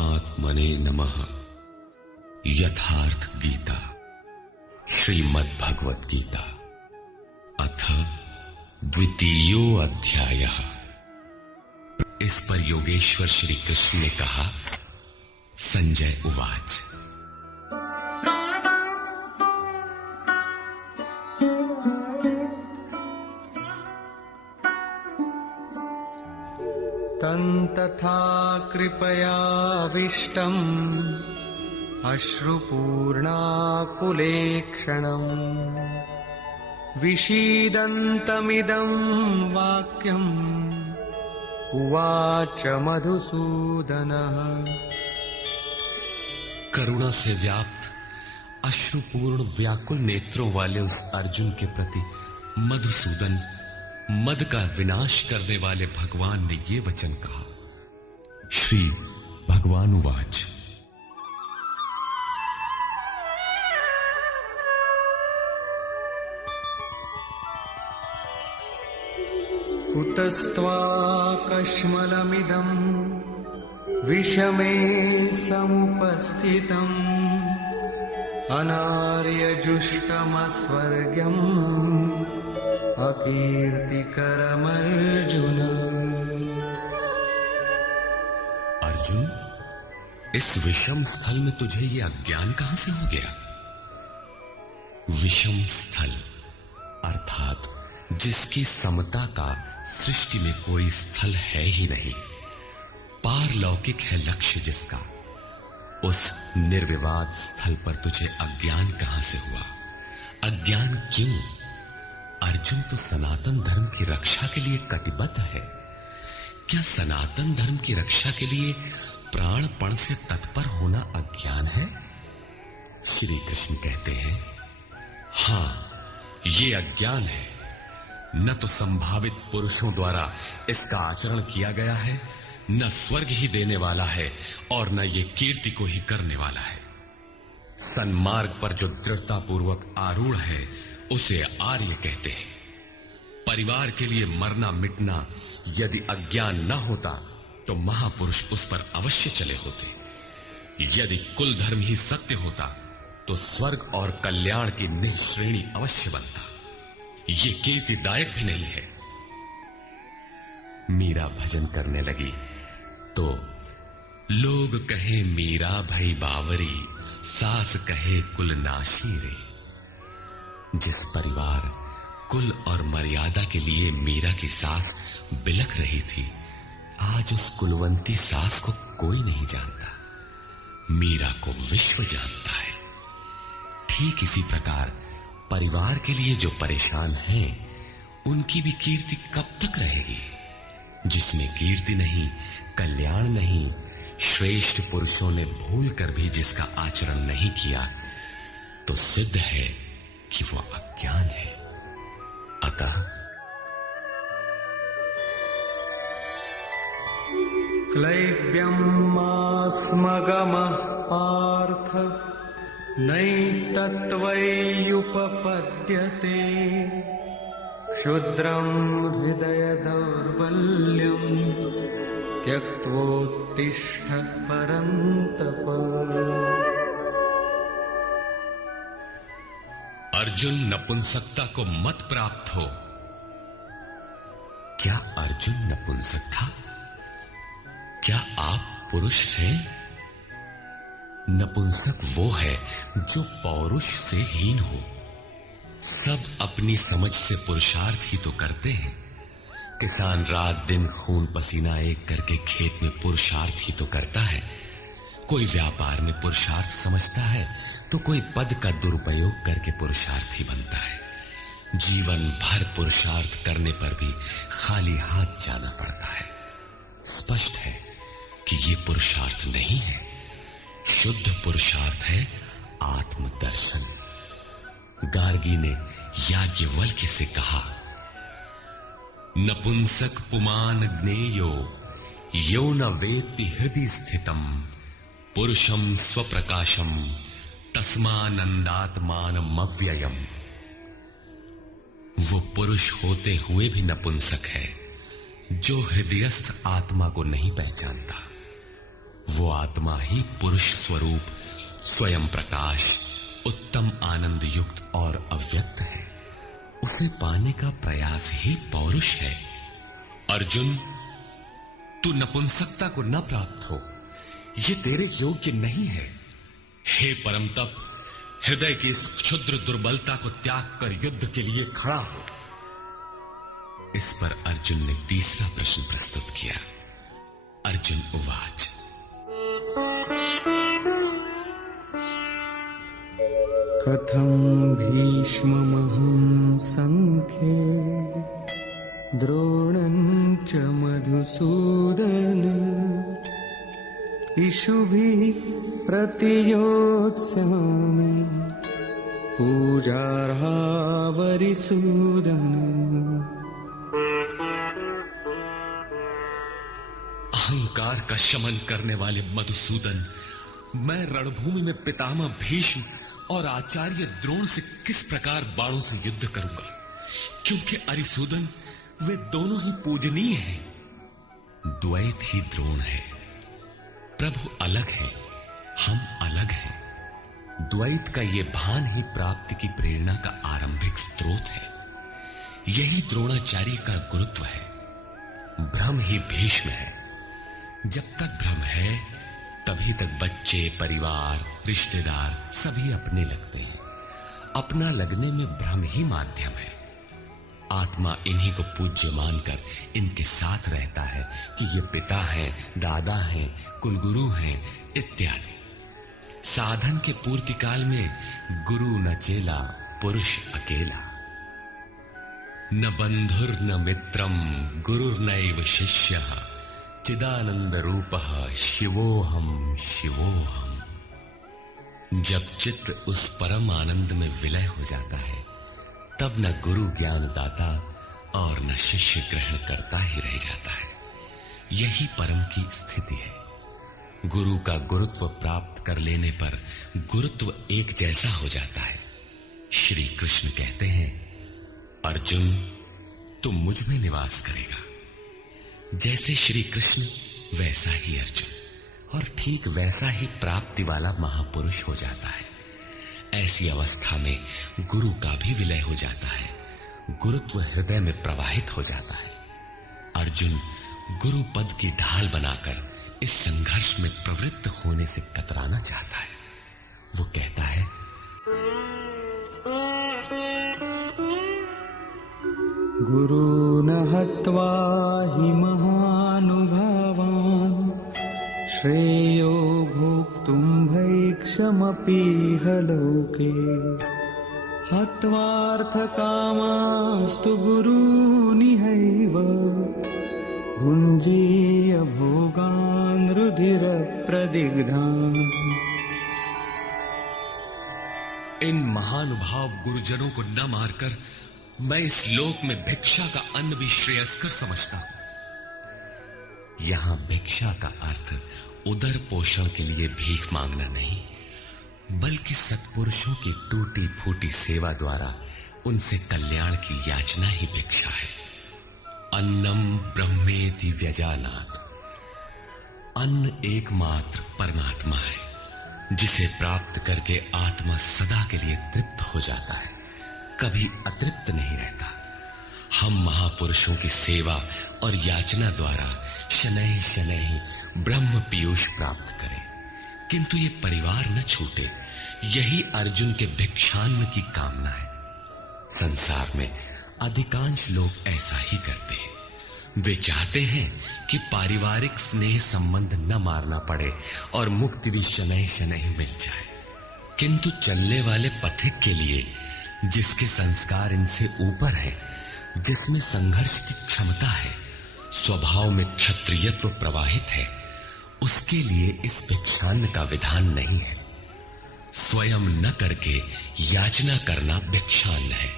परमात्मने नमः। यथार्थ गीता श्रीमद् भगवत गीता अथ द्वितीयो अध्यायः। इस पर योगेश्वर श्री कृष्ण ने कहा, संजय उवाच। तथा कृपयाविष्टम् अश्रुपूर्णाकुलेक्षणम् विषीदन्तमिदं वाक्यम् उवाच मधुसूदनः। करुणा से व्याप्त अश्रुपूर्ण व्याकुल नेत्रों वाले उस अर्जुन के प्रति मधुसूदन, मद का विनाश करने वाले भगवान ने ये वचन कहा। श्री भगवान उवाच। कुतस्त्वाकश्मलमिदं विषमे समुपस्थितम् अनार्यजुष्टमस्वर्ग्यम् अकीर्तिकरमर्जुन। अर्जुन, इस विषम स्थल में तुझे ये अज्ञान कहां से हो गया? विषम स्थल अर्थात जिसकी समता का सृष्टि में कोई स्थल है ही नहीं, पारलौकिक है लक्ष्य जिसका, उस निर्विवाद स्थल पर तुझे अज्ञान कहां से हुआ? अज्ञान क्यों? अर्जुन तो सनातन धर्म की रक्षा के लिए कटिबद्ध है। क्या सनातन धर्म की रक्षा के लिए प्राणपण से तत्पर होना अज्ञान है? श्री कृष्ण कहते हैं, हां, ये अज्ञान है। न तो संभावित पुरुषों द्वारा इसका आचरण किया गया है, न स्वर्ग ही देने वाला है और न ये कीर्ति को ही करने वाला है। सन्मार्ग पर जो दृढ़ता पूर्वक आरूढ़ है उसे आर्य कहते हैं। परिवार के लिए मरना मिटना यदि अज्ञान न होता तो महापुरुष उस पर अवश्य चले होते। यदि कुल धर्म ही सत्य होता तो स्वर्ग और कल्याण की निःश्रेणी अवश्य बनता। ये कीर्तिदायक भी नहीं है। मीरा भजन करने लगी तो लोग कहे मीरा भई बावरी, सास कहे कुल नाशी रे। जिस परिवार, कुल और मर्यादा के लिए मीरा की सास बिलख रही थी, आज उस कुलवंती सास को कोई नहीं जानता। मीरा को विश्व जानता है। ठीक इसी प्रकार परिवार के लिए जो परेशान हैं, उनकी भी कीर्ति कब तक रहेगी? जिसमें कीर्ति नहीं, कल्याण नहीं, श्रेष्ठ पुरुषों ने भूल कर भी जिसका आचरण नहीं किया, तो सिद्ध है कि वो अज्ञान है। अतः क्लैब्यमास्मगमः पार्थ नैतत्त्वय्युपपद्यते क्षुद्रं हृदय दौर्बल्यं त्यक्त्वोत्तिष्ठ परन्तप। अर्जुन, नपुंसकता को मत प्राप्त हो। क्या अर्जुन नपुंसक था? क्या आप पुरुष हैं? नपुंसक वो है जो पौरुष से हीन हो। सब अपनी समझ से पुरुषार्थ ही तो करते हैं। किसान रात दिन खून पसीना एक करके खेत में पुरुषार्थ ही तो करता है। कोई व्यापार में पुरुषार्थ समझता है तो कोई पद का दुरुपयोग करके पुरुषार्थी बनता है। जीवन भर पुरुषार्थ करने पर भी खाली हाथ जाना पड़ता है। स्पष्ट है कि ये पुरुषार्थ नहीं है। शुद्ध पुरुषार्थ है आत्मदर्शन। गार्गी ने याज्ञवल्क्य से कहा, नपुंसक पुमान ज्ञेयो यो न वेत्ति हृदि स्थितम पुरुषम स्वप्रकाशम तस्मानंदात्मानमव्ययम्। वो पुरुष होते हुए भी नपुंसक है जो हृदयस्थ आत्मा को नहीं पहचानता। वो आत्मा ही पुरुष स्वरूप, स्वयं प्रकाश, उत्तम आनंद युक्त और अव्यक्त है। उसे पाने का प्रयास ही पौरुष है। अर्जुन, तू नपुंसकता को न प्राप्त हो, ये तेरे योग्य नहीं है। हे परम तप, हृदय की इस क्षुद्र दुर्बलता को त्याग कर युद्ध के लिए खड़ा हो। इस पर अर्जुन ने तीसरा प्रश्न प्रस्तुत किया। अर्जुन उवाच, कथं भीष्ममहं संख्ये द्रोणं च मधुसूदन इषुभिः प्रतियोत्स्यामि पूजार्हा वरिसूदन। अहंकार का शमन करने वाले मधुसूदन, मैं रणभूमि में पितामह भीष्म और आचार्य द्रोण से किस प्रकार बाणों से युद्ध करूंगा, क्योंकि अरिसूदन वे दोनों ही पूजनीय हैं। द्वैत ही द्रोण है। प्रभु अलग है, हम अलग हैं। द्वैत का ये भान ही प्राप्ति की प्रेरणा का आरंभिक स्रोत है। यही द्रोणाचार्य का गुरुत्व है। भ्रम ही भीष्म है। जब तक भ्रम है तभी तक बच्चे, परिवार, रिश्तेदार सभी अपने लगते हैं। अपना लगने में भ्रम ही माध्यम है। आत्मा इन्हीं को पूज्य मानकर इनके साथ रहता है कि ये पिता हैं, दादा हैं, कुलगुरु हैं इत्यादि। साधन के पूर्ति काल में गुरु न चेला, पुरुष अकेला। न बंधुर न मित्रम गुरुर्नैव शिष्यः चिदानंद रूपः शिवोहम शिवोहम। जब चित्त उस परम आनंद में विलय हो जाता है तब न गुरु ज्ञान दाता और न शिष्य ग्रहण करता ही रह जाता है। यही परम की स्थिति है। गुरु का गुरुत्व प्राप्त कर लेने पर गुरुत्व एक जैसा हो जाता है। श्री कृष्ण कहते हैं, अर्जुन तुम मुझ में निवास करेगा। जैसे श्री कृष्ण वैसा ही अर्जुन, और ठीक वैसा ही प्राप्ति वाला महापुरुष हो जाता है। ऐसी अवस्था में गुरु का भी विलय हो जाता है। गुरुत्व हृदय में प्रवाहित हो जाता है। अर्जुन गुरु पद की ढाल बनाकर इस संघर्ष में प्रवृत्त होने से कतराना चाहता है। वो कहता है, गुरून् हत्वा हि महानुभावान् श्रेयो भोक्तुं भैक्षमपीह लोके हत्वार्थकामास्तु गुरूनिहैव भुञ्जीय भोगान् रुधिरप्रदिग्धान्। इन महानुभाव गुरुजनों को न मारकर मैं इस लोक में भिक्षा का अन्न भी श्रेयस्कर समझता हूं। यहां भिक्षा का अर्थ उदर पोषण के लिए भीख मांगना नहीं, बल्कि सत्पुरुषों की टूटी फूटी सेवा द्वारा उनसे कल्याण की याचना ही भिक्षा है। अन्नम ब्रह्मेति व्यजानात्। अन्न एकमात्र परमात्मा है, जिसे प्राप्त करके आत्मा सदा के लिए तृप्त हो जाता है, कभी अतृप्त नहीं रहता। हम महापुरुषों की सेवा और याचना द्वारा शनैः शनैः ब्रह्म पीयूष प्राप्त करें, किंतु ये परिवार न छूटे। यही अर्जुन के भिक्षान्न की कामना है। संसार में अधिकांश लोग ऐसा ही करते हैं। वे चाहते हैं कि पारिवारिक स्नेह संबंध न मारना पड़े और मुक्ति भी शनैः शनैः मिल जाए, किंतु चलने वाले पथिक के लिए, जिसके संस्कार इनसे ऊपर है, जिसमें संघर्ष की क्षमता है, स्वभाव में क्षत्रियत्व प्रवाहित है, उसके लिए इस भिक्षान्न का विधान नहीं है। स्वयं न करके याचना करना भिक्षान्न है।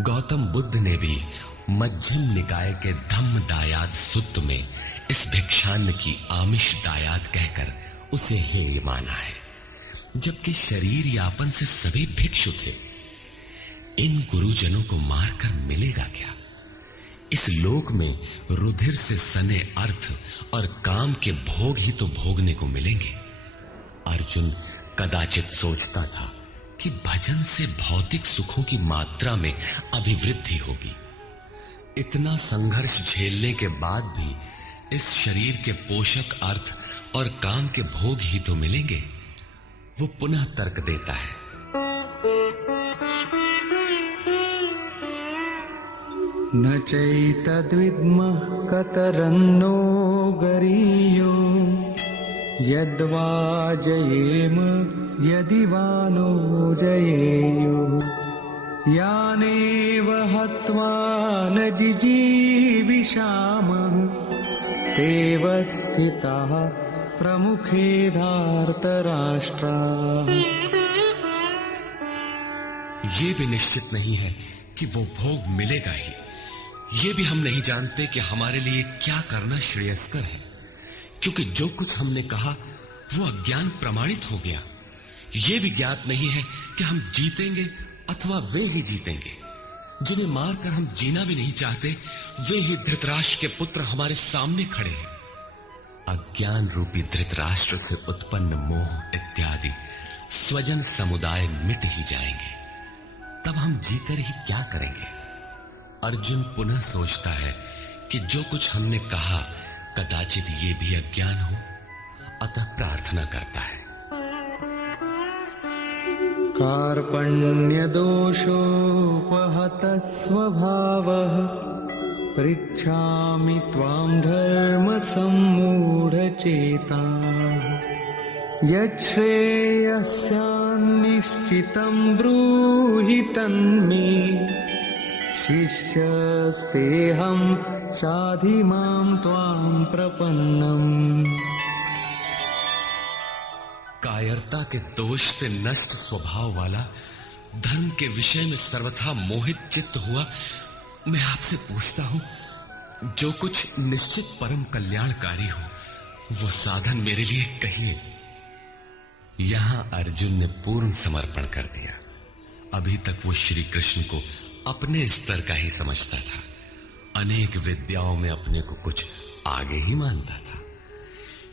गौतम बुद्ध ने भी मध्यम निकाय के धम्म दायाद सुत्त में इस भिक्षान्न की आमिष दायाद कहकर उसे हेय माना है, जबकि शरीर यापन से सभी भिक्षु थे। इन गुरुजनों को मारकर मिलेगा क्या? इस लोक में रुधिर से सने अर्थ और काम के भोग ही तो भोगने को मिलेंगे। अर्जुन कदाचित सोचता था कि भजन से भौतिक सुखों की मात्रा में अभिवृद्धि होगी। इतना संघर्ष झेलने के बाद भी इस शरीर के पोषक अर्थ और काम के भोग ही तो मिलेंगे। वो पुनः तर्क देता है, न चैतद्विद्मः कतरन्नो गरीयो यद्वा जयेम यदि वा नो जयेयुः यानेव हत्वा न जिजीविषामः तेव स्थिताः प्रमुखे धार्तराष्ट्राः। ये भी निश्चित नहीं है कि वो भोग मिलेगा ही। ये भी हम नहीं जानते कि हमारे लिए क्या करना श्रेयस्कर है, क्योंकि जो कुछ हमने कहा वो अज्ञान प्रमाणित हो गया। ये भी ज्ञात नहीं है कि हम जीतेंगे अथवा वे ही जीतेंगे। जिन्हें मारकर हम जीना भी नहीं चाहते, वे ही धृतराष्ट्र के पुत्र हमारे सामने खड़े हैं। अज्ञान रूपी धृतराष्ट्र से उत्पन्न मोह इत्यादि स्वजन समुदाय मिट ही जाएंगे। तब हम जीकर ही क्या करेंगे? अर्जुन पुनः सोचता है कि जो कुछ हमने कहा कदाचित ये भी अज्ञान हो, अतः प्रार्थना करता है, कार्पण्यदोषोपहतः स्वभावः पृच्छामि त्वां धर्मसम्मूढचेताः यच्छ्रेयस्यान्निश्चितं ब्रूहि तन्मे शिष्यस्तेऽहं चाधिमां त्वां प्रपन्नम्। कायरता के दोष से नष्ट स्वभाव वाला, धर्म के विषय में सर्वथा मोहित चित्त हुआ मैं आपसे पूछता हूं, जो कुछ निश्चित परम कल्याणकारी हो वो साधन मेरे लिए कहिए। यहां अर्जुन ने पूर्ण समर्पण कर दिया। अभी तक वो श्री कृष्ण को अपने स्तर का ही समझता था। अनेक विद्याओं में अपने को कुछ आगे ही मानता था।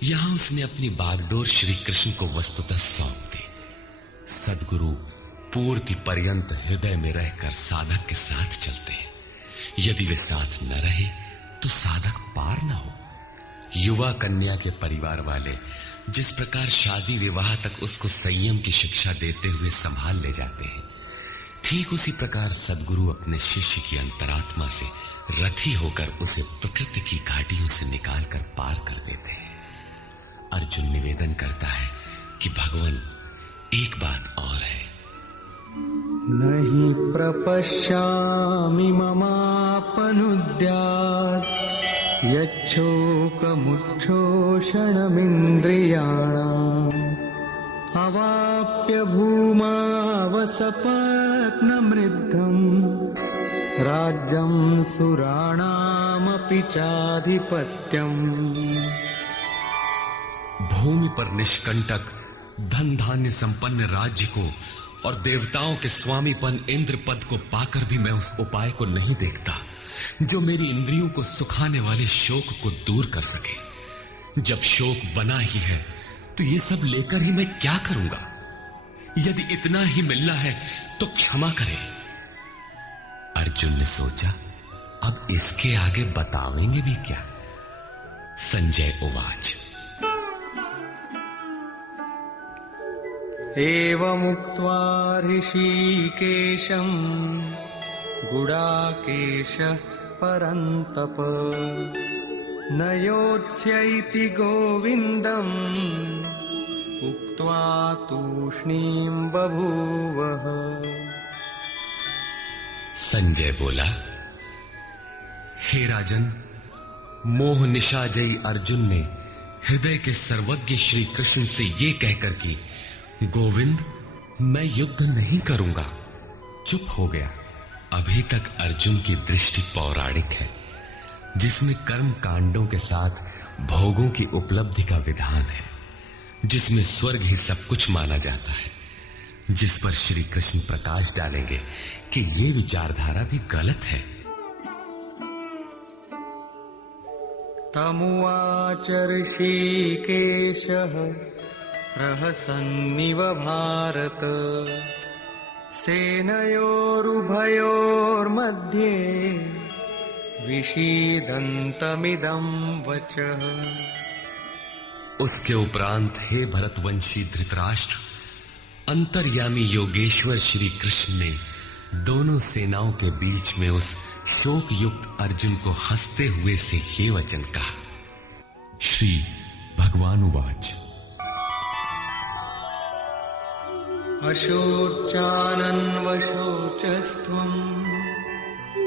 यहां उसने अपनी बागडोर श्री कृष्ण को वस्तुतः सौंप दी। सद्गुरु पूर्ति पर्यंत हृदय में रहकर साधक के साथ चलते हैं। यदि वे साथ न रहे तो साधक पार न हो। युवा कन्या के परिवार वाले जिस प्रकार शादी विवाह तक उसको संयम की शिक्षा देते हुए संभाल ले जाते हैं, ठीक उसी प्रकार सद्गुरु अपने शिष्य की अंतरात्मा से रखी होकर उसे प्रकृति की घाटियों से निकालकर पार कर देते हैं। अर्जुन निवेदन करता है कि भगवान, एक बात और है, नहि प्रपश्यामि ममापनुद्यात् यच्छोकमुच्छोषणमिन्द्रियाणाम् अवाप्य भूमावसपत्नमृद्धम् राज्यं सुराणामपि चाधिपत्यम्। भूमि पर निष्कंटक धन धान्य संपन्न राज्य को और देवताओं के स्वामीपन इंद्र पद को पाकर भी मैं उस उपाय को नहीं देखता जो मेरी इंद्रियों को सुखाने वाले शोक को दूर कर सके। जब शोक बना ही है तो ये सब लेकर ही मैं क्या करूंगा? यदि इतना ही मिलना है तो क्षमा करें। अर्जुन ने सोचा, अब इसके आगे बतावेंगे भी क्या? संजय उवाच, एवमुक्त्वा ऋषिकेशं गुडाकेशः परन्तप न योत्स्यैति गोविन्दम् उक्त्वा तूष्णीं बभूवः। संजय बोला, हे राजन, मोह निशाजयी अर्जुन ने हृदय के सर्वज्ञ श्री कृष्ण से ये कहकर कि गोविंद, मैं युद्ध नहीं करूंगा, चुप हो गया। अभी तक अर्जुन की दृष्टि पौराणिक है, जिसमें कर्म कांडों के साथ भोगों की उपलब्धि का विधान है, जिसमें स्वर्ग ही सब कुछ माना जाता है, जिस पर श्री कृष्ण प्रकाश डालेंगे कि ये विचारधारा भी गलत है। तमुवाच ऋषिकेशः प्रहसन्निव भारत सेनयोरुभयोर्मध्ये विषीदन्तमिदं वचः। उसके उपरांत हे भरतवंशी धृतराष्ट्र, अंतर्यामी योगेश्वर श्री कृष्ण ने दोनों सेनाओं के बीच में उस शोक युक्त अर्जुन को हंसते हुए से ये वचन कहा। श्री भगवान उवाच। अशोचानन्वशोचस्त्वम्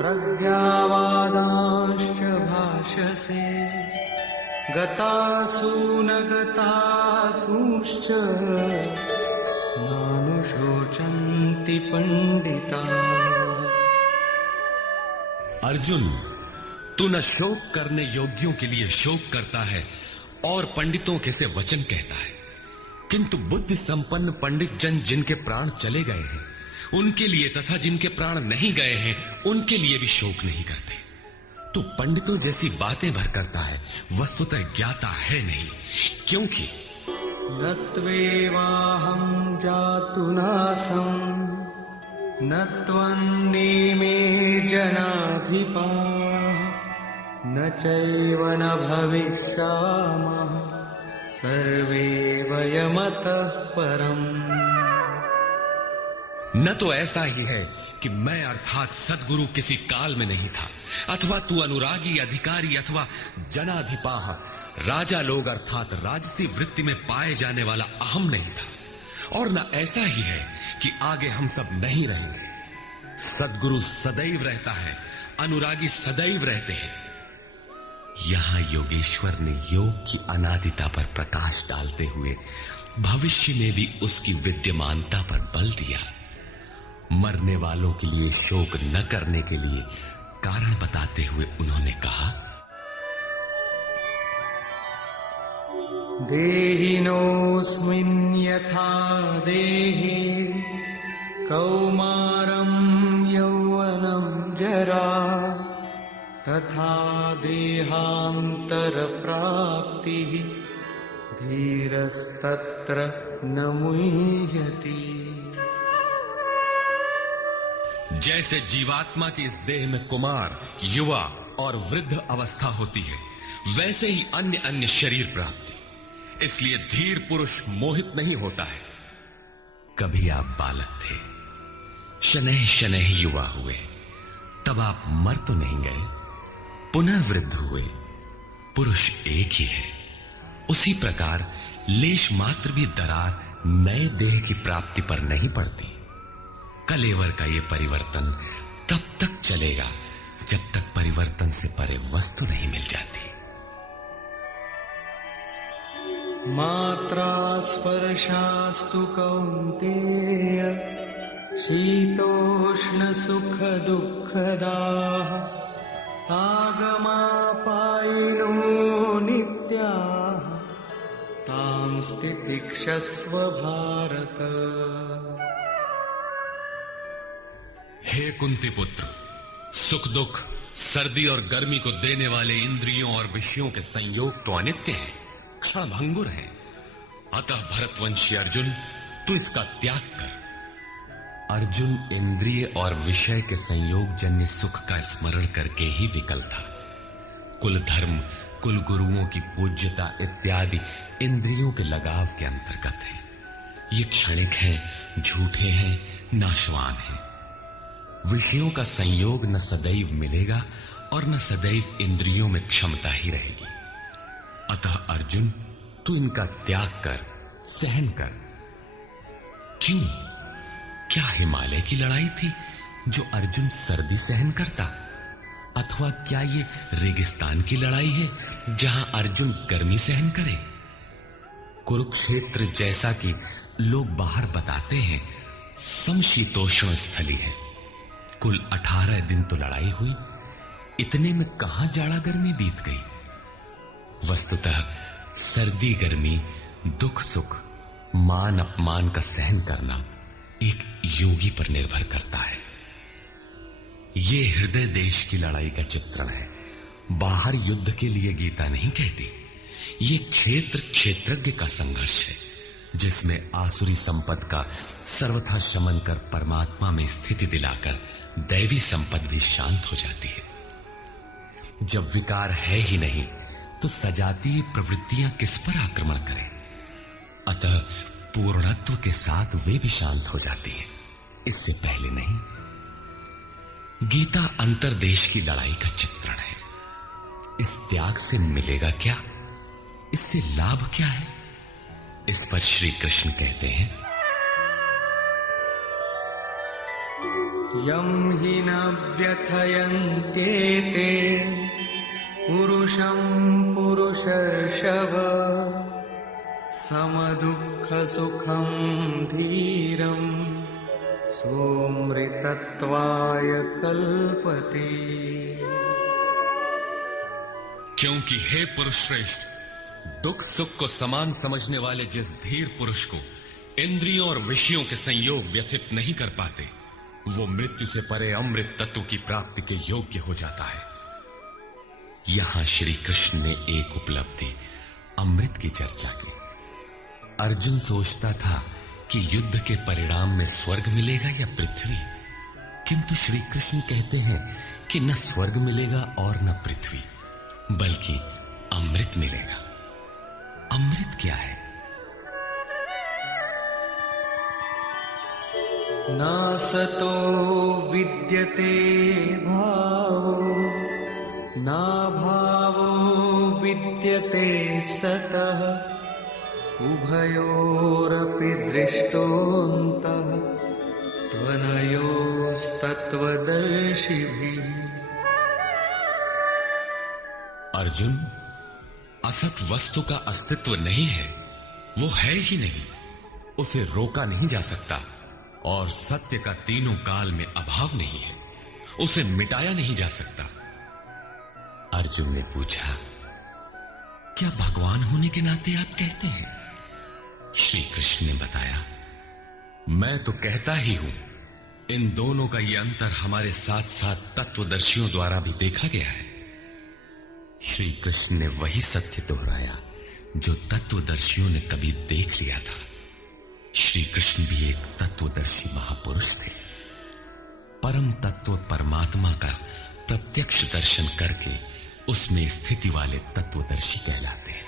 प्रज्ञावादांश्च भाषसे गतासून गतासूंश्च नानुशोचन्ति पंडिताः। अर्जुन, तू न शोक करने योग्यों के लिए शोक करता है और पंडितों के से वचन कहता है, किंतु बुद्धि संपन्न पंडित जन जिनके प्राण चले गए हैं उनके लिए तथा जिनके प्राण नहीं गए हैं उनके लिए भी शोक नहीं करते। तू पंडितों जैसी बातें भर करता है, वस्तुतः ज्ञाता है नहीं, क्योंकि न त्वेवाहं जातुनासं न त्वन्नेमे जनाधिपाः न चैव न भविष्यामः सर्वे वयमतः परम्। न तो ऐसा ही है कि मैं अर्थात सद्गुरु किसी काल में नहीं था, अथवा तू अनुरागी अधिकारी अथवा जनाधिपाह राजा लोग अर्थात राजसी वृत्ति में पाए जाने वाला अहम नहीं था, और न ऐसा ही है कि आगे हम सब नहीं रहेंगे। सद्गुरु सदैव रहता है, अनुरागी सदैव रहते हैं। यहां योगेश्वर ने योग की अनादिता पर प्रकाश डालते हुए भविष्य में भी उसकी विद्यमानता पर बल दिया। मरने वालों के लिए शोक न करने के लिए कारण बताते हुए उन्होंने कहा, देहिनोऽस्मिन् यथा देहे कौमारं यौवनं जरा तथा देहान्तरप्राप्तिः धीरस्तत्र न मुह्यति। जैसे जीवात्मा की इस देह में कुमार, युवा और वृद्ध अवस्था होती है, वैसे ही अन्य अन्य शरीर प्राप्ति। इसलिए धीर पुरुष मोहित नहीं होता है। कभी आप बालक थे, शनैः शनैः युवा हुए, तब आप मर तो नहीं गए, पुनः वृद्ध हुए, पुरुष एक ही है। उसी प्रकार लेश मात्र भी दरार नए देह की प्राप्ति पर नहीं पड़ती। कलेवर का ये परिवर्तन तब तक चलेगा जब तक परिवर्तन से परे वस्तु नहीं मिल जाती। मात्रा स्पर्शास्तु कौन्तेय शीतोष्ण सुख दुःखदाः आगमापायिनो नित्याः तां स्थितिक्षस्व भारत। हे कुंती पुत्र, सुख दुख, सर्दी और गर्मी को देने वाले इंद्रियों और विषयों के संयोग तो अनित्य हैं, क्षणभंगुर हैं। अतः भरतवंशी अर्जुन, तू इसका त्याग कर। अर्जुन इंद्रिय और विषय के संयोग जन्य सुख का स्मरण करके ही विकल था। कुल धर्म, कुल गुरुओं की पूज्यता इत्यादि इंद्रियों के लगाव के अंतर्गत है। ये क्षणिक हैं, झूठे हैं, नाशवान हैं। विषयों का संयोग न सदैव मिलेगा और न सदैव इंद्रियों में क्षमता ही रहेगी। अतः अर्जुन, तू इनका त्याग कर, सहन कर। क्यों? क्या हिमालय की लड़ाई थी जो अर्जुन सर्दी सहन करता, अथवा क्या ये रेगिस्तान की लड़ाई है जहां अर्जुन गर्मी सहन करे? कुरुक्षेत्र जैसा कि लोग बाहर बताते हैं समशीतोष्ण स्थली है। कुल 18 दिन तो लड़ाई हुई, इतने में कहां जाड़ा गर्मी बीत गई। वस्तुतः सर्दी गर्मी, दुख सुख, मान अपमान का सहन करना एक योगी पर निर्भर करता है। ये हृदय देश की लड़ाई का चित्रण है बाहर युद्ध के लिए गीता नहीं कहती। ये क्षेत्र क्षेत्रज्ञ का संघर्ष है, जिसमें आसुरी संपद का सर्वथा शमन कर परमात्मा में स्थिति दिलाकर दैवी संपद भी शांत हो जाती है। जब विकार है ही नहीं तो सजातीय प्रवृत्तियां किस पर आक्रमण करें? अतः पूर्णत्व के साथ वे भी शांत हो जाती हैं, इससे पहले नहीं। गीता अंतर्देश की लड़ाई का चित्रण है। इस त्याग से मिलेगा क्या? इससे लाभ क्या है? इस पर श्री कृष्ण कहते हैं, यम हि न व्यथयन्त्येते पुरुषं पुरुषर्षभ समदुःखसुखं धीरं सोमृतत्वाय कल्पते। क्योंकि हे पुरुष श्रेष्ठ, दुख सुख को समान समझने वाले जिस धीर पुरुष को इंद्रियों और विषयों के संयोग व्यथित नहीं कर पाते, वो मृत्यु से परे अमृत तत्व की प्राप्ति के योग्य हो जाता है। यहां श्री कृष्ण ने एक उपलब्धि अमृत की चर्चा की। अर्जुन सोचता था कि युद्ध के परिणाम में स्वर्ग मिलेगा या पृथ्वी, किंतु श्री कृष्ण कहते हैं कि न स्वर्ग मिलेगा और न पृथ्वी, बल्कि अमृत मिलेगा। अमृत क्या है? नासतो विद्यते भावो न भावो विद्यते सतः उभयोरपि दृष्टोऽन्तः त्वनयोस्तत्त्वदर्शिभिः। अर्जुन, असत वस्तु का अस्तित्व नहीं है, वो है ही नहीं, उसे रोका नहीं जा सकता, और सत्य का तीनों काल में अभाव नहीं है, उसे मिटाया नहीं जा सकता। अर्जुन ने पूछा, क्या भगवान होने के नाते आप कहते हैं? श्री कृष्ण ने बताया, मैं तो कहता ही हूं। इन दोनों का यह अंतर हमारे साथ साथ तत्वदर्शियों द्वारा भी देखा गया है। श्री कृष्ण ने वही सत्य दोहराया जो तत्वदर्शियों ने कभी देख लिया था। श्री कृष्ण भी एक तत्वदर्शी महापुरुष थे। परम तत्व परमात्मा का प्रत्यक्ष दर्शन करके उसमें स्थिति वाले तत्वदर्शी कहलाते हैं।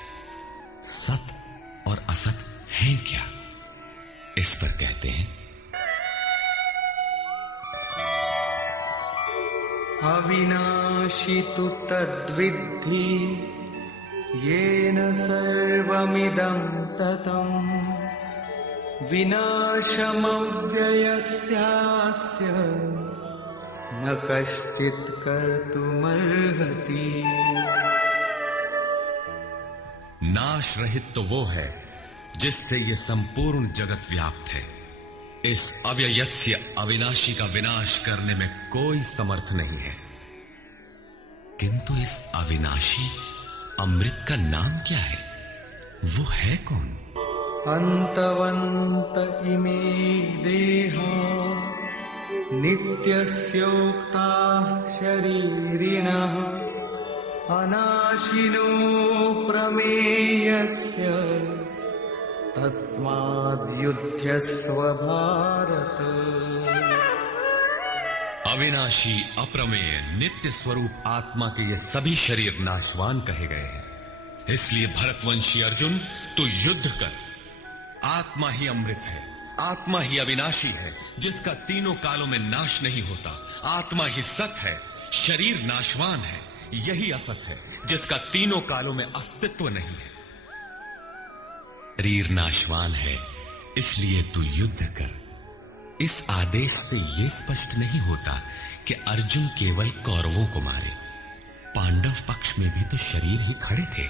सत और असत हैं क्या? इस पर कहते हैं, अविनाशी तु तद्विद्धि येन सर्वमिदं ततं विनाशमव्ययस्यास्य न कश्चित् कर्तुमर्हति। नाश रहित तो वो है जिससे ये संपूर्ण जगत व्याप्त है। इस अव्ययस्य अविनाशी का विनाश करने में कोई समर्थ नहीं है। किंतु इस अविनाशी अमृत का नाम क्या है? वो है कौन? अन्तवन्त इमे देहा नित्यस्योक्ताः शरीरिणः अनाशिनो प्रमेयस्य तस्माद्युध्यस्व भारत। अविनाशी अप्रमेय नित्य स्वरूप आत्मा के ये सभी शरीर नाशवान कहे गए हैं। इसलिए भरतवंशी अर्जुन, तू युद्ध कर। आत्मा ही अमृत है, आत्मा ही अविनाशी है, जिसका तीनों कालों में नाश नहीं होता। आत्मा ही सत है, शरीर नाशवान है, यही असत है, जिसका तीनों कालों में अस्तित्व नहीं है। शरीर नाशवान है, इसलिए तू युद्ध कर। इस आदेश से यह स्पष्ट नहीं होता कि अर्जुन केवल कौरवों को मारे। पांडव पक्ष में भी तो शरीर ही खड़े थे।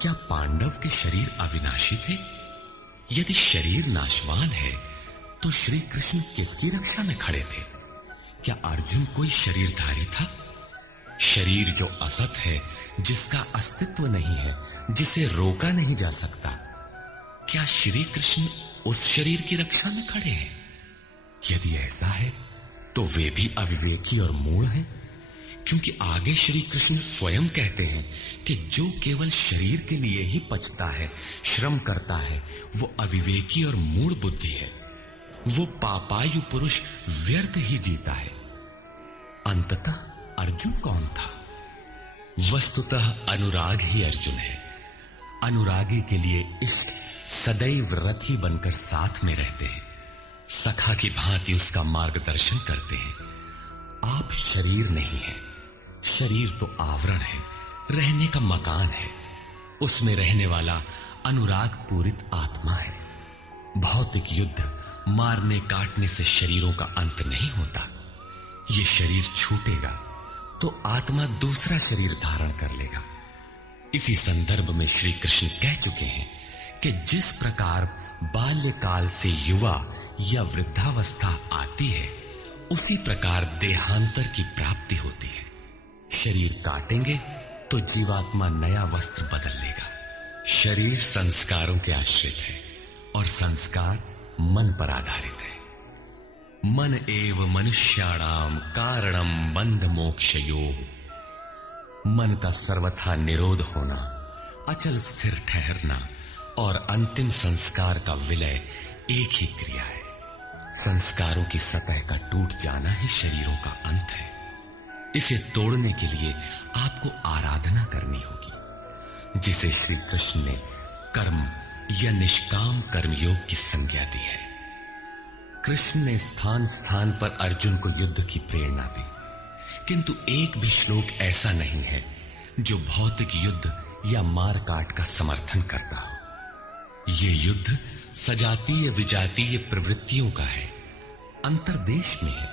क्या पांडव के शरीर अविनाशी थे? यदि शरीर नाशवान है तो श्री कृष्ण किसकी रक्षा में खड़े थे? क्या अर्जुन कोई शरीरधारी था? शरीर जो असत है, जिसका अस्तित्व नहीं है, जिसे रोका नहीं जा सकता, क्या श्री कृष्ण उस शरीर की रक्षा में खड़े हैं? यदि ऐसा है तो वे भी अविवेकी और मूढ़ हैं, क्योंकि आगे श्री कृष्ण स्वयं कहते हैं कि जो केवल शरीर के लिए ही पचता है, श्रम करता है, वो अविवेकी और मूढ़ बुद्धि है। वो पापायु पुरुष व्यर्थ ही जीता है। अंततः अर्जुन कौन था? वस्तुतः अनुराग ही अर्जुन है। अनुरागी के लिए इष्ट सदैव रथी बनकर साथ में रहते हैं, सखा की भांति उसका मार्गदर्शन करते हैं। आप शरीर नहीं है, शरीर तो आवरण है, रहने का मकान है। उसमें रहने वाला अनुराग पूरित आत्मा है। भौतिक युद्ध, मारने काटने से शरीरों का अंत नहीं होता। ये शरीर छूटेगा तो आत्मा दूसरा शरीर धारण कर लेगा। इसी संदर्भ में श्री कृष्ण कह चुके हैं कि जिस प्रकार बाल्यकाल से युवा या वृद्धावस्था आती है, उसी प्रकार देहांतर की प्राप्ति होती है। शरीर काटेंगे तो जीवात्मा नया वस्त्र बदल लेगा। शरीर संस्कारों के आश्रित है और संस्कार मन पर आधारित है। मन एव मनुष्याणाम कारणम बंध मोक्षयोः। मन का सर्वथा निरोध होना, अचल स्थिर ठहरना और अंतिम संस्कार का विलय एक ही क्रिया है। संस्कारों की सतह का टूट जाना ही शरीरों का अंत है। इसे तोड़ने के लिए आपको आराधना करनी होगी, जिसे श्री कृष्ण ने कर्म या निष्काम कर्मयोग की संज्ञा दी है। कृष्ण ने स्थान स्थान पर अर्जुन को युद्ध की प्रेरणा दी, किंतु एक भी श्लोक ऐसा नहीं है जो भौतिक युद्ध या मार काट का समर्थन करता हो। ये युद्ध सजातीय विजातीय प्रवृत्तियों का है, अंतर्देश में है।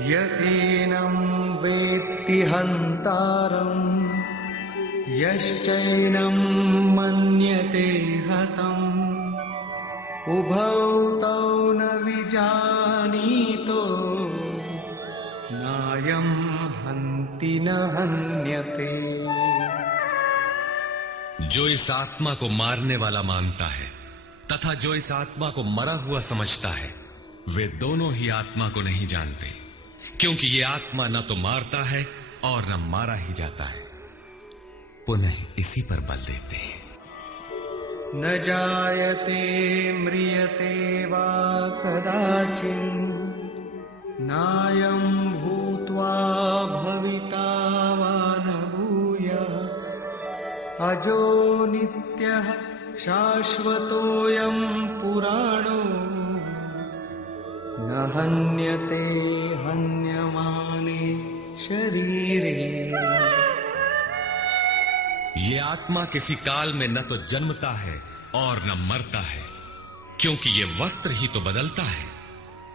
य एनं वेत्ति हन्तारम् यश्चैनं मन्यते हतम् उभौ तौ न विजानीतो नायं हन्ति न हन्यते। जो इस आत्मा को मारने वाला मानता है तथा जो इस आत्मा को मरा हुआ समझता है, वे दोनों ही आत्मा को नहीं जानते, क्योंकि ये आत्मा न तो मारता है और न मारा ही जाता है। पुनः इसी पर बल देते हैं। न जायते म्रियते वा कदाचिन् नायं भूत्वा भविता वा न भूयः अजो नित्यः शाश्वतोऽयं पुराणो न हन्यते हन्यमाने शरीरे। ये आत्मा किसी काल में न तो जन्मता है और न मरता है, क्योंकि ये वस्त्र ही तो बदलता है।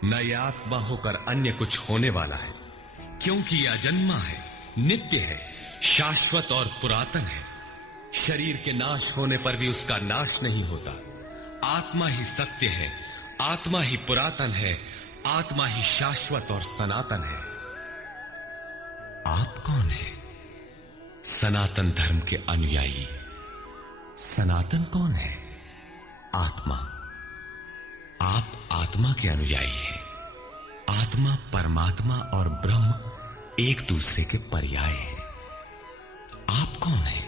न ये आत्मा होकर अन्य कुछ होने वाला है, क्योंकि ये अजन्मा है, नित्य है, शाश्वत और पुरातन है। शरीर के नाश होने पर भी उसका नाश नहीं होता। आत्मा ही सत्य है, आत्मा ही पुरातन है, आत्मा ही शाश्वत और सनातन है। आप कौन है? सनातन धर्म के अनुयायी। सनातन कौन है? आत्मा। आप आत्मा के अनुयायी हैं। आत्मा, परमात्मा और ब्रह्म एक दूसरे के पर्याय हैं। आप कौन है?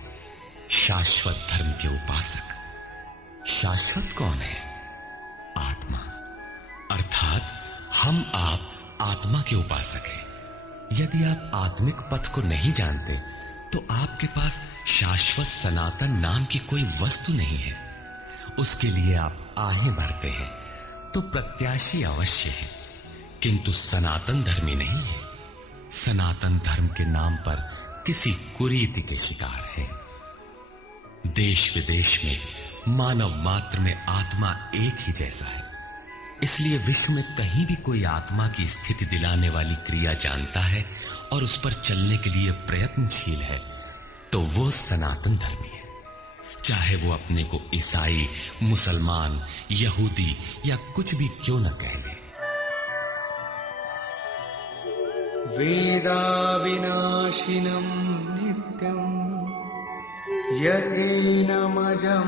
शाश्वत धर्म के उपासक। शाश्वत कौन है? आत्मा। अर्थात हम आप आत्मा के उपासक हैं। यदि आप आत्मिक पथ को नहीं जानते तो आपके पास शाश्वत सनातन नाम की कोई वस्तु नहीं है। उसके लिए आप आहें भरते हैं तो प्रत्याशी अवश्य है, किंतु सनातन धर्मी नहीं है। सनातन धर्म के नाम पर किसी कुरीति के शिकार है। देश विदेश में मानव मात्र में आत्मा एक ही जैसा है। इसलिए विश्व में कहीं भी कोई आत्मा की स्थिति दिलाने वाली क्रिया जानता है और उस पर चलने के लिए प्रयत्नशील है, तो वो सनातन धर्मी है। चाहे वो अपने को ईसाई, मुसलमान, यहूदी या कुछ भी क्यों न कह ले। वेदा विनाशिनं नित्यं य एनमजमव्ययम्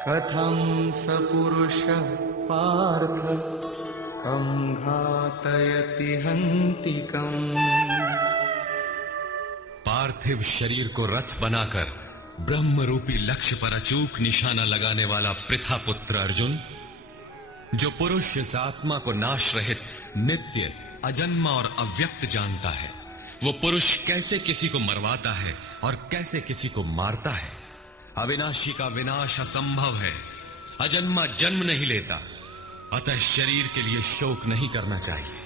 अजो नित्यः शाश्वतोऽयं पुराणो न हन्यते हन्यमाने शरीरे। वेदा विनाशिनं नित्यं य एनमजमव्ययम् अजो नित्यः शाश्वतोऽयं पुराणो न हन्यते हन्यमाने शरीरे। कथं स पुरुषः पार्थ कं घातयति हन्तिकम्। पार्थिव शरीर को रथ बनाकर ब्रह्म रूपी लक्ष्य पर अचूक निशाना लगाने वाला पृथा पुत्र अर्जुन, जो पुरुष इस आत्मा को नाश रहित, नित्य, अजन्मा और अव्यक्त जानता है, वो पुरुष कैसे किसी को मरवाता है और कैसे किसी को मारता है। अविनाशी का विनाश असंभव है, अजन्मा जन्म नहीं लेता, अतः शरीर के लिए शोक नहीं करना चाहिए।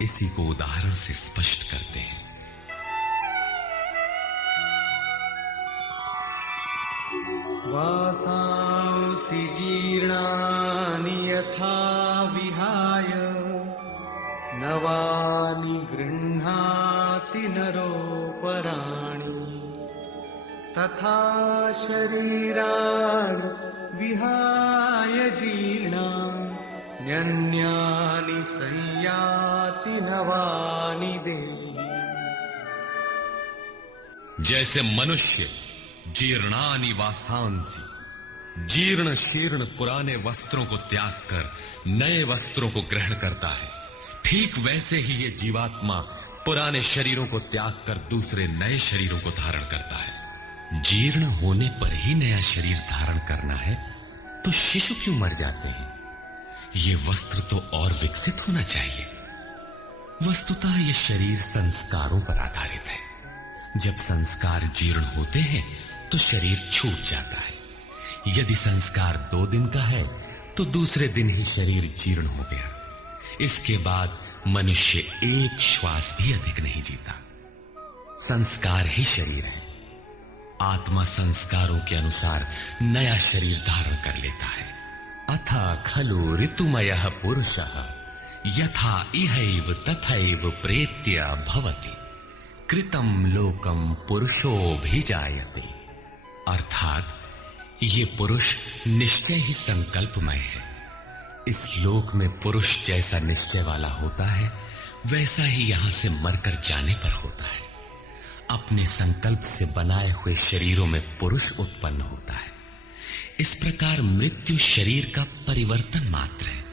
इसी को उदाहरण से स्पष्ट करते हैं। वासांसि जीर्णानि यथा विहाय नवानि गृह्णाति नरोपराणि तथा शरीराणि विहाय जीर्णानि अन्यानि संयाति नवानि देहि। जैसे मनुष्य जीर्णानि वासांसि, जीर्ण शीर्ण पुराने वस्त्रों को त्याग कर नए वस्त्रों को ग्रहण करता है, ठीक वैसे ही ये जीवात्मा पुराने शरीरों को त्याग कर दूसरे नए शरीरों को धारण करता है। जीर्ण होने पर ही नया शरीर धारण करना है तो शिशु क्यों मर जाते हैं? ये वस्त्र तो और विकसित होना चाहिए। वस्तुतः ये शरीर संस्कारों पर आधारित है। जब संस्कार जीर्ण होते हैं तो शरीर छूट जाता है। यदि संस्कार 2 दिन का है तो दूसरे दिन ही शरीर जीर्ण हो गया। इसके बाद मनुष्य एक श्वास भी अधिक नहीं जीता। संस्कार ही शरीर है। आत्मा संस्कारों के अनुसार नया शरीर धारण कर लेता है। अथा खलु ऋतुमयः पुरुषः यथा इहैव तथैव प्रेत्य भवति कृतं लोकम पुरुषोऽभिजायते। अर्थात ये पुरुष निश्चय ही संकल्पमय है। इस लोक में पुरुष जैसा निश्चय वाला होता है वैसा ही यहां से मरकर जाने पर होता है। अपने संकल्प से बनाए हुए शरीरों में पुरुष उत्पन्न होता है। इस प्रकार मृत्यु शरीर का परिवर्तन मात्र है।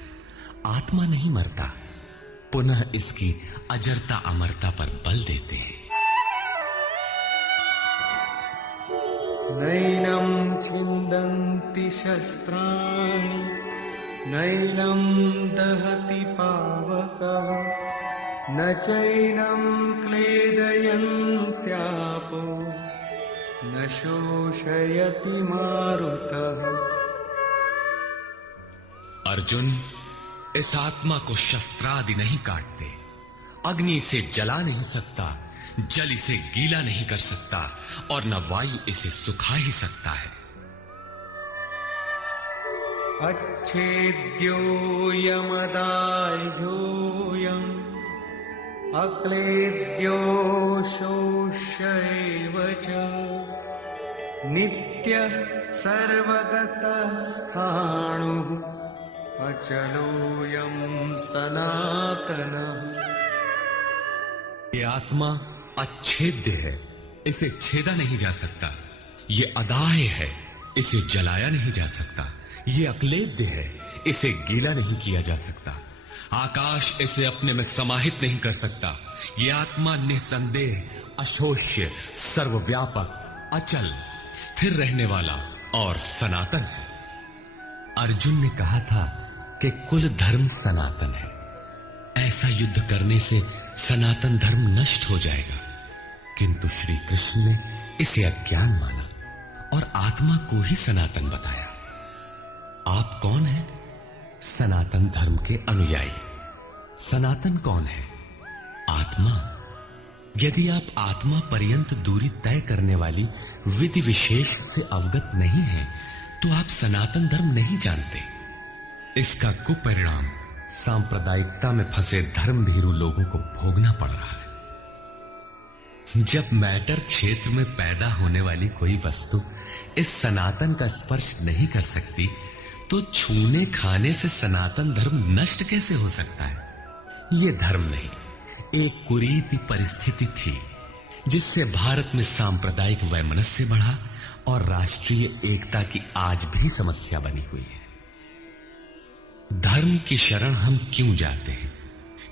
आत्मा नहीं मरता, पुनः इसकी अजरता अमरता पर बल देते हैं। नैनं छिन्दन्ति शस्त्राणि नैनं दहति पावकः न चैनं क्लेदयन्त्यापो न शोषयति मारुतः। अर्जुन, इस आत्मा को शस्त्रादि नहीं काटते, अग्नि से जला नहीं सकता, जल इसे गीला नहीं कर सकता और न वायु इसे सुखा ही सकता है। अच्छेद्यो यमदाह्योऽयम् अक्लेद्यो शोष्यैव च नित्यः सर्वगतः स्थाणुः अचलोऽयं सनातनः। ये आत्मा अच्छेद्य है, इसे छेदा नहीं जा सकता। ये अदाह्य है, इसे जलाया नहीं जा सकता। ये अक्लेद्य है, इसे गीला नहीं किया जा सकता। आकाश इसे अपने में समाहित नहीं कर सकता। ये आत्मा निसंदेह, अशोष्य, सर्वव्यापक, अचल, स्थिर रहने वाला और सनातन है। अर्जुन ने कहा था कि कुल धर्म सनातन है। ऐसा युद्ध करने से सनातन धर्म नष्ट हो जाएगा, किंतु श्री कृष्ण ने इसे अज्ञान माना और आत्मा को ही सनातन बताया। आप कौन हैं? सनातन धर्म के अनुयायी। सनातन कौन है? आत्मा। यदि आप आत्मा पर्यंत दूरी तय करने वाली विधि विशेष से अवगत नहीं हैं, तो आप सनातन धर्म नहीं जानते। इसका कुपरिणाम सांप्रदायिकता में फंसे धर्मभीरू लोगों को भोगना पड़ रहा है। जब मैटर क्षेत्र में पैदा होने वाली कोई वस्तु इस सनातन का स्पर्श नहीं कर सकती, तो छूने खाने से सनातन धर्म नष्ट कैसे हो सकता है? यह धर्म नहीं, एक कुरीति परिस्थिति थी जिससे भारत में सांप्रदायिक वैमनस्य बढ़ा और राष्ट्रीय एकता की आज भी समस्या बनी हुई है। धर्म की शरण हम क्यों जाते हैं?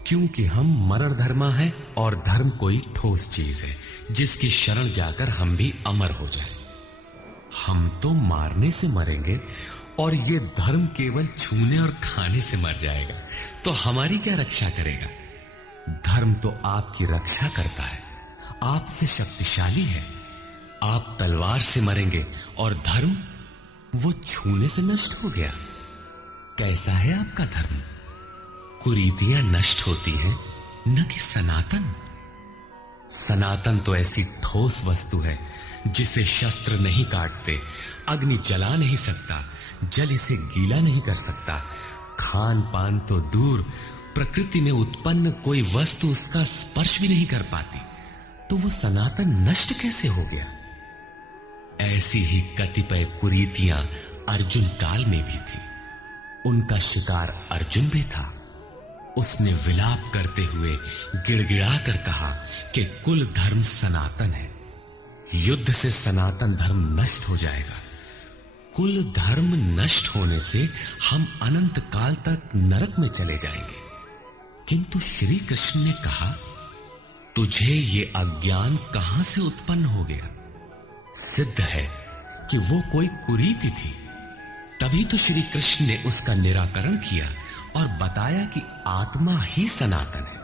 क्योंकि हम मरण धर्मा है और धर्म कोई ठोस चीज है जिसकी शरण जाकर हम भी अमर हो जाएं। हम तो मारने से मरेंगे और ये धर्म केवल छूने और खाने से मर जाएगा, तो हमारी क्या रक्षा करेगा? धर्म तो आपकी रक्षा करता है, आपसे शक्तिशाली है। आप तलवार से मरेंगे और धर्म वो छूने से नष्ट हो गया। कैसा है आपका धर्म? कुरीतियां नष्ट होती हैं, न कि सनातन। सनातन तो ऐसी ठोस वस्तु है जिसे शस्त्र नहीं काटते, अग्नि जला नहीं सकता, जल इसे गीला नहीं कर सकता। खान पान तो दूर, प्रकृति में उत्पन्न कोई वस्तु उसका स्पर्श भी नहीं कर पाती, तो वो सनातन नष्ट कैसे हो गया? ऐसी ही कतिपय कुरीतियां अर्जुन काल में भी थी। उनका शिकार अर्जुन भी था। उसने विलाप करते हुए गिड़गिड़ा कर कहा कि कुल धर्म सनातन है, युद्ध से सनातन धर्म नष्ट हो जाएगा। कुल धर्म नष्ट होने से हम अनंत काल तक नरक में चले जाएंगे। किंतु श्री कृष्ण ने कहा, तुझे ये अज्ञान कहां से उत्पन्न हो गया? सिद्ध है कि वो कोई कुरीति थी। तभी तो श्री कृष्ण ने उसका निराकरण किया और बताया कि आत्मा ही सनातन है।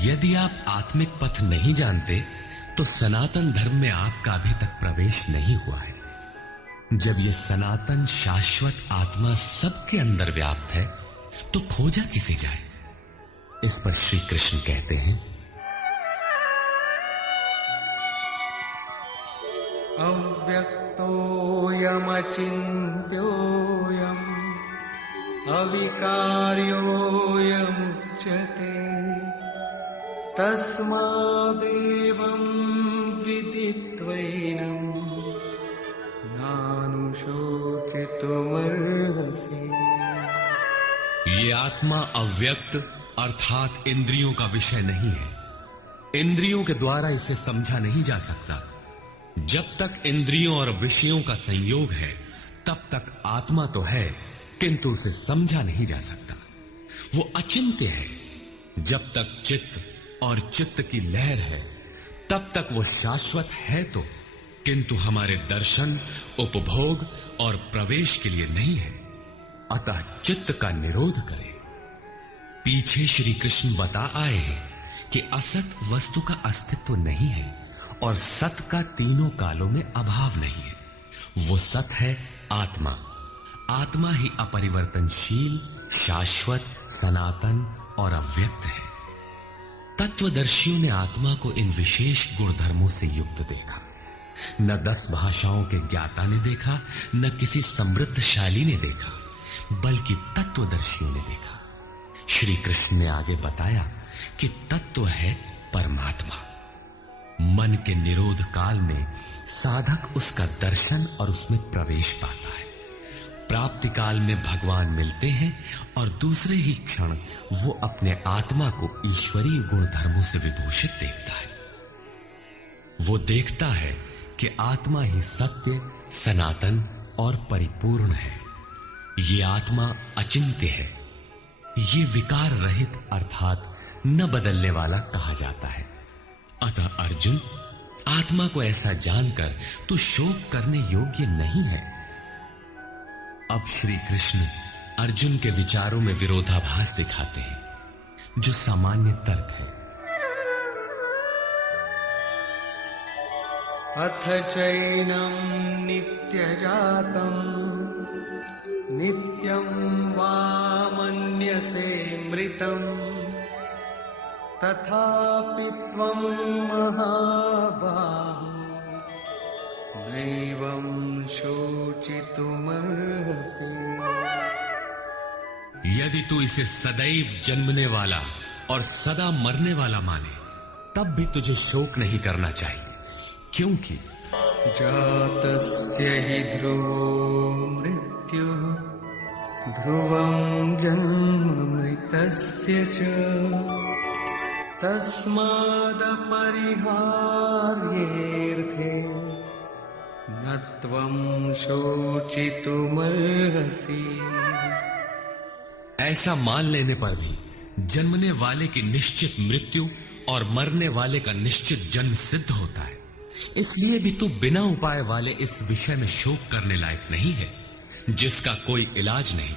यदि आप आत्मिक पथ नहीं जानते तो सनातन धर्म में आपका अभी तक प्रवेश नहीं हुआ है। जब यह सनातन शाश्वत आत्मा सबके अंदर व्याप्त है तो खोजा किसे जाए? इस पर श्री कृष्ण कहते हैं, अव्यक्तोऽयमचिन्त्योऽयम् अविकार्योऽयमुच्यते तस्मादेवं विदित्वैनं नानुशोचितुमर्हसि। ये आत्मा अव्यक्त अर्थात इंद्रियों का विषय नहीं है। इंद्रियों के द्वारा इसे समझा नहीं जा सकता। जब तक इंद्रियों और विषयों का संयोग है तब तक आत्मा तो है, किंतु उसे समझा नहीं जा सकता। वो अचिंत्य है। जब तक चित्त और चित्त की लहर है तब तक वो शाश्वत है तो, किंतु हमारे दर्शन, उपभोग और प्रवेश के लिए नहीं है। अतः चित्त का निरोध करें। पीछे श्री कृष्ण बता आए हैं कि असत वस्तु का अस्तित्व नहीं है और सत का तीनों कालों में अभाव नहीं है। वो सत है आत्मा। आत्मा ही अपरिवर्तनशील, शाश्वत, सनातन और अव्यक्त है। तत्वदर्शियों ने आत्मा को इन विशेष गुणधर्मों से युक्त देखा। न 10 भाषाओं के ज्ञाता ने देखा, न किसी समृद्धशाली ने देखा, बल्कि तत्वदर्शियों ने देखा। श्री कृष्ण ने आगे बताया कि तत्व है परमात्मा। मन के निरोध काल में साधक उसका दर्शन और उसमें प्रवेश पाता है। प्राप्ति काल में भगवान मिलते हैं और दूसरे ही क्षण वो अपने आत्मा को ईश्वरीय गुण धर्मों से विभूषित देखता है। वो देखता है कि आत्मा ही सत्य, सनातन और परिपूर्ण है। ये आत्मा अचिंत्य है। ये विकार रहित अर्थात न बदलने वाला कहा जाता है। अतः अर्जुन, आत्मा को ऐसा जानकर तू शोक करने योग्य नहीं है। अब श्री कृष्ण अर्जुन के विचारों में विरोधाभास दिखाते हैं, जो सामान्य तर्क है। अथ चैनं नित्यजातं नित्यं वा मन्यसे मृतं तथापि त्वं महाबाहो नैवं शोचितुमर्हसि। यदि तू इसे सदैव जन्मने वाला और सदा मरने वाला माने तब भी तुझे शोक नहीं करना चाहिए, क्योंकि जातस्य हि ध्रुवो मृत्युः ध्रुवं जन्म मृतस्य च तस्मादपरिहार्येऽर्थे न शोचितुमर्हसि। ऐसा मान लेने पर भी जन्मने वाले की निश्चित मृत्यु और मरने वाले का निश्चित जन्म सिद्ध होता है। इसलिए भी तू बिना उपाय वाले इस विषय में शोक करने लायक नहीं है। जिसका कोई इलाज नहीं,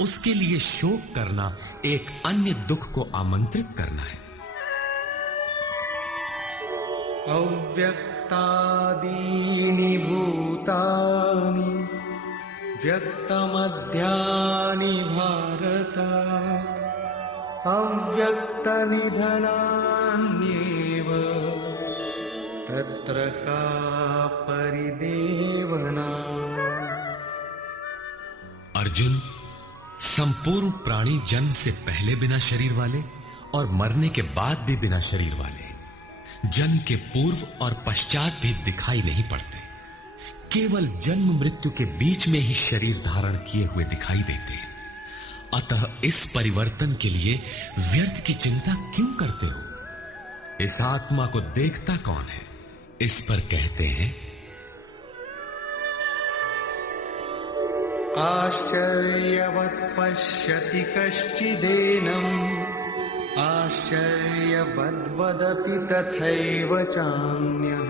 उसके लिए शोक करना एक अन्य दुख को आमंत्रित करना है। अव्यक्तादीनि भूतानि व्यक्तमध्यानि भारत अव्यक्तनिधनान्येव तत्र का परिदेवना। अर्जुन, संपूर्ण प्राणी जन्म से पहले बिना शरीर वाले और मरने के बाद भी बिना शरीर वाले, जन्म के पूर्व और पश्चात भी दिखाई नहीं पड़ते। केवल जन्म मृत्यु के बीच में ही शरीर धारण किए हुए दिखाई देते हैं। अतः इस परिवर्तन के लिए व्यर्थ की चिंता क्यों करते हो? इस आत्मा को देखता कौन है? इस पर कहते हैं, आश्चर्यवत् पश्यति कश्चिदेनम् आश्चर्यवद् वदति तथैव चान्यः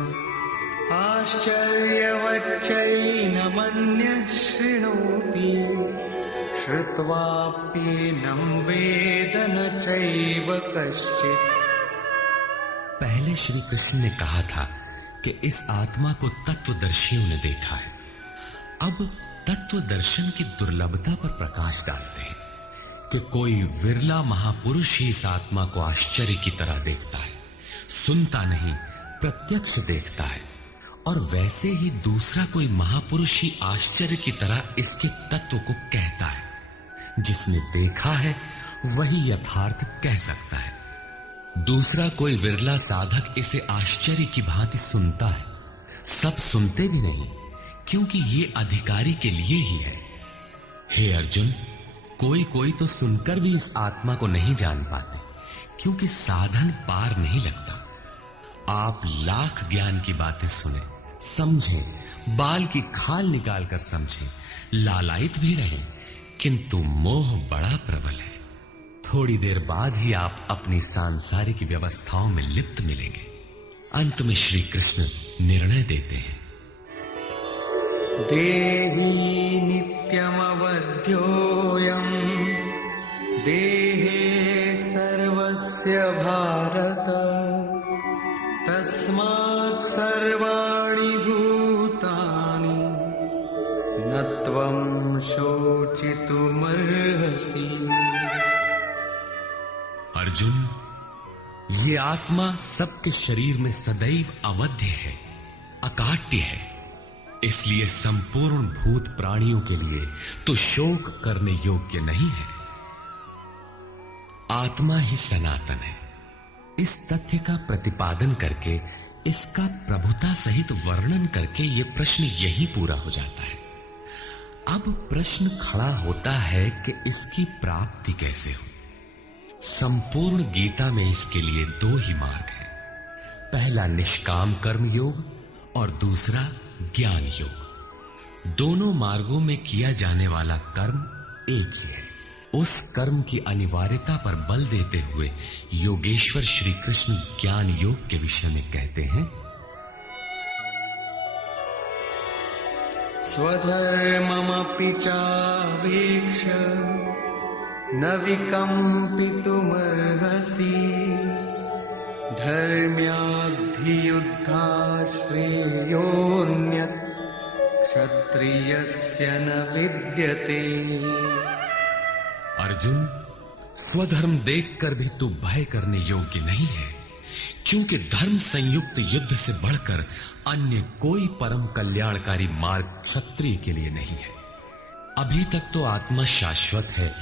आश्चर्यवच्चैनमन्यः शृणोति श्रुत्वाप्येनं वेद न चैव कश्चित्। पहले श्री कृष्ण ने कहा था कि इस आत्मा को तत्वदर्शियों ने देखा है। अब तत्व दर्शन की दुर्लभता पर प्रकाश डालते हैं कि कोई विरला महापुरुष ही इस आत्मा को आश्चर्य की तरह देखता है, सुनता नहीं प्रत्यक्ष देखता है। और वैसे ही दूसरा कोई महापुरुष ही आश्चर्य की तरह इसके तत्व को कहता है। जिसने देखा है वही यथार्थ कह सकता है। दूसरा कोई विरला साधक इसे आश्चर्य की भांति सुनता है। सब सुनते भी नहीं, क्योंकि ये अधिकारी के लिए ही है। हे अर्जुन, कोई कोई तो सुनकर भी इस आत्मा को नहीं जान पाते, क्योंकि साधन पार नहीं लगता। आप लाख ज्ञान की बातें सुने, समझें, बाल की खाल निकाल कर समझें, लालायित भी रहें, किंतु मोह बड़ा प्रबल है। थोड़ी देर बाद ही आप अपनी सांसारिक व्यवस्थाओं में लिप्त मिलेंगे। अंत में श्री कृष्ण निर्णय देते हैं, देहि नित्यमवध्योऽयं देहे सर्वस्य भारत तस्मात् सर्वाणि भूतानि न त्वं शोचितुमर्हसि। अर्जुन, ये आत्मा सबके शरीर में सदैव अवध्य है, अकाट्य है। इसलिए संपूर्ण भूत प्राणियों के लिए तो शोक करने योग्य नहीं है। आत्मा ही सनातन है। इस तथ्य का प्रतिपादन करके, इसका प्रभुता सहित वर्णन करके ये प्रश्न यही पूरा हो जाता है। अब प्रश्न खड़ा होता है कि इसकी प्राप्ति कैसे हो। संपूर्ण गीता में इसके लिए दो ही मार्ग हैं। पहला निष्काम कर्म योग और दूसरा ज्ञान योग। दोनों मार्गों में किया जाने वाला कर्म एक ही है। उस कर्म की अनिवार्यता पर बल देते हुए योगेश्वर श्री कृष्ण ज्ञान योग के विषय में कहते हैं, स्वधर्ममपि चावेक्ष न विकम्पितुमर्हसि धर्म्याद्धियुद्धात् श्रेयोऽन्यत् क्षत्रियस्य न विद्यते। अर्जुन, स्वधर्म देखकर भी तू भय करने योग्य नहीं है, क्योंकि धर्म संयुक्त युद्ध से बढ़कर अन्य कोई परम कल्याणकारी मार्ग क्षत्रिय के लिए नहीं है। अभी तक तो आत्मा शाश्वत है,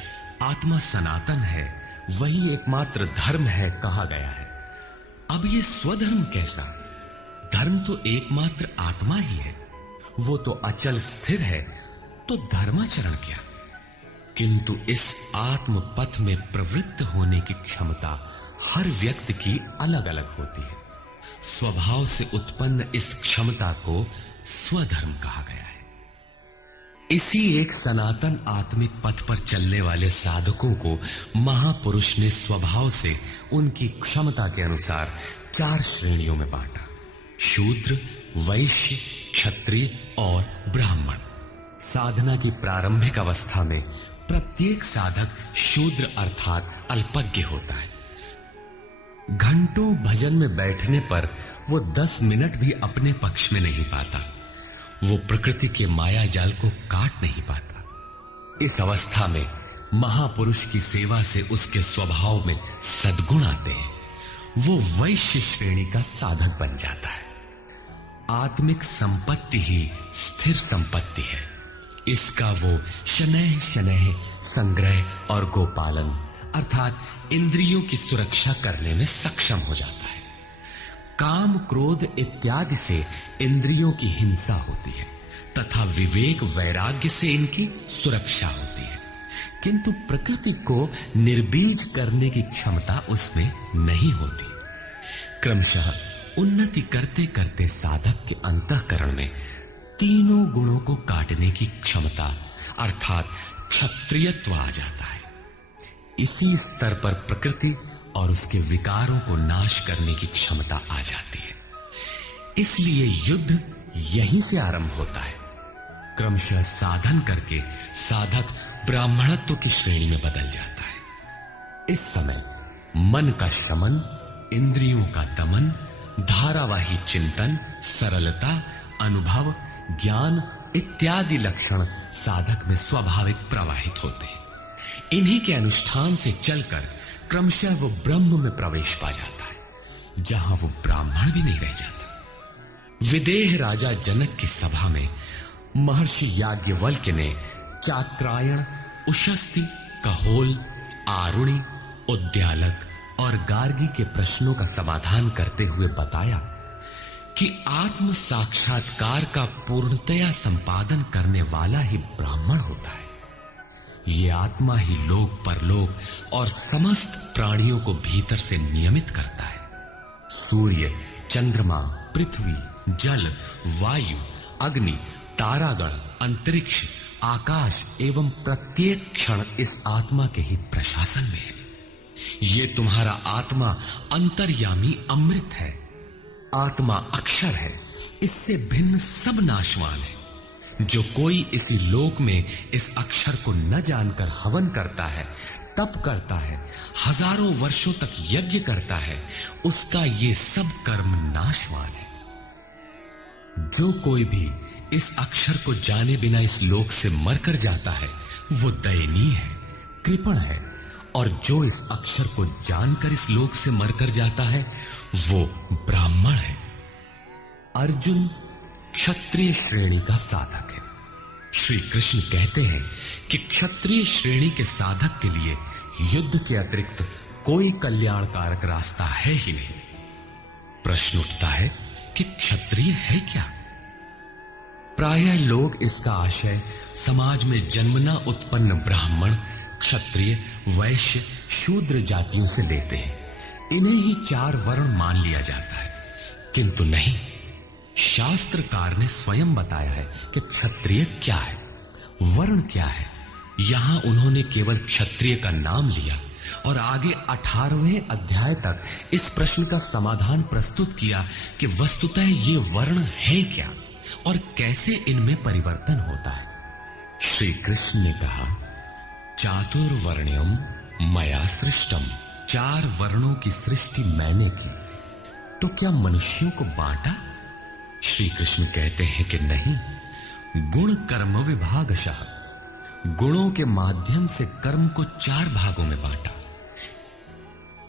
आत्मा सनातन है, वही एकमात्र धर्म है कहा गया है। अब ये स्वधर्म कैसा? धर्म तो एकमात्र आत्मा ही है, वो तो अचल स्थिर है, तो धर्माचरण क्या? किंतु इस आत्म पथ में प्रवृत्त होने की क्षमता हर व्यक्ति की अलग अलग होती है। स्वभाव से उत्पन्न इस क्षमता को स्वधर्म कहा गया है। इसी एक सनातन आत्मिक पथ पर चलने वाले साधकों को महापुरुष ने स्वभाव से उनकी क्षमता के अनुसार 4 श्रेणियों में बांटा: शूद्र, वैश्य, क्षत्रिय और ब्राह्मण। साधना की प्रारंभिक अवस्था में प्रत्येक साधक शूद्र अर्थात अल्पज्ञ होता है। घंटों भजन में बैठने पर वो 10 मिनट भी अपने पक्ष में नहीं पाता। वो प्रकृति के माया जाल को काट नहीं पाता। इस अवस्था में महापुरुष की सेवा से उसके स्वभाव में सद्गुण आते हैं। वो वैश्य श्रेणी का साधक बन जाता है। आत्मिक संपत्ति ही स्थिर संपत्ति है। इसका वो शनैः शनैः संग्रह और गोपालन अर्थात इंद्रियों की सुरक्षा करने में सक्षम हो जाता है। काम, क्रोध इत्यादि से इंद्रियों की हिंसा होती है तथा विवेक, वैराग्य से इनकी सुरक्षा होती है, किंतु प्रकृति को निर्बीज करने की क्षमता उसमें नहीं होती। क्रमशः उन्नति करते करते साधक के अंतःकरण में तीनों गुणों को काटने की क्षमता अर्थात क्षत्रियत्व आ जाता है। इसी स्तर पर प्रकृति और उसके विकारों को नाश करने की क्षमता आ जाती है। इसलिए युद्ध यहीं से आरंभ होता है। क्रमशः साधन करके साधक ब्राह्मणत्व की श्रेणी में बदल जाता है। इस समय मन का शमन, इंद्रियों का दमन, धारावाही चिंतन, सरलता, अनुभव, ज्ञान इत्यादि लक्षण साधक में स्वाभाविक प्रवाहित होते हैं। इन्हीं के अनुष्ठान से चलकर क्रमशः वो ब्रह्म में प्रवेश पा जाता है, जहां वो ब्राह्मण भी नहीं रह जाता। विदेह राजा जनक की सभा में महर्षि याज्ञवल्क्य ने चाक्रायण, उशस्ति, कहोल, आरुणि, उद्यालक और गार्गी के प्रश्नों का समाधान करते हुए बताया कि आत्म साक्षात्कार का पूर्णतया संपादन करने वाला ही ब्राह्मण होता है। ये आत्मा ही लोक परलोक और समस्त प्राणियों को भीतर से नियमित करता है। सूर्य, चंद्रमा, पृथ्वी, जल, वायु, अग्नि, तारागण, अंतरिक्ष, आकाश एवं प्रत्येक क्षण इस आत्मा के ही प्रशासन में है। ये तुम्हारा आत्मा अंतर्यामी अमृत है। आत्मा अक्षर है, इससे भिन्न सब नाशवान है। जो कोई इसी लोक में इस अक्षर को न जानकर हवन करता है, तप करता है, हजारों वर्षों तक यज्ञ करता है, उसका ये सब कर्म नाशवान है। जो कोई भी इस अक्षर को जाने बिना इस लोक से मरकर जाता है, वो दयनीय है, कृपण है, और जो इस अक्षर को जानकर इस लोक से मरकर जाता है, वो ब्राह्मण है। अर्जुन क्षत्रिय श्रेणी का साधक है। श्री कृष्ण कहते हैं कि क्षत्रिय श्रेणी के साधक के लिए युद्ध के अतिरिक्त कोई कल्याणकारक रास्ता है ही नहीं। प्रश्न उठता है कि क्षत्रिय है क्या? प्रायः लोग इसका आशय समाज में जन्मना उत्पन्न ब्राह्मण, क्षत्रिय, वैश्य, शूद्र जातियों से लेते हैं। इन्हें ही 4 वर्ण मान लिया जाता है, किंतु नहीं। शास्त्रकार ने स्वयं बताया है कि क्षत्रिय क्या है, वर्ण क्या है। यहां उन्होंने केवल क्षत्रिय का नाम लिया और आगे 18वें अध्याय तक इस प्रश्न का समाधान प्रस्तुत किया कि वस्तुतः ये वर्ण है क्या और कैसे इनमें परिवर्तन होता है। श्री कृष्ण ने कहा, चातुर्वर्ण्यम मया सृष्टम। 4 वर्णों की सृष्टि मैंने की, तो क्या मनुष्यों को बांटा? श्री कृष्ण कहते हैं कि नहीं, गुण कर्म विभागशः। गुणों के माध्यम से कर्म को 4 भागों में बांटा।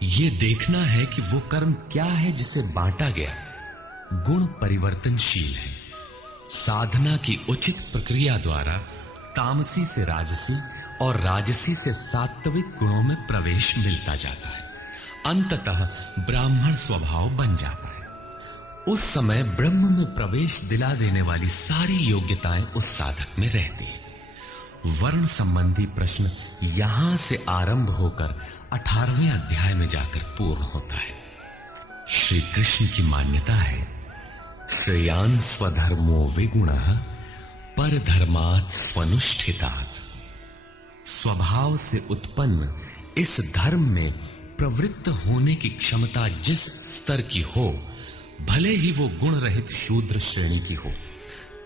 यह देखना है कि वो कर्म क्या है जिसे बांटा गया। गुण परिवर्तनशील है। साधना की उचित प्रक्रिया द्वारा तामसी से राजसी और राजसी से सात्विक गुणों में प्रवेश मिलता जाता है। अंततः ब्राह्मण स्वभाव बन जाता है। उस समय ब्रह्म में प्रवेश दिला देने वाली सारी योग्यताएं उस साधक में रहती है। वर्ण संबंधी प्रश्न यहां से आरंभ होकर 18वें अध्याय में जाकर पूर्ण होता है। श्री कृष्ण की मान्यता है, श्रेयान् स्वधर्मो विगुणः परधर्मात् स्वनुष्ठितात्। स्वभाव से उत्पन्न इस धर्म में प्रवृत्त होने की क्षमता जिस स्तर की हो, भले ही वो गुण रहित शूद्र श्रेणी की हो,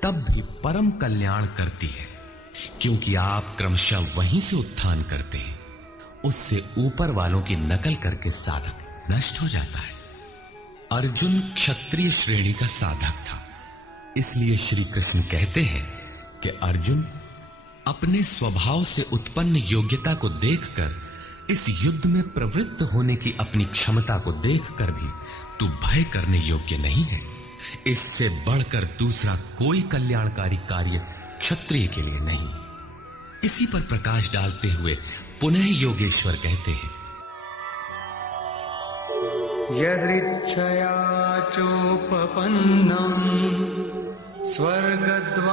तब भी परम कल्याण करती है, क्योंकि आप क्रमशः वहीं से उत्थान करते हैं। उससे ऊपर वालों की नकल करके साधक नष्ट हो जाता है। अर्जुन क्षत्रिय श्रेणी का साधक था, इसलिए श्री कृष्ण कहते हैं कि अर्जुन, अपने स्वभाव से उत्पन्न योग्यता को देखकर, इस युद्ध में प्रवृत्त होने की अपनी क्षमता को देखकर भी तू भय करने योग्य नहीं है। इससे बढ़कर दूसरा कोई कल्याणकारी कार्य क्षत्रिय के लिए नहीं। इसी पर प्रकाश डालते हुए पुनः योगेश्वर कहते हैं, यदृच्छया चोपपन्नम् स्वर्गद्वारमपावृतम्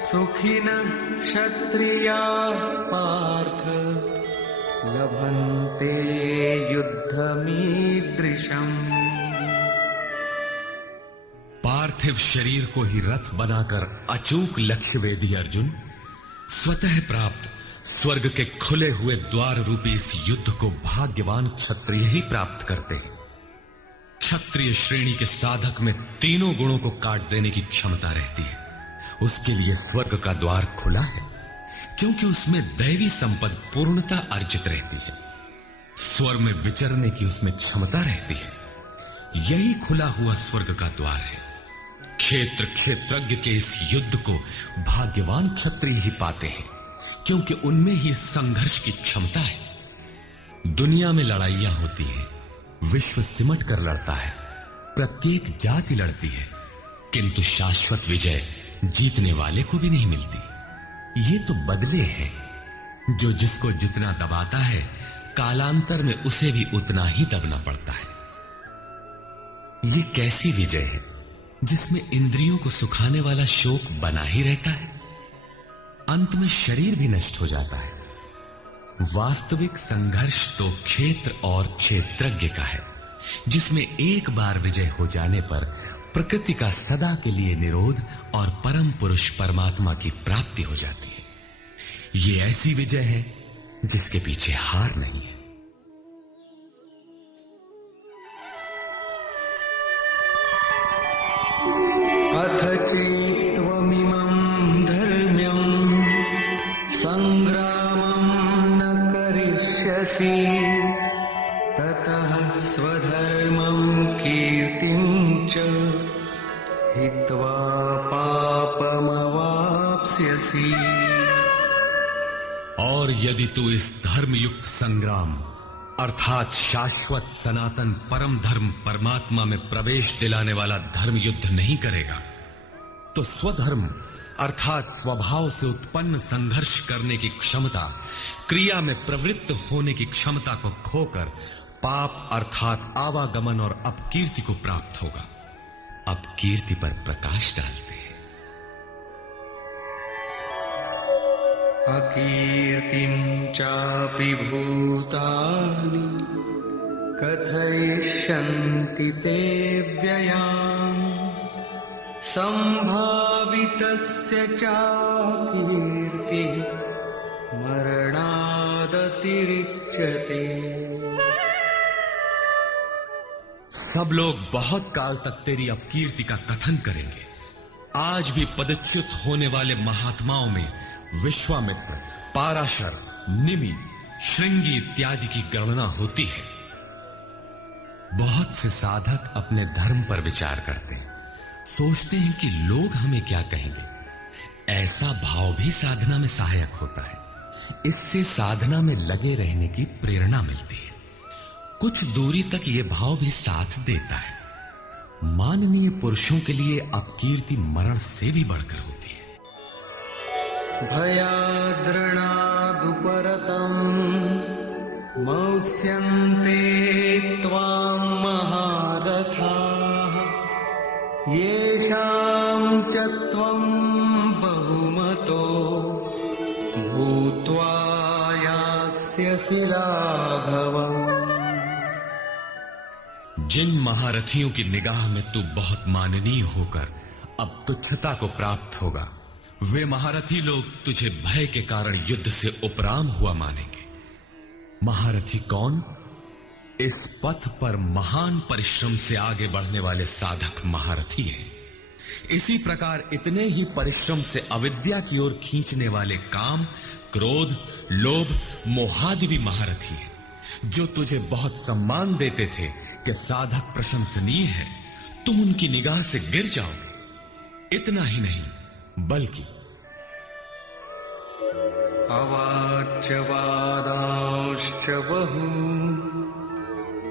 सुखिनः क्षत्रियाः पार्थ लभन्ते युद्धमीदृशम्। पार्थिव शरीर को ही रथ बनाकर अचूक लक्ष्य वेदी अर्जुन, स्वतः प्राप्त स्वर्ग के खुले हुए द्वार रूपी इस युद्ध को भाग्यवान क्षत्रिय ही प्राप्त करते हैं। क्षत्रिय श्रेणी के साधक में तीनों गुणों को काट देने की क्षमता रहती है। उसके लिए स्वर्ग का द्वार खुला है, क्योंकि उसमें दैवी संपद पूर्णता अर्जित रहती है। स्वर्ग में विचरने की उसमें क्षमता रहती है। यही खुला हुआ स्वर्ग का द्वार है। क्षेत्र क्षेत्रज्ञ के इस युद्ध को भाग्यवान क्षत्रिय ही पाते हैं, क्योंकि उनमें ही संघर्ष की क्षमता है। दुनिया में लड़ाइयां होती हैं, विश्व सिमट कर लड़ता है, प्रत्येक जाति लड़ती है, किंतु शाश्वत विजय जीतने वाले को भी नहीं मिलती। ये तो बदले हैं। जो जिसको जितना दबाता है, कालांतर में उसे भी उतना ही दबना पड़ता है। ये कैसी विजय है जिसमें इंद्रियों को सुखाने वाला शोक बना ही रहता है, अंत में शरीर भी नष्ट हो जाता है। वास्तविक संघर्ष तो क्षेत्र और क्षेत्रज्ञ का है, जिसमें एक बार विजय हो जाने पर प्रकृति का सदा के लिए निरोध और परम पुरुष परमात्मा की प्राप्ति हो जाती है। ये ऐसी विजय है जिसके पीछे हार नहीं है। अथ चेत्त्वमिमं धर्म्यं संग्रामं न करिष्यसि ततः स्वधर्मं कीर्तिं च हित्वा पापमवाप्स्यसि। और यदि तू इस धर्मयुक्त संग्राम अर्थात शाश्वत सनातन परम धर्म परमात्मा में प्रवेश दिलाने वाला धर्म युद्ध नहीं करेगा, तो स्वधर्म अर्थात स्वभाव से उत्पन्न संघर्ष करने की क्षमता, क्रिया में प्रवृत्त होने की क्षमता को खोकर पाप अर्थात आवागमन और अपकीर्ति को प्राप्त होगा। अपकीर्ति पर प्रकाश डालते हैं। अकीर्तिं चापि भूतानि कथयिष्यन्ति ते व्ययाम् सम्भावितस्य चाकीर्तिः मरणादतिरिच्यते। सब लोग बहुत काल तक तेरी अपकीर्ति का कथन करेंगे। आज भी पदच्युत होने वाले महात्माओं में विश्वामित्र, पाराशर, निमि, श्रृंगी इत्यादि की गणना होती है। बहुत से साधक अपने धर्म पर विचार करते हैं, सोचते हैं कि लोग हमें क्या कहेंगे। ऐसा भाव भी साधना में सहायक होता है। इससे साधना में लगे रहने की प्रेरणा मिलती है। कुछ दूरी तक यह भाव भी साथ देता है। माननीय पुरुषों के लिए अपकीर्ति मरण से भी बढ़कर होती है। भयाद्रणादुपरतम् मौस्यन्ते त्वां महारथाः येषां च त्वं बहुमतो भूत्वा यास्यसि लाघवम्। जिन महारथियों की निगाह में तू बहुत माननीय होकर अब तुच्छता को प्राप्त होगा, वे महारथी लोग तुझे भय के कारण युद्ध से उपराम हुआ मानेंगे। महारथी कौन? इस पथ पर महान परिश्रम से आगे बढ़ने वाले साधक महारथी हैं। इसी प्रकार इतने ही परिश्रम से अविद्या की ओर खींचने वाले काम, क्रोध, लोभ, मोहादि भी महारथी हैं, जो तुझे बहुत सम्मान देते थे कि साधक प्रशंसनीय है, तुम उनकी निगाह से गिर जाओगे। इतना ही नहीं बल्कि अवाच्य वादांश्च बहु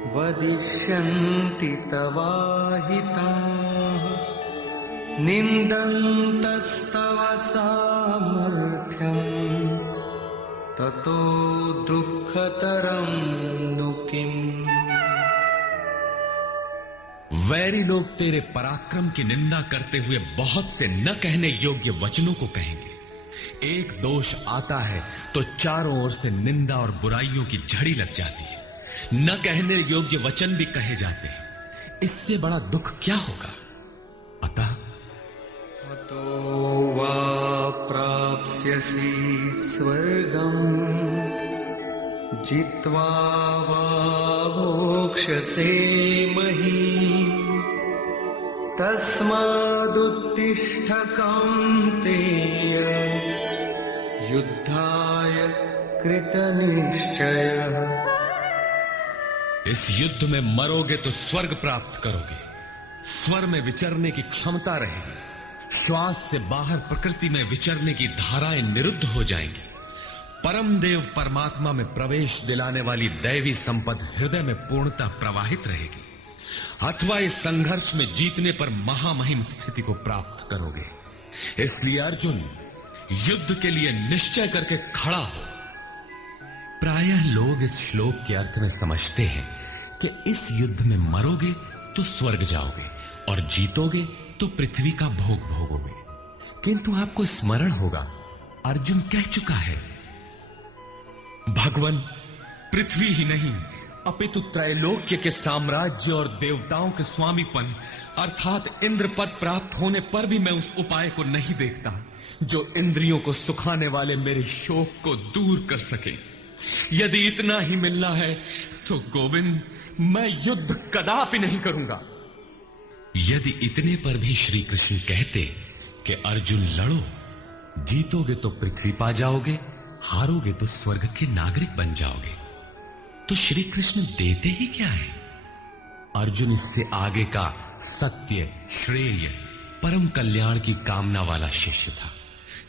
वदिष्यन्ति तवाहिताः निन्दन्तस्तव सामर्थ्यम् ततो दुःखतरं नु किम्। वैरी लोग तेरे पराक्रम की निंदा करते हुए बहुत से न कहने योग्य वचनों को कहेंगे। एक दोष आता है तो चारों ओर से निंदा और बुराइयों की झड़ी लग जाती है। न कहने योग्य वचन भी कहे जाते हैं। इससे बड़ा दुख क्या होगा? अतः अतो वा प्राप्स्यसि स्वर्गम् जित्वा वा भोक्ष्यसे महीम् तस्मादुत्तिष्ठ कौन्तेय युद्धाय कृतनिश्चयः। इस युद्ध में मरोगे तो स्वर्ग प्राप्त करोगे। स्वर में विचरने की क्षमता रहेगी। श्वास से बाहर प्रकृति में विचरने की धाराएं निरुद्ध हो जाएंगी। परम देव परमात्मा में प्रवेश दिलाने वाली दैवी संपद हृदय में पूर्णतः प्रवाहित रहेगी। अथवा इस संघर्ष में जीतने पर महामहिम स्थिति को प्राप्त करोगे। इसलिए अर्जुन, युद्ध के लिए निश्चय करके खड़ा हो। प्रायः लोग इस श्लोक के अर्थ में समझते हैं कि इस युद्ध में मरोगे तो स्वर्ग जाओगे और जीतोगे तो पृथ्वी का भोग भोगोगे। किंतु आपको स्मरण होगा, अर्जुन कह चुका है, भगवान पृथ्वी ही नहीं अपितु त्रैलोक्य के साम्राज्य और देवताओं के स्वामीपन अर्थात इंद्र पद प्राप्त होने पर भी मैं उस उपाय को नहीं देखता जो इंद्रियों को सुखाने वाले मेरे शोक को दूर कर सके। यदि इतना ही मिलना है तो गोविंद, मैं युद्ध कदापि नहीं करूंगा। यदि इतने पर भी श्री कृष्ण कहते कि अर्जुन लड़ो, जीतोगे तो पृथ्वी पा जाओगे, हारोगे तो स्वर्ग के नागरिक बन जाओगे, तो श्री कृष्ण देते ही क्या है? अर्जुन इससे आगे का सत्य, श्रेय, परम कल्याण की कामना वाला शिष्य था,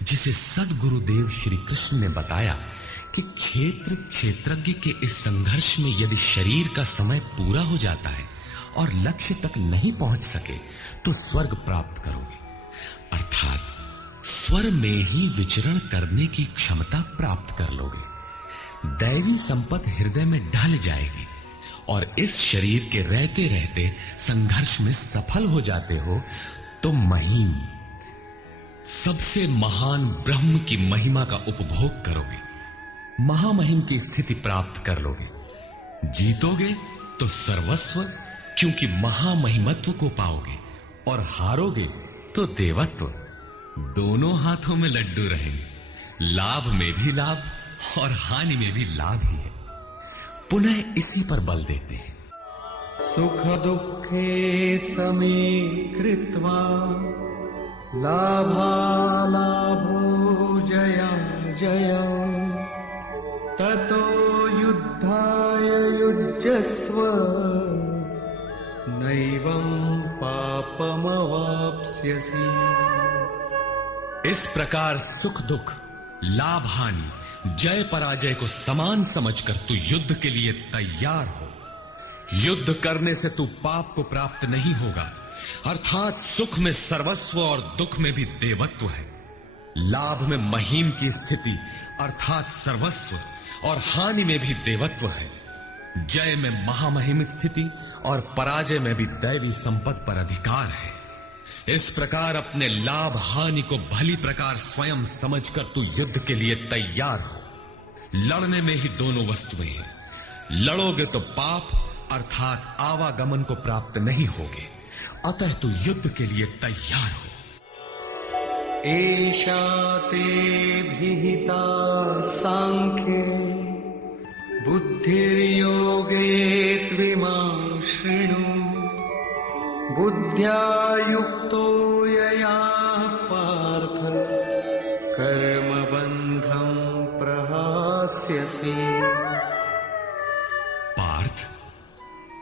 जिसे सद्गुरुदेव श्री कृष्ण ने बताया कि क्षेत्र क्षेत्रज्ञ के इस संघर्ष में यदि शरीर का समय पूरा हो जाता है और लक्ष्य तक नहीं पहुंच सके तो स्वर्ग प्राप्त करोगे, अर्थात स्वर में ही विचरण करने की क्षमता प्राप्त कर लोगे। दैवी संपत्ति हृदय में ढल जाएगी और इस शरीर के रहते रहते संघर्ष में सफल हो जाते हो तो महिम, सबसे महान ब्रह्म की महिमा का उपभोग करोगे, महामहिम की स्थिति प्राप्त कर लोगे। जीतोगे तो सर्वस्व, क्योंकि महामहिमत्व को पाओगे, और हारोगे तो देवत्व। दोनों हाथों में लड्डू रहेंगे, लाभ में भी लाभ और हानि में भी लाभ ही है। पुनः इसी पर बल देते हैं, सुख दुखे समे कृत्वा लाभालाभो जया जया ततो युद्धाय युज्यस्व नैवं पापमवाप्स्यसि। इस प्रकार सुख दुख, लाभ हानि, जय पराजय को समान समझकर तू युद्ध के लिए तैयार हो। युद्ध करने से तू पाप को प्राप्त नहीं होगा, अर्थात सुख में सर्वस्व और दुख में भी देवत्व है। लाभ में महिम की स्थिति अर्थात सर्वस्व और हानि में भी देवत्व है। जय में महामहिम स्थिति और पराजय में भी दैवी संपत्ति पर अधिकार है। इस प्रकार अपने लाभ हानि को भली प्रकार स्वयं समझकर तू युद्ध के लिए तैयार हो। लड़ने में ही दोनों वस्तुएं हैं, लड़ोगे तो पाप अर्थात आवागमन को प्राप्त नहीं होगे। अतः तू युद्ध के लिए तैयार हो। एषा ते विहिता सांख्ये बुद्धिर्योगे त्विमां शृणु। बुद्ध्या युक्तो यया पार्थ कर्मबन्धं प्रहास्यसि। पार्थ,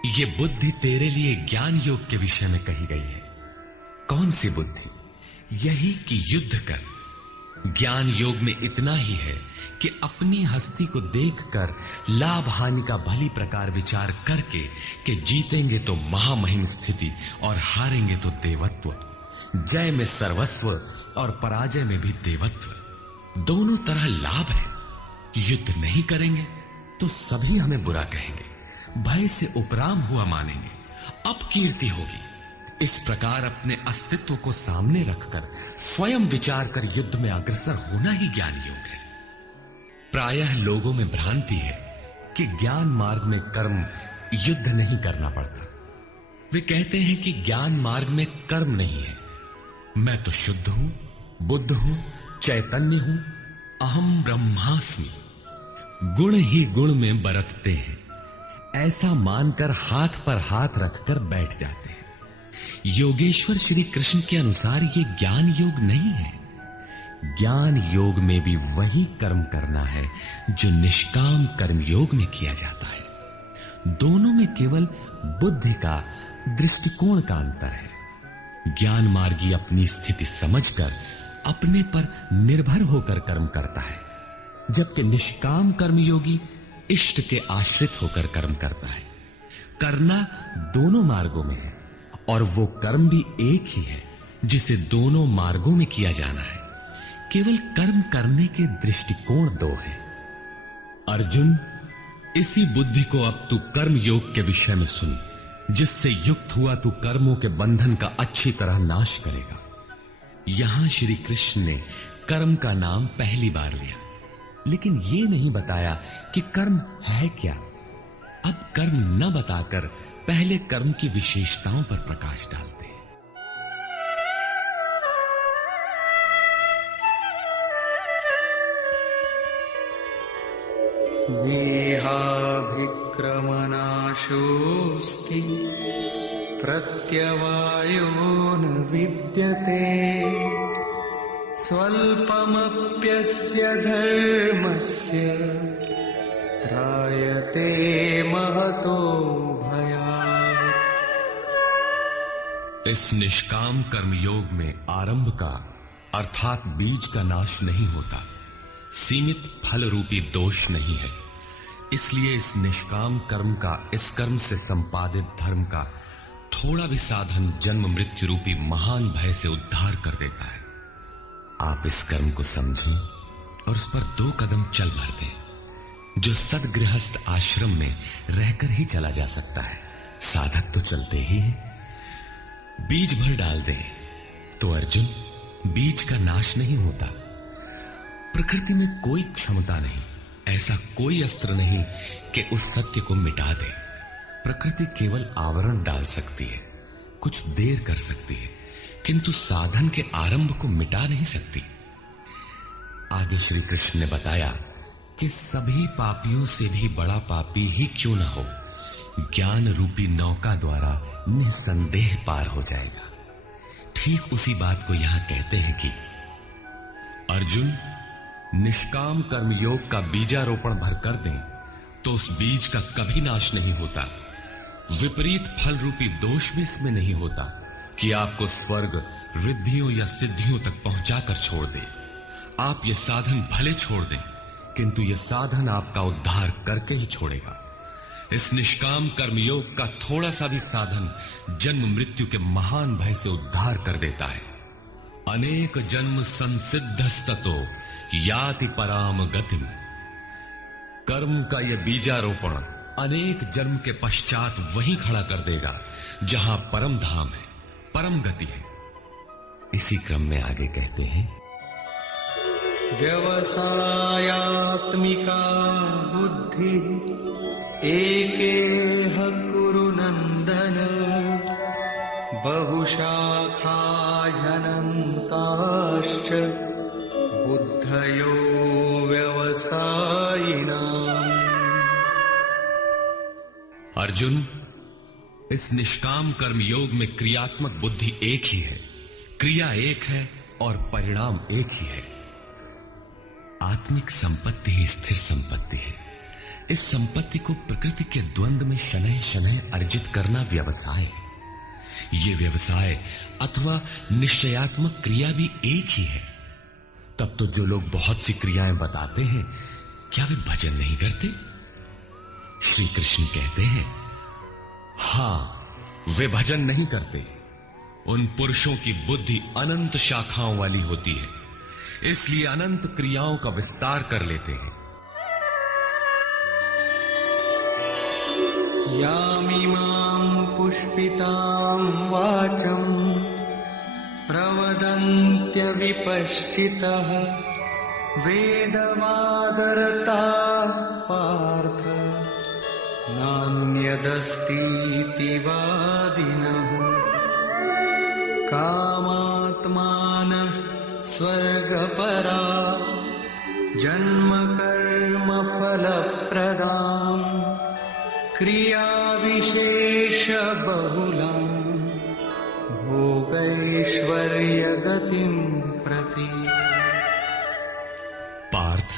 ये बुद्धि तेरे लिए ज्ञान योग के विषय में कही गई है। कौन सी बुद्धि? यही कि युद्ध कर। ज्ञान योग में इतना ही है कि अपनी हस्ती को देखकर लाभ हानि का भली प्रकार विचार करके कि जीतेंगे तो महामहिम स्थिति और हारेंगे तो देवत्व, जय में सर्वस्व और पराजय में भी देवत्व, दोनों तरह लाभ है। युद्ध नहीं करेंगे तो सभी हमें बुरा कहेंगे, भय से उपराम हुआ मानेंगे, अपकीर्ति होगी। इस प्रकार अपने अस्तित्व को सामने रखकर स्वयं विचार कर युद्ध में अग्रसर होना ही ज्ञान योग है। प्रायः लोगों में भ्रांति है कि ज्ञान मार्ग में कर्म युद्ध नहीं करना पड़ता। वे कहते हैं कि ज्ञान मार्ग में कर्म नहीं है। मैं तो शुद्ध हूं, बुद्ध हूं, चैतन्य हूं, अहम ब्रह्मास्मि। गुण ही गुण में बरतते हैं, ऐसा मानकर हाथ पर हाथ रखकर बैठ जाते हैं। योगेश्वर श्री कृष्ण के अनुसार ये ज्ञान योग नहीं है। ज्ञान योग में भी वही कर्म करना है जो निष्काम कर्म योग में किया जाता है। दोनों में केवल बुद्धि का, दृष्टिकोण का अंतर है। ज्ञान मार्गी अपनी स्थिति समझकर अपने पर निर्भर होकर कर्म करता है, जबकि निष्काम कर्मयोगी इष्ट के आश्रित होकर कर्म करता है। करना दोनों मार्गों में है और वो कर्म भी एक ही है जिसे दोनों मार्गों में किया जाना है। केवल कर्म करने के दृष्टिकोण दो हैं। अर्जुन, इसी बुद्धि को अब तू कर्म योग के विषय में सुन, जिससे युक्त हुआ तू कर्मों के बंधन का अच्छी तरह नाश करेगा। यहां श्री कृष्ण ने कर्म का नाम पहली बार लिया, लेकिन यह नहीं बताया कि कर्म है क्या। अब कर्म न बताकर पहले कर्म की विशेषताओं पर प्रकाश डालते हैं। देहाभिक्रमनाशोऽस्ति प्रत्यवायो न विद्यते। स्वल्पमप्यस्य धर्मस्य त्रायते महतो भयात्। इस निष्काम कर्म योग में आरंभ का अर्थात बीज का नाश नहीं होता, सीमित फल रूपी दोष नहीं है। इसलिए इस निष्काम कर्म का, इस कर्म से संपादित धर्म का थोड़ा भी साधन जन्म मृत्यु रूपी महान भय से उद्धार कर देता है। आप इस कर्म को समझें और उस पर 2 कदम चल भर दें, जो सदगृहस्थ आश्रम में रहकर ही चला जा सकता है। साधक तो चलते ही हैं। बीज भर डाल दें तो अर्जुन, बीज का नाश नहीं होता। प्रकृति में कोई क्षमता नहीं, ऐसा कोई अस्त्र नहीं कि उस सत्य को मिटा दे। प्रकृति केवल आवरण डाल सकती है, कुछ देर कर सकती है, किंतु साधन के आरंभ को मिटा नहीं सकती। आगे श्री कृष्ण ने बताया कि सभी पापियों से भी बड़ा पापी ही क्यों न हो, ज्ञान रूपी नौका द्वारा निसंदेह पार हो जाएगा। ठीक उसी बात को यहां कहते हैं कि अर्जुन, निष्काम कर्म योग का बीजारोपण भर कर दें तो उस बीज का कभी नाश नहीं होता। विपरीत फल रूपी दोष भी इसमें नहीं होता कि आपको स्वर्ग, रिद्धियों या सिद्धियों तक पहुंचाकर छोड़ दे। आप ये साधन भले छोड़ दें, किंतु ये साधन आपका उद्धार करके ही छोड़ेगा। इस निष्काम कर्मयोग का थोड़ा सा भी साधन जन्म मृत्यु के महान भय से उद्धार कर देता है। अनेक जन्म संसिद्धस्ततो याति पराम गतिम। कर्म का यह बीजारोपण अनेक जन्म के पश्चात वहीं खड़ा कर देगा जहां परम धाम है, परम गति है। इसी क्रम में आगे कहते हैं, व्यवसायात्मिका बुद्धि एकेह बहुशाखाह्यनन्ताश्च बुद्धयो व्यवसायिनाम्। अर्जुन, इस निष्काम कर्म योग में क्रियात्मक बुद्धि एक ही है, क्रिया एक है और परिणाम एक ही है। आत्मिक संपत्ति ही स्थिर संपत्ति है। इस संपत्ति को प्रकृति के द्वंद में शनैः शनैः अर्जित करना व्यवसाय है। ये व्यवसाय अथवा निश्चयात्मक क्रिया भी एक ही है। तब तो जो लोग बहुत सी क्रियाएं बताते हैं, क्या वे भजन नहीं करते? श्री कृष्ण कहते हैं, हां, वे भजन नहीं करते। उन पुरुषों की बुद्धि अनंत शाखाओं वाली होती है, इसलिए अनंत क्रियाओं का विस्तार कर लेते हैं। यामिमां पुष्पितां वाचं प्रवदन्त्यविपश्चितः वेदमादरता पार्थ नान्यदस्तीति वादिनः। कामात्मानः स्वर्गपरा जन्मकर्मफलप्रदाम् क्रियाविशेषबहुलाम् भोगैश्वर्यगतिं प्रति। पार्थ,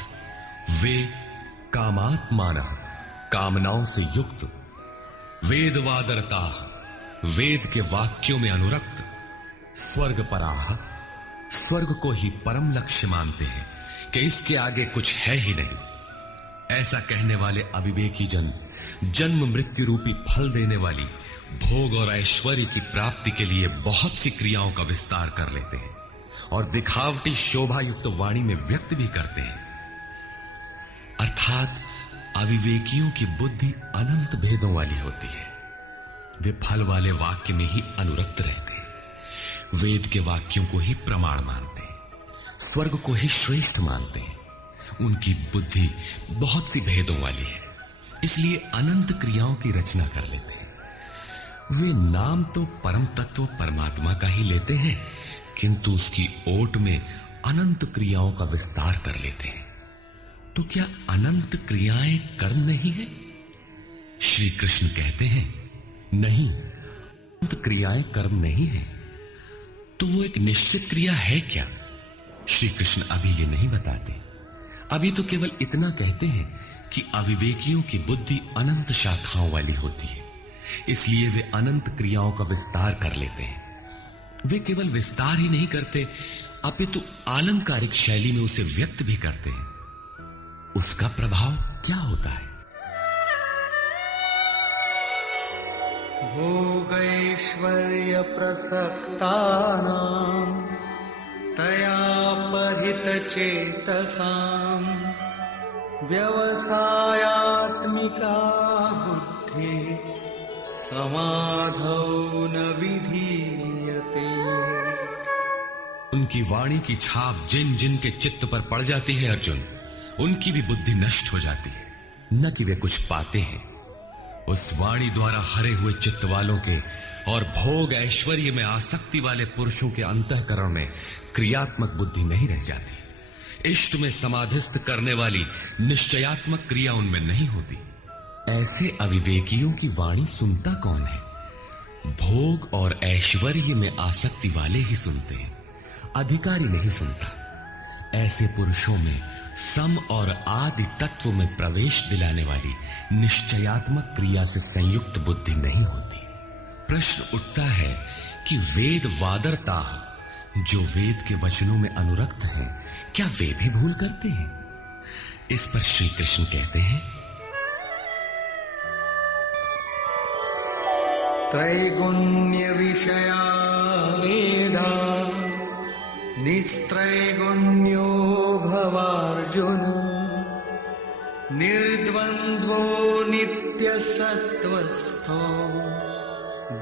वे कामात्मानः, कामनाओं से युक्त, वेदवादरता, वेद के वाक्यों में अनुरक्त, स्वर्गपराः, स्वर्ग को ही परम लक्ष्य मानते हैं कि इसके आगे कुछ है ही नहीं। ऐसा कहने वाले अविवेकी जन जन्म मृत्यु रूपी फल देने वाली भोग और ऐश्वर्य की प्राप्ति के लिए बहुत सी क्रियाओं का विस्तार कर लेते हैं और दिखावटी शोभा युक्त वाणी में व्यक्त भी करते हैं। अर्थात अविवेकियों की बुद्धि अनंत भेदों वाली होती है। वे फल वाले वाक्य में ही अनुरक्त रहते हैं, वेद के वाक्यों को ही प्रमाण मानते हैं, स्वर्ग को ही श्रेष्ठ मानते हैं। उनकी बुद्धि बहुत सी भेदों वाली है, इसलिए अनंत क्रियाओं की रचना कर लेते हैं। वे नाम तो परम तत्व परमात्मा का ही लेते हैं, किंतु उसकी ओट में अनंत क्रियाओं का विस्तार कर लेते हैं। तो क्या अनंत क्रियाएं कर्म नहीं है? श्री कृष्ण कहते हैं, नहीं, अनंत क्रियाएं कर्म नहीं है। तो वो एक निश्चित क्रिया है क्या? श्री कृष्ण अभी ये नहीं बताते। अभी तो केवल इतना कहते हैं कि अविवेकियों की बुद्धि अनंत शाखाओं वाली होती है, इसलिए वे अनंत क्रियाओं का विस्तार कर लेते हैं। वे केवल विस्तार ही नहीं करते, अपितु आलंकारिक शैली में उसे व्यक्त भी करते हैं। उसका प्रभाव क्या होता है? भोगैश्वर्य प्रसक्तानां तया परितचेतसां व्यवसायात्मिका बुद्धि समाधौ न विधीयते। उनकी वाणी की छाप जिन जिन के चित्त पर पड़ जाती है अर्जुन, उनकी भी बुद्धि नष्ट हो जाती है। न कि वे कुछ पाते हैं। उस वाणी द्वारा हरे हुए चित्त वालों के और भोग ऐश्वर्य में आसक्ति वाले पुरुषों के अंतःकरण में क्रियात्मक बुद्धि नहीं रह जाती। इष्ट में समाधिस्थ करने वाली निश्चयात्मक क्रिया उनमें नहीं होती। ऐसे अविवेकियों की वाणी सुनता कौन है? भोग और ऐश्वर्य में आसक्ति वाले ही सुनते हैं, अधिकारी नहीं सुनता। ऐसे पुरुषों में सम और आदि तत्व में प्रवेश दिलाने वाली निश्चयात्मक क्रिया से संयुक्त बुद्धि नहीं होती। प्रश्न उठता है कि वेद वादरता, जो वेद के वचनों में अनुरक्त हैं, क्या वे भी भूल करते हैं? इस पर श्री कृष्ण कहते हैं, त्रैगुण्य विषया वेदा निस्त्रैगुण्यो भवार्जुन निर्द्वन्द्वो नित्यसत्त्वस्थो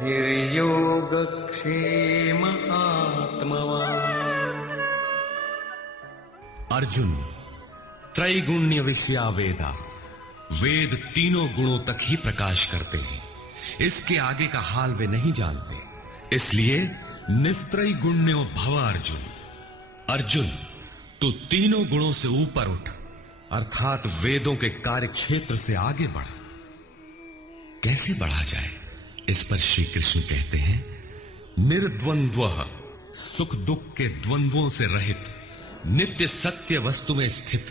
निर्योगक्षेम आत्मवान्। अर्जुन, त्रैगुण्य विषया वेदा, वेद तीनों गुणों तक ही प्रकाश करते हैं। इसके आगे का हाल वे नहीं जानते। इसलिए निस्त्रयी गुण्यो भव अर्जुन। अर्जुन, तू तीनों गुणों से ऊपर उठ, अर्थात वेदों के कार्य क्षेत्र से आगे बढ़। कैसे बढ़ा जाए, इस पर श्री कृष्ण कहते हैं, निर्द्वंद्वः, सुख दुख के द्वंद्वों से रहित, नित्य सत्य वस्तु में स्थित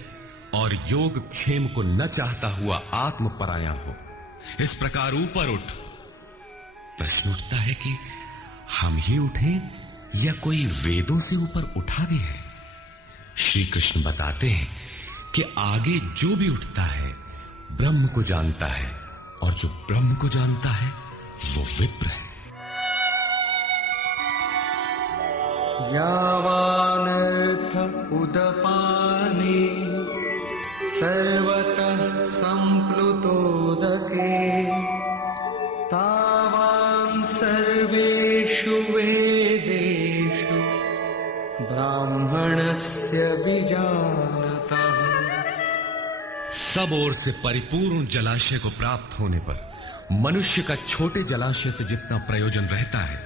और योग क्षेम को न चाहता हुआ आत्मपरायण हो। इस प्रकार ऊपर उठ। प्रश्न उठता है कि हम ही उठें या कोई वेदों से ऊपर उठा भी है? श्री कृष्ण बताते हैं कि आगे जो भी उठता है ब्रह्म को जानता है, और जो ब्रह्म को जानता है वो विप्र है। यावानर्थ उदपाने सर्वतः सम्प्लुतोदके तावान् सर्वेषु वेदेषु ब्राह्मणस्य विजानतः। सब ओर से परिपूर्ण जलाशय को प्राप्त होने पर मनुष्य का छोटे जलाशय से जितना प्रयोजन रहता है,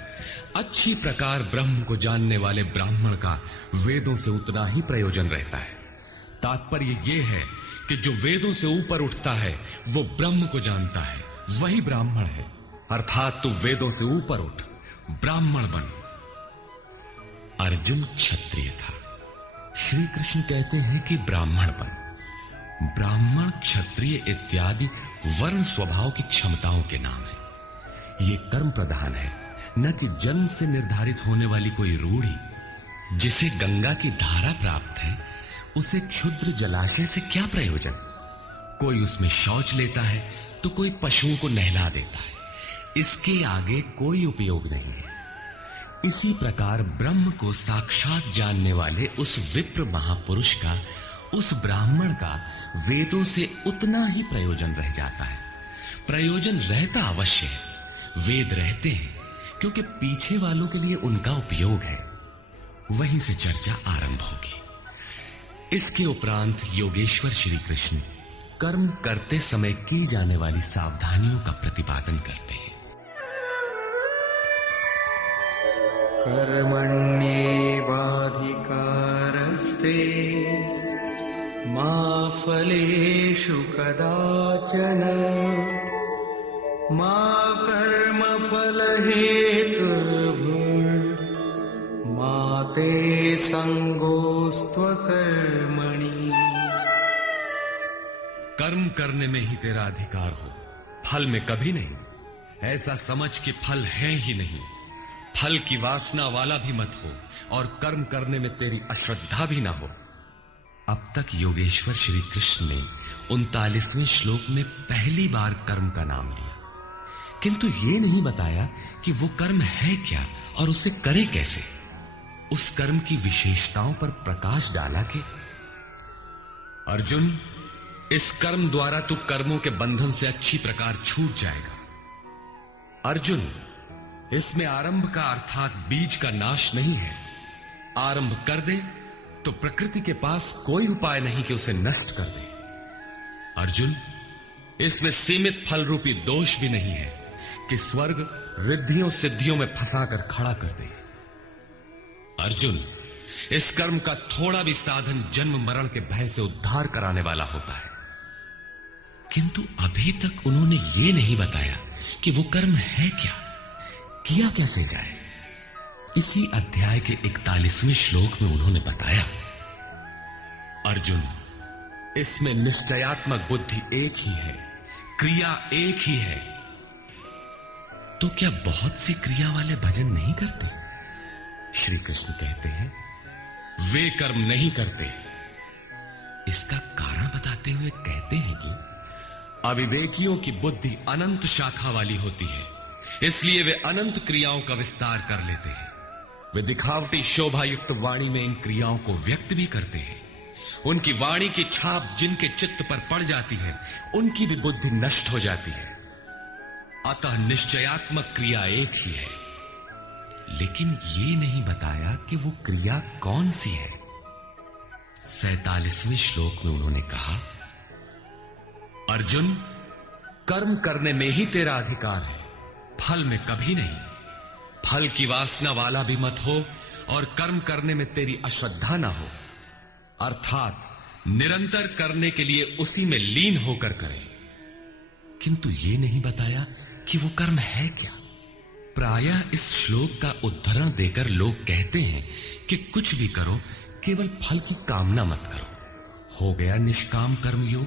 अच्छी प्रकार ब्रह्म को जानने वाले ब्राह्मण का वेदों से उतना ही प्रयोजन रहता है। तात्पर्य यह है कि जो वेदों से ऊपर उठता है वो ब्रह्म को जानता है, वही ब्राह्मण है। अर्थात तू वेदों से ऊपर उठ, ब्राह्मण बन। अर्जुन क्षत्रिय था। श्री कृष्ण कहते हैं कि ब्राह्मण बन। ब्राह्मण, क्षत्रिय इत्यादि वर्ण स्वभाव की क्षमताओं के नाम है। ये कर्म प्रधान है, न कि जन्म से निर्धारित होने वाली कोई रूढ़ी। जिसे गंगा की धारा प्राप्त है उसे क्षुद्र जलाशय से क्या प्रयोजन? कोई उसमें शौच लेता है तो कोई पशुओं को नहला देता है, इसके आगे कोई उपयोग नहीं है। इसी प्रकार ब्रह्म को साक्षात जानने वाले उस विप्र महापुरुष का, उस ब्राह्मण का वेदों से उतना ही प्रयोजन रह जाता है। प्रयोजन रहता अवश्य है, वेद रहते हैं क्योंकि पीछे वालों के लिए उनका उपयोग है। वहीं से चर्चा आरंभ होगी। इसके उपरांत योगेश्वर श्री कृष्ण कर्म करते समय की जाने वाली सावधानियों का प्रतिपादन करते हैं। कर्मण्येवाधिकारस्ते मा फलेषु कदाचन मा कर्मफलहेतुर्भुर् मा ते संगोस्त्वकर्मणि। कर्म करने में ही तेरा अधिकार हो, फल में कभी नहीं। ऐसा समझ कि फल है ही नहीं। फल की वासना वाला भी मत हो और कर्म करने में तेरी अश्रद्धा भी ना हो। अब तक योगेश्वर श्री कृष्ण ने 39वें श्लोक में पहली बार कर्म का नाम लिया, किंतु ये नहीं बताया कि वो कर्म है क्या और उसे करे कैसे। उस कर्म की विशेषताओं पर प्रकाश डाला कि अर्जुन, इस कर्म द्वारा तू कर्मों के बंधन से अच्छी प्रकार छूट जाएगा। अर्जुन, इसमें आरंभ का अर्थात बीज का नाश नहीं है। आरंभ कर दे तो प्रकृति के पास कोई उपाय नहीं कि उसे नष्ट कर दे। अर्जुन, इसमें सीमित फल रूपी दोष भी नहीं है कि स्वर्ग रिद्धियों सिद्धियों में फंसाकर खड़ा कर दे। अर्जुन, इस कर्म का थोड़ा भी साधन जन्म मरण के भय से उद्धार कराने वाला होता है। किंतु अभी तक उन्होंने ये नहीं बताया कि वो कर्म है क्या, किया कैसे जाए। इसी अध्याय के 41वें श्लोक में उन्होंने बताया, अर्जुन, इसमें निश्चयात्मक बुद्धि एक ही है, क्रिया एक ही है। तो क्या बहुत सी क्रिया वाले भजन नहीं करते? श्री कृष्ण कहते हैं, वे कर्म नहीं करते। इसका कारण बताते हुए कहते हैं कि अविवेकियों की बुद्धि अनंत शाखा वाली होती है, इसलिए वे अनंत क्रियाओं का विस्तार कर लेते हैं। वे दिखावटी शोभायुक्त वाणी में इन क्रियाओं को व्यक्त भी करते हैं। उनकी वाणी की छाप जिनके चित्त पर पड़ जाती है, उनकी भी बुद्धि नष्ट हो जाती है। अतः निश्चयात्मक क्रिया एक ही है, लेकिन ये नहीं बताया कि वो क्रिया कौन सी है। 47वें श्लोक में उन्होंने कहा, अर्जुन, कर्म करने में ही तेरा अधिकार है, फल में कभी नहीं। फल की वासना वाला भी मत हो और कर्म करने में तेरी अश्रद्धा ना हो, अर्थात निरंतर करने के लिए उसी में लीन होकर करें। किंतु यह नहीं बताया कि वो कर्म है क्या। प्रायः इस श्लोक का उद्धरण देकर लोग कहते हैं कि कुछ भी करो, केवल फल की कामना मत करो, हो गया निष्काम कर्म योग।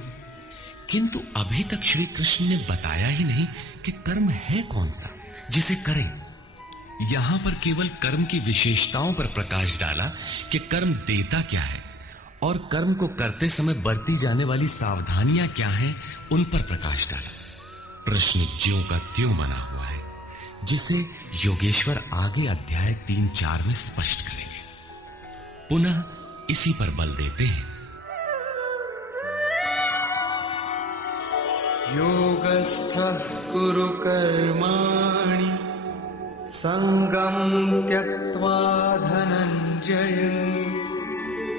किंतु अभी तक श्री कृष्ण ने बताया ही नहीं कि कर्म है कौन सा जिसे करें। यहां पर केवल कर्म की विशेषताओं पर प्रकाश डाला कि कर्म देता क्या है और कर्म को करते समय बरती जाने वाली सावधानियां क्या हैं, उन पर प्रकाश डाला। प्रश्न ज्यों का त्यों बना हुआ है, जिसे योगेश्वर आगे अध्याय 3-4 में स्पष्ट करेंगे। पुनः इसी पर बल देते हैं। योगस्थः कुरु कर्माणि संगं त्यक्त्वा धनञ्जय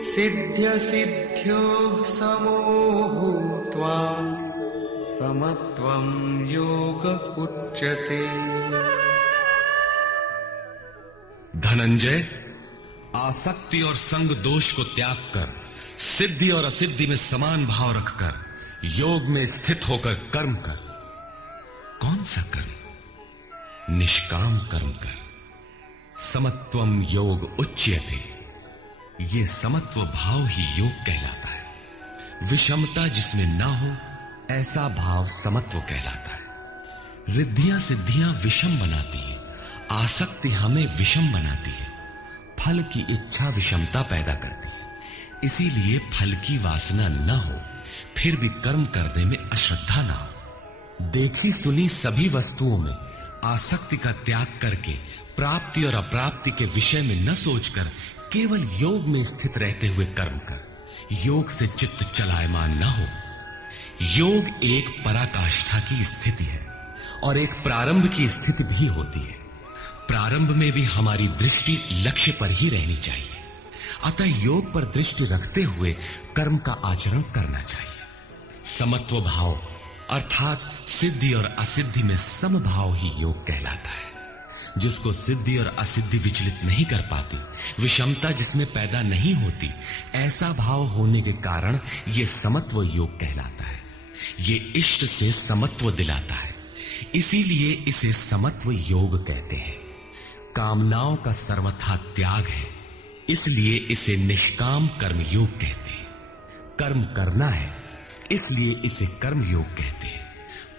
सिद्ध्य सिद्ध्यो समो भूत्वा समत्वं योग उच्यते। धनंजय, आसक्ति और संग दोष को त्याग कर सिद्धि और असिद्धि में समान भाव रखकर योग में स्थित होकर कर्म कर। कौन सा कर्म? निष्काम कर्म कर। समत्वम योग उच्यते। ये समत्व भाव ही योग कहलाता है। विषमता जिसमें ना हो, ऐसा भाव समत्व कहलाता है। रिद्धियां सिद्धियां विषम बनाती है, आसक्ति हमें विषम बनाती है, फल की इच्छा विषमता पैदा करती है। इसीलिए फल की वासना न हो, फिर भी कर्म करने में अश्रद्धा ना हो। देखी सुनी सभी वस्तुओं में आसक्ति का त्याग करके प्राप्ति और अप्राप्ति के विषय में न सोचकर केवल योग में स्थित रहते हुए कर्म कर। योग से चित्त चलायमान न हो। योग एक पराकाष्ठा की स्थिति है और एक प्रारंभ की स्थिति भी होती है। प्रारंभ में भी हमारी दृष्टि लक्ष्य पर ही रहनी चाहिए। अतः योग पर दृष्टि रखते हुए कर्म का आचरण करना चाहिए। समत्व भाव अर्थात सिद्धि और असिद्धि में समभाव ही योग कहलाता है। जिसको सिद्धि और असिद्धि विचलित नहीं कर पाती, विषमता जिसमें पैदा नहीं होती, ऐसा भाव होने के कारण यह समत्व योग कहलाता है। ये इष्ट से समत्व दिलाता है, इसीलिए इसे समत्व योग कहते हैं। कामनाओं का सर्वथा त्याग है, इसलिए इसे निष्काम कर्म योग कहते हैं। कर्म करना है, इसलिए इसे कर्म योग कहते हैं।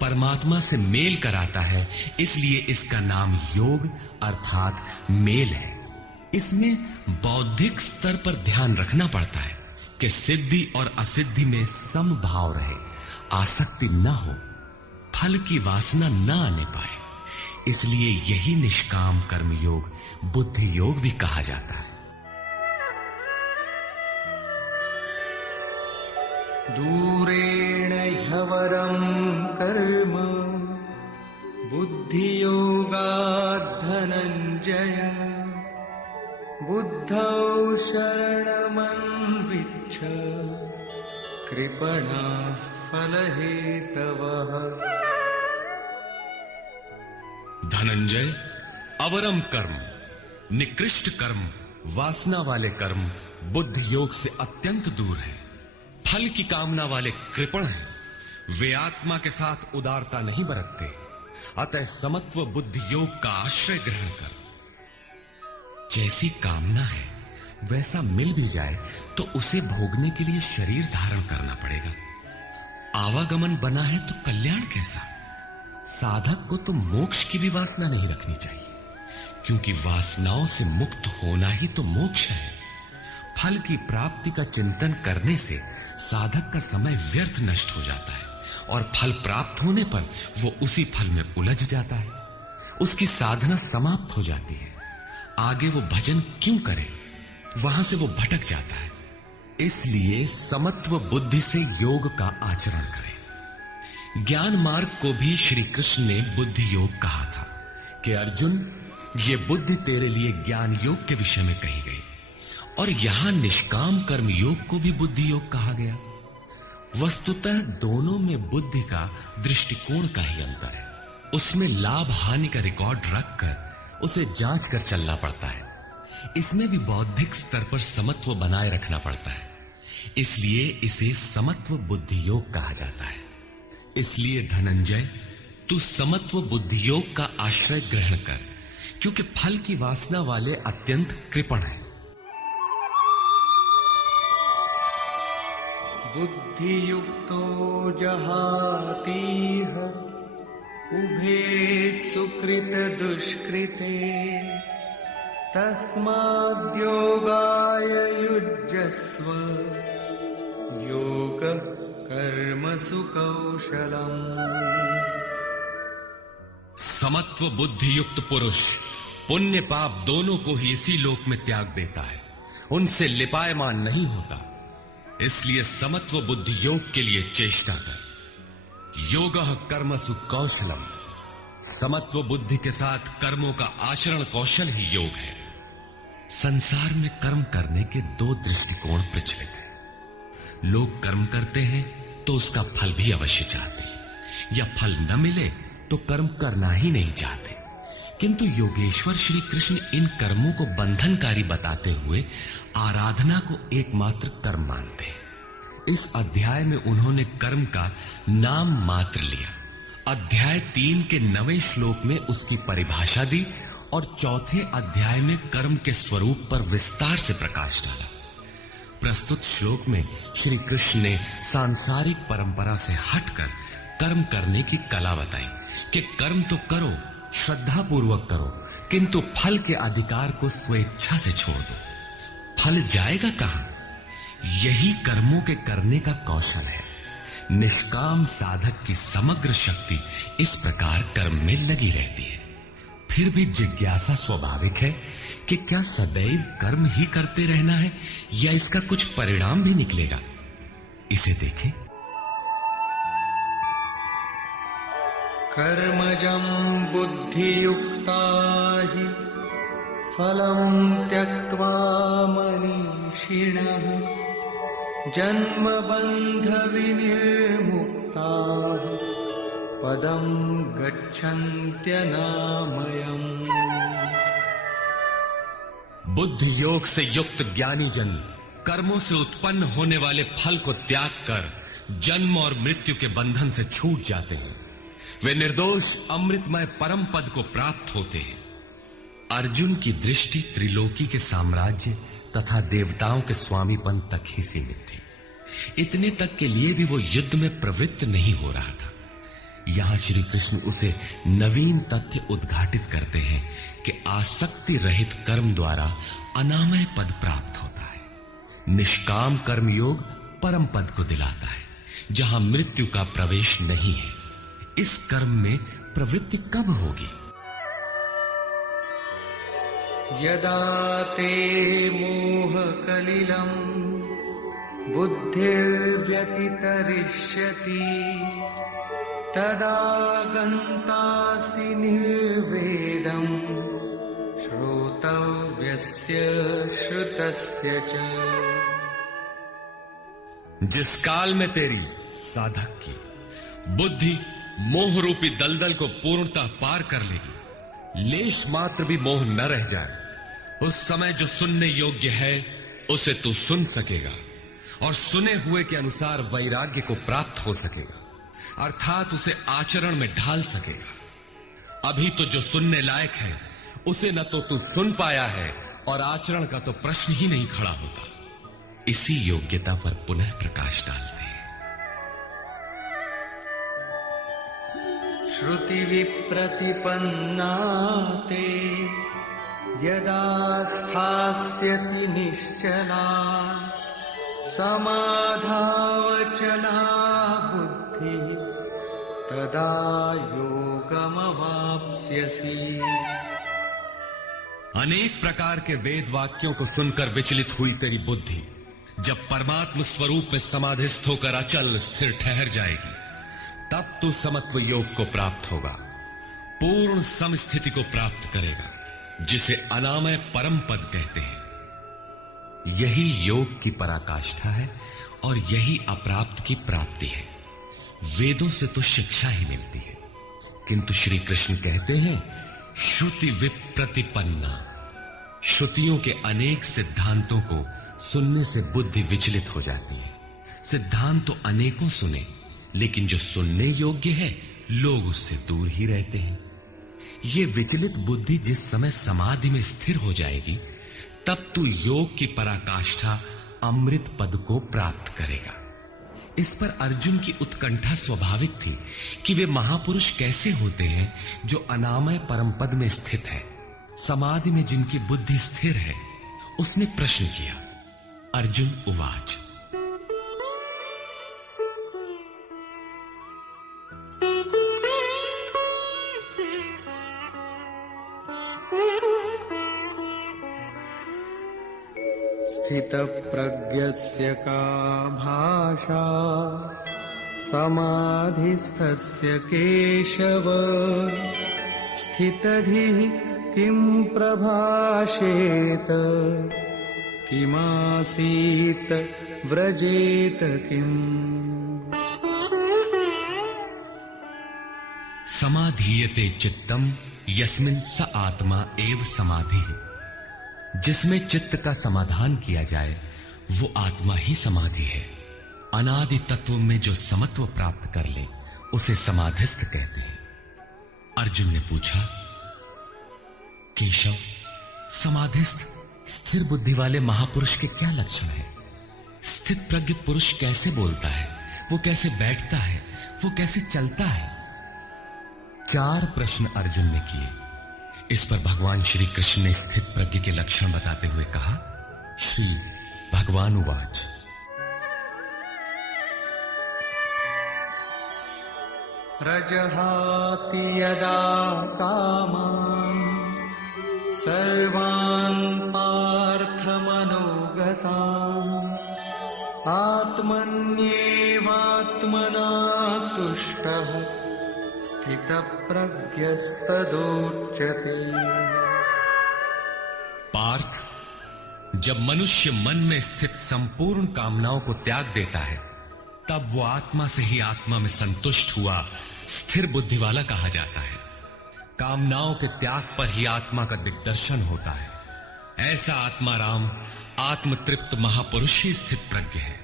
परमात्मा से मेल कराता है, इसलिए इसका नाम योग अर्थात मेल है। इसमें बौद्धिक स्तर पर ध्यान रखना पड़ता है कि सिद्धि और असिद्धि में समभाव रहे, आसक्ति न हो, फल की वासना न आने पाए। इसलिए यही निष्काम कर्म योग बुद्धि योग भी कहा जाता है। दूरेण ह्यवरं कर्म बुद्धियोगात् धनञ्जय बुद्धौ शरणमन्विच्छ कृपणाः फलहेतवः। धनंजय, अवरम कर्म, निकृष्ट कर्म, वासना वाले कर्म बुद्धि योग से अत्यंत दूर है। फल की कामना वाले कृपण हैं, वे आत्मा के साथ उदारता नहीं बरतते। अतः समत्व बुद्धि योग का आश्रय ग्रहण कर। जैसी कामना है वैसा मिल भी जाए तो उसे भोगने के लिए शरीर धारण करना पड़ेगा। आवागमन बना है तो कल्याण कैसा। साधक को तो मोक्ष की भी वासना नहीं रखनी चाहिए, क्योंकि वासनाओं से मुक्त होना ही तो मोक्ष है। फल की प्राप्ति का चिंतन करने से साधक का समय व्यर्थ नष्ट हो जाता है और फल प्राप्त होने पर वो उसी फल में उलझ जाता है। उसकी साधना समाप्त हो जाती है। आगे वो भजन क्यों करे, वहां से वो भटक जाता है। इसलिए समत्व बुद्धि से योग का आचरण करें। ज्ञान मार्ग को भी श्री कृष्ण ने बुद्धि योग कहा था कि अर्जुन, ये बुद्धि तेरे लिए ज्ञान योग के विषय में कही गई, और यहां निष्काम कर्म योग को भी बुद्धि योग कहा गया। वस्तुतः दोनों में बुद्धि का दृष्टिकोण का ही अंतर है। उसमें लाभ हानि का रिकॉर्ड रखकर उसे जांच कर चलना पड़ता है। इसमें भी बौद्धिक स्तर पर समत्व बनाए रखना पड़ता है, इसलिए इसे समत्व बुद्धि योग कहा जाता है। इसलिए धनंजय, तू समत्व बुद्धि योग का आश्रय ग्रहण कर, क्योंकि फल की वासना वाले अत्यंत कृपण है। बुद्धियुक्तो जहातीह उभे सुकृत दुष्कृते तस्माद्योगाय युज्यस्व योग कर्मसु कौशलम्। समत्व बुद्धि युक्त पुरुष पुण्य पाप दोनों को ही इसी लोक में त्याग देता है, उनसे लिपायमान नहीं होता। इसलिए समत्व बुद्धि योग के लिए चेष्टा कर। योगः कर्मसु कौशलम, समत्व बुद्धि के साथ कर्मों का आचरण कौशल ही योग है। संसार में कर्म करने के दो दृष्टिकोण प्रचलित हैं। लोग कर्म करते हैं तो उसका फल भी अवश्य चाहते हैं, या फल न मिले तो कर्म करना ही नहीं चाहते। किंतु योगेश्वर श्री कृष्ण इन कर्मों को बंधनकारी बताते हुए आराधना को एकमात्र कर्म मानते हैं। इस अध्याय में उन्होंने कर्म का नाम मात्र लिया। अध्याय 3 के 9वें श्लोक में उसकी परिभाषा दी और चौथे अध्याय में कर्म के स्वरूप पर विस्तार से प्रकाश डाला। प्रस्तुत श्लोक में श्री कृष्ण ने सांसारिक परंपरा से हटकर कर्म करने की कला बताई कि कर्म तो करो, श्रद्धा पूर्वक करो, किंतु फल के अधिकार को स्वेच्छा से छोड़ दो। फल जाएगा कहां? यही कर्मों के करने का कौशल है। निष्काम साधक की समग्र शक्ति इस प्रकार कर्म में लगी रहती है। फिर भी जिज्ञासा स्वाभाविक है कि क्या सदैव कर्म ही करते रहना है या इसका कुछ परिणाम भी निकलेगा? इसे देखें। कर्मजं बुद्धियुक्ता हि फलं त्यक्त्वा मनीषिणः जन्मबन्ध विनिर्मुक्ताः पदं गच्छन्त्यनामयम्। बुद्धि योग से युक्त ज्ञानी जन कर्मों से उत्पन्न होने वाले फल को त्याग कर जन्म और मृत्यु के बंधन से छूट जाते हैं। वे निर्दोष अमृतमय परम पद को प्राप्त होते हैं। अर्जुन की दृष्टि त्रिलोकी के साम्राज्य तथा देवताओं के स्वामीपन तक ही सीमित थी। इतने तक के लिए भी वो युद्ध में प्रवृत्त नहीं हो रहा था। यहां श्री कृष्ण उसे नवीन तथ्य उद्घाटित करते हैं कि आसक्ति रहित कर्म द्वारा अनामय पद प्राप्त होता है। निष्काम कर्म योग परम पद को दिलाता है, जहां मृत्यु का प्रवेश नहीं है। इस कर्म में प्रवृत्ति कब होगी? यदा ते मोह कलिलं बुद्धिर्व्यतितरिष्यति तदा गन्तासि निर्वेदं श्रोतव्यस्य श्रुतस्य च। जिस काल में तेरी साधक की बुद्धि मोह रूपी दलदल को पूर्णतः पार कर लेगी, लेश मात्र भी मोह न रह जाए, उस समय जो सुनने योग्य है उसे तू सुन सकेगा और सुने हुए के अनुसार वैराग्य को प्राप्त हो सकेगा, अर्थात उसे आचरण में ढाल सकेगा। अभी तो जो सुनने लायक है उसे न तो तू सुन पाया है और आचरण का तो प्रश्न ही नहीं खड़ा होता। इसी योग्यता पर पुनः प्रकाश डालते हैं। श्रुति विप्रतिपन्ना ते यदा स्थास्यति निश्चला समाधावचला बुद्धि तदा योगमवाप्स्यसि। अनेक प्रकार के वेद वाक्यों को सुनकर विचलित हुई तेरी बुद्धि जब परमात्म स्वरूप में समाधिस्थ होकर अचल स्थिर ठहर जाएगी, तब तू समत्व योग को प्राप्त होगा, पूर्ण समस्थिति को प्राप्त करेगा, जिसे अनामय परम पद कहते हैं। यही योग की पराकाष्ठा है और यही अप्राप्त की प्राप्ति है। वेदों से तो शिक्षा ही मिलती है, किंतु श्री कृष्ण कहते हैं श्रुति विप्रतिपन्ना। श्रुतियों के अनेक सिद्धांतों को सुनने से बुद्धि विचलित हो जाती है। सिद्धांत तो अनेकों सुने, लेकिन जो सुनने योग्य है लोग उससे दूर ही रहते हैं। ये विचलित बुद्धि जिस समय समाधि में स्थिर हो जाएगी, तब तू योग की पराकाष्ठा अमृत पद को प्राप्त करेगा। इस पर अर्जुन की उत्कंठा स्वाभाविक थी कि वे महापुरुष कैसे होते हैं जो अनामय परम पद में स्थित है, समाधि में जिनकी बुद्धि स्थिर है। उसने प्रश्न किया। अर्जुन उवाच। स्थितप्रज्ञस्य का भाषा समाधिस्थस्य केशव स्थितधिः किं प्रभाषेत किमासीत व्रजेत किम्। समाधीयते चित्तम यस्मिन् स आत्मा एव समाधिः। जिसमें चित्त का समाधान किया जाए वो आत्मा ही समाधि है। अनादि तत्व में जो समत्व प्राप्त कर ले उसे समाधिस्थ कहते हैं। अर्जुन ने पूछा, केशव, समाधिस्थ स्थिर बुद्धि वाले महापुरुष के क्या लक्षण है? स्थित प्रज्ञ पुरुष कैसे बोलता है, वो कैसे बैठता है, वो कैसे चलता है? 4 प्रश्न अर्जुन ने किए। इस पर भगवान श्री कृष्ण ने स्थित प्रज्ञ के लक्षण बताते हुए कहा। श्री भगवान उवाच। प्रजहाति यदा कामान् सर्वान् पार्थमनोगतान् आत्मन्येवात्मना तुष्टः स्थितप्रज्ञस्तदोच्यते। पार्थ, जब मनुष्य मन में स्थित संपूर्ण कामनाओं को त्याग देता है, तब वो आत्मा से ही आत्मा में संतुष्ट हुआ स्थिर बुद्धि वाला कहा जाता है। कामनाओं के त्याग पर ही आत्मा का दिग्दर्शन होता है। ऐसा आत्माराम आत्मतृप्त महापुरुष ही स्थित प्रज्ञ है।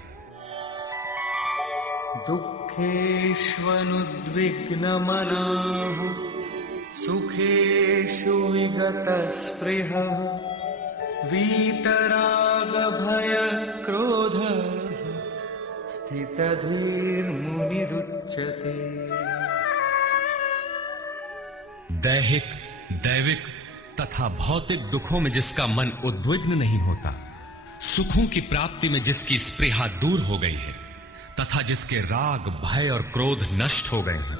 दुःखेष्वनुद्विग्नमनाः सुखेषु विगतस्पृहः वीतरागभयक्रोधः स्थितधीर्मुनिरुच्यते। दैहिक, दैविक तथा भौतिक दुखों में जिसका मन उद्विग्न नहीं होता, सुखों की प्राप्ति में जिसकी स्पृहा दूर हो गई है तथा जिसके राग, भय और क्रोध नष्ट हो गए हैं,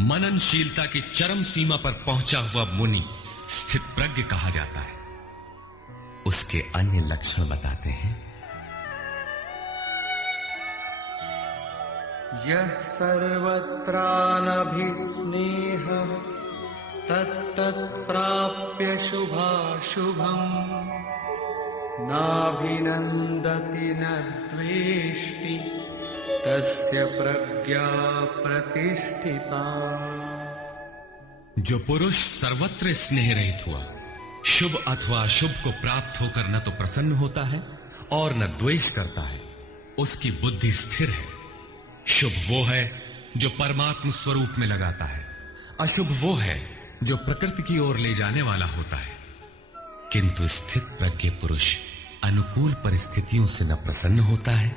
मननशीलता की चरम सीमा पर पहुंचा हुआ मुनि स्थित प्रज्ञ कहा जाता है। उसके अन्य लक्षण बताते हैं। यः सर्वत्रानभिस्नेहः तत्तत्प्राप्य शुभाशुभम् नाभिनन्दति न द्वेष्टि तस्य प्रज्ञा प्रतिष्ठिता। जो पुरुष सर्वत्र स्नेह रहित हुआ, शुभ अथवा अशुभ को प्राप्त होकर न तो प्रसन्न होता है और न द्वेष करता है, उसकी बुद्धि स्थिर है। शुभ वो है जो परमात्म स्वरूप में लगाता है, अशुभ वो है जो प्रकृति की ओर ले जाने वाला होता है। किंतु स्थित प्रज्ञ पुरुष अनुकूल परिस्थितियों से न प्रसन्न होता है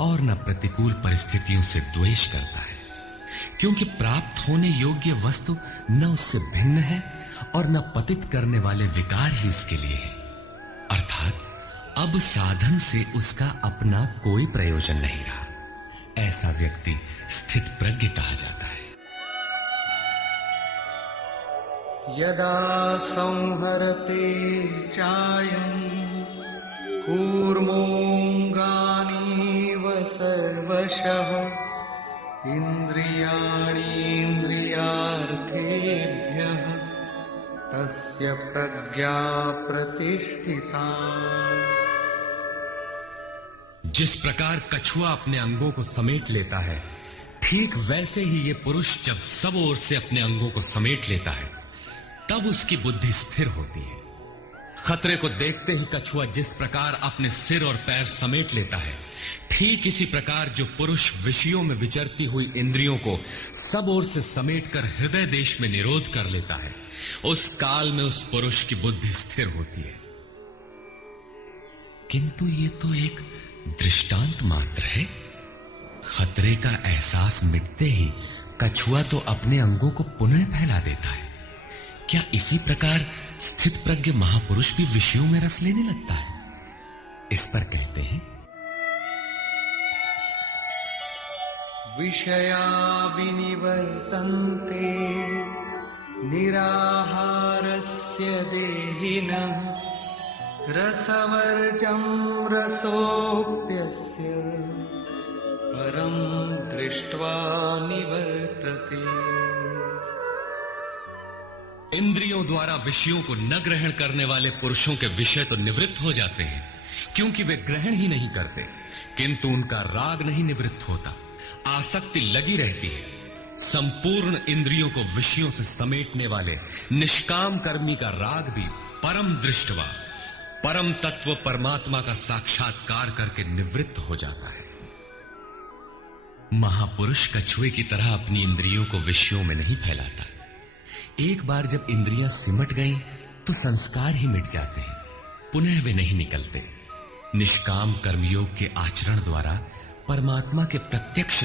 और न प्रतिकूल परिस्थितियों से द्वेष करता है, क्योंकि प्राप्त होने योग्य वस्तु न उससे भिन्न है और न पतित करने वाले विकार ही उसके लिए है। अर्थात अब साधन से उसका अपना कोई प्रयोजन नहीं रहा। ऐसा व्यक्ति स्थित प्रज्ञ कहा जाता है। यदा संहरते चायम् कूर्मोऽङ्गानीव सर्वशः इन्द्रियाणीन्द्रियार्थेभ्यः तस्य प्रज्ञा प्रतिष्ठिता। जिस प्रकार कछुआ अपने अंगों को समेट लेता है, ठीक वैसे ही ये पुरुष जब सब ओर से अपने अंगों को समेट लेता है, तब उसकी बुद्धि स्थिर होती है। खतरे को देखते ही कछुआ जिस प्रकार अपने सिर और पैर समेट लेता है, ठीक इसी प्रकार जो पुरुष विषयों में विचरती हुई इंद्रियों को सब ओर से समेटकर हृदय देश में निरोध कर लेता है, उस काल में उस पुरुष की बुद्धि स्थिर होती है। किंतु ये तो एक दृष्टांत मात्र है। खतरे का एहसास मिटते ही कछुआ तो अपने अंगों को पुनः फैला देता है। क्या इसी प्रकार स्थित प्रज्ञ महापुरुष भी विषयों में रस लेने लगता है? इस पर कहते हैं, विषया विनिवर्तन्ते निराहारस्य देहिनः रसवर्जं रसोऽप्यस्य परं दृष्ट्वा निवर्तते। इंद्रियों द्वारा विषयों को न ग्रहण करने वाले पुरुषों के विषय तो निवृत्त हो जाते हैं, क्योंकि वे ग्रहण ही नहीं करते, किंतु उनका राग नहीं निवृत्त होता, आसक्ति लगी रहती है। संपूर्ण इंद्रियों को विषयों से समेटने वाले निष्काम कर्मी का राग भी परम दृष्टवा, परम तत्व परमात्मा का साक्षात्कार करके निवृत्त हो जाता है। महापुरुष कछुए की तरह अपनी इंद्रियों को विषयों में नहीं फैलाता। एक बार जब इंद्रियां सिमट गईं, तो संस्कार ही मिट जाते हैं, पुनः वे नहीं निकलते। निष्काम कर्मयोग के आचरण द्वारा परमात्मा के प्रत्यक्ष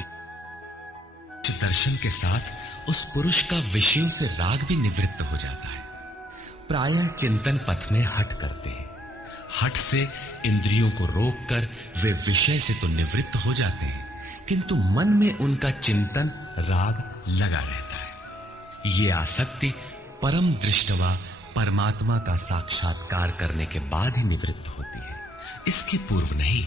दर्शन के साथ उस पुरुष का विषयों से राग भी निवृत्त हो जाता है। प्रायः चिंतन पथ में हठ करते हैं। हठ से इंद्रियों को रोककर वे विषय से तो निवृत्त हो जाते हैं, किंतु मन में उनका चिंतन राग लगा रहता है। ये आसक्ति परम दृष्टवा परमात्मा का साक्षात्कार करने के बाद ही निवृत्त होती है, इसके पूर्व नहीं।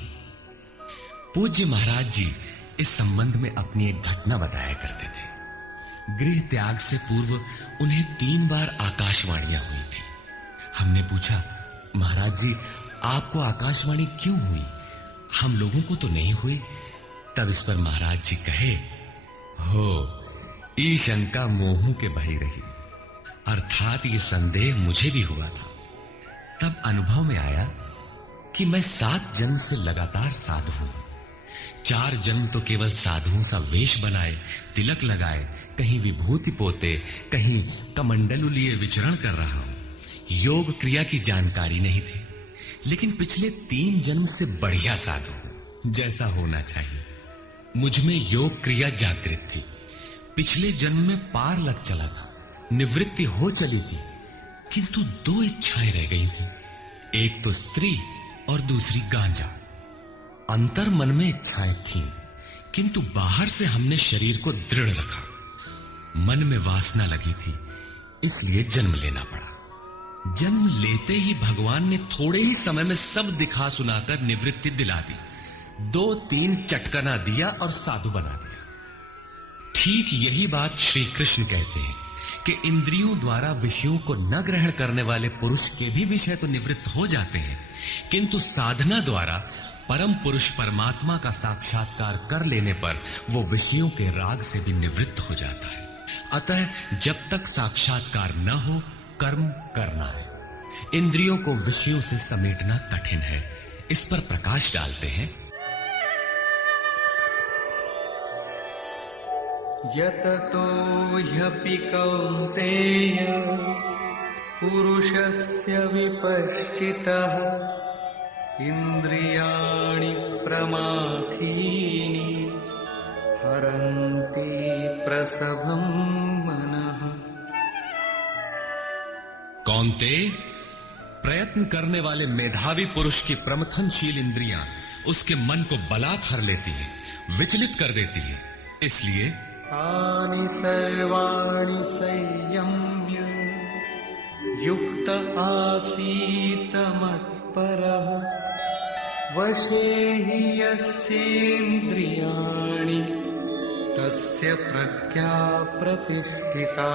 पूज्य महाराज जी इस संबंध में अपनी एक घटना बताया करते थे। गृह त्याग से पूर्व उन्हें 3 बार आकाशवाणियां हुई थी। हमने पूछा, महाराज जी आपको आकाशवाणी क्यों हुई, हम लोगों को तो नहीं हुई? तब इस पर महाराज जी कहे, हो ई शंका मोहू के बही रही, अर्थात ये संदेह मुझे भी हुआ था। तब अनुभव में आया कि मैं 7 जन्म से लगातार साधु हूं। 4 जन्म तो केवल साधुओं सा वेश बनाए, तिलक लगाए, कहीं विभूति पोते, कहीं कमंडलू लिए विचरण कर रहा हूं। योग क्रिया की जानकारी नहीं थी, लेकिन पिछले 3 जन्म से बढ़िया साधु हूं, जैसा होना चाहिए। मुझ में योग क्रिया जागृत थी। पिछले जन्म में पार लग चला था, निवृत्ति हो चली थी, किंतु 2 इच्छाएं रह गई थी, एक तो स्त्री और दूसरी गांजा। अंतर मन में इच्छाएं थीं, किंतु बाहर से हमने शरीर को दृढ़ रखा। मन में वासना लगी थी, इसलिए जन्म लेना पड़ा। जन्म लेते ही भगवान ने थोड़े ही समय में सब दिखा सुनाकर निवृत्ति दिला दी। 2-3 चटकना दिया और साधु बना दिया। ठीक यही बात श्री कृष्ण कहते हैं कि इंद्रियों द्वारा विषयों को न ग्रहण करने वाले पुरुष के भी विषय तो निवृत्त हो जाते हैं, किंतु साधना द्वारा परम पुरुष परमात्मा का साक्षात्कार कर लेने पर वो विषयों के राग से भी निवृत्त हो जाता है। अतः जब तक साक्षात्कार न हो, कर्म करना है। इंद्रियों को विषयों से समेटना कठिन है। इस पर प्रकाश डालते हैं, यततो ह्यपि कौन्तेय पुरुषस्य विपश्चितः इन्द्रियाणि प्रमाथीनि हरन्ति प्रसभं मनः। कौन्तेय, प्रयत्न करने वाले मेधावी पुरुष की प्रमथनशील इंद्रियां उसके मन को बलात् हर लेती हैं, विचलित कर देती हैं। इसलिए तानि सर्वाणि संयम्य युक्त आसीत मत्परः वशे हि यस्येन्द्रियाणि तस्य प्रज्ञा प्रतिष्ठिता।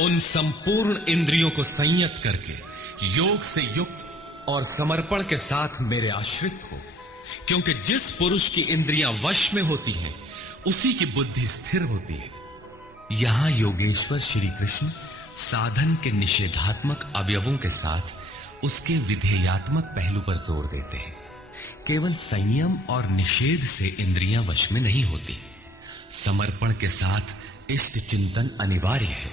उन संपूर्ण इंद्रियों को संयत करके योग से युक्त और समर्पण के साथ मेरे आश्रित हो, क्योंकि जिस पुरुष की इंद्रियां वश में होती हैं, उसी की बुद्धि स्थिर होती है। यहां योगेश्वर श्री कृष्ण साधन के निषेधात्मक अवयवों के साथ उसके विधेयात्मक पहलू पर जोर देते हैं। केवल संयम और निषेध से इंद्रियां वश में नहीं होती। समर्पण के साथ इष्ट चिंतन अनिवार्य है।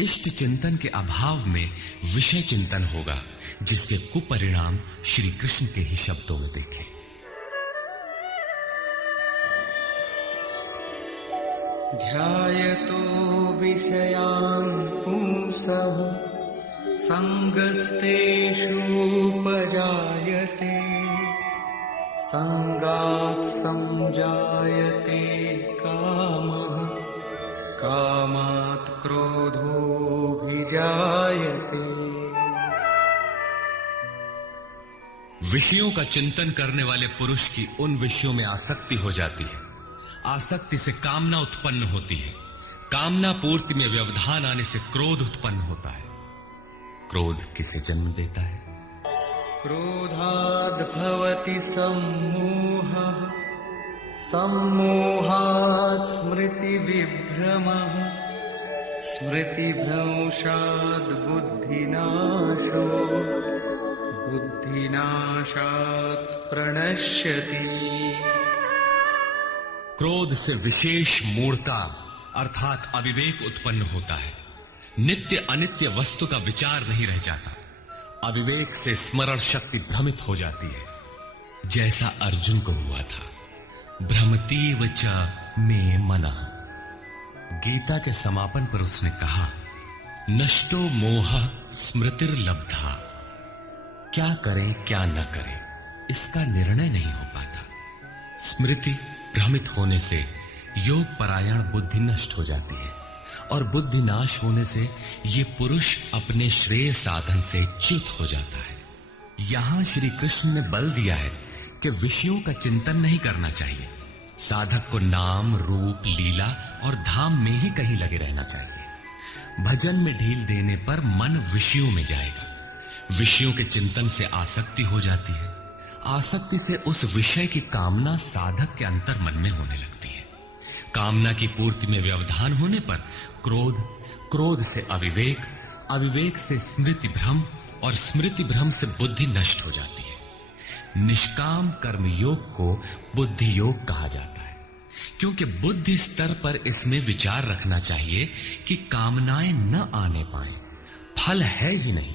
इष्ट चिंतन के अभाव में विषय चिंतन होगा, जिसके कुपरिणाम श्री कृष्ण के ही शब्दों में देखें। ध्यायतो विषयान् पुंसः संगस्तेषूपजायते संगात् संजायते कामः कामात् क्रोधोऽभिजायते। विषयों का चिंतन करने वाले पुरुष की उन विषयों में आसक्ति हो जाती है। आसक्ति से कामना उत्पन्न होती है। कामना पूर्ति में व्यवधान आने से क्रोध उत्पन्न होता है। क्रोध किसे जन्म देता है? क्रोधाद् भवति सम्मोहः सम्मोहात् स्मृतिविभ्रमः स्मृतिभ्रंशात् बुद्धिनाशो बुद्धिनाशात् प्रणश्यति। क्रोध से विशेष मूढ़ता अर्थात अविवेक उत्पन्न होता है। नित्य अनित्य वस्तु का विचार नहीं रह जाता। अविवेक से स्मरण शक्ति भ्रमित हो जाती है, जैसा अर्जुन को हुआ था। भ्रमतीव च मे मनः। गीता के समापन पर उसने कहा, नष्टो मोह स्मृतिर्लब्धा। क्या करें क्या न करें, इसका निर्णय नहीं हो पाता। स्मृति भ्रमित होने से योग परायण बुद्धि नष्ट हो जाती है, और बुद्धि नाश होने से ये पुरुष अपने श्रेय साधन से च्युत हो जाता है। यहां श्री कृष्ण ने बल दिया है कि विषयों का चिंतन नहीं करना चाहिए। साधक को नाम, रूप, लीला और धाम में ही कहीं लगे रहना चाहिए। भजन में ढील देने पर मन विषयों में जाएगा। विषयों के चिंतन से आसक्ति हो जाती है। आसक्ति से उस विषय की कामना साधक के अंतर मन में होने लगती है। कामना की पूर्ति में व्यवधान होने पर क्रोध, क्रोध से अविवेक, अविवेक से स्मृति भ्रम और स्मृति भ्रम से बुद्धि नष्ट हो जाती है। निष्काम कर्म योग को बुद्धि योग कहा जाता है, क्योंकि बुद्धि स्तर पर इसमें विचार रखना चाहिए कि कामनाएं न आने पाए। फल है ही नहीं।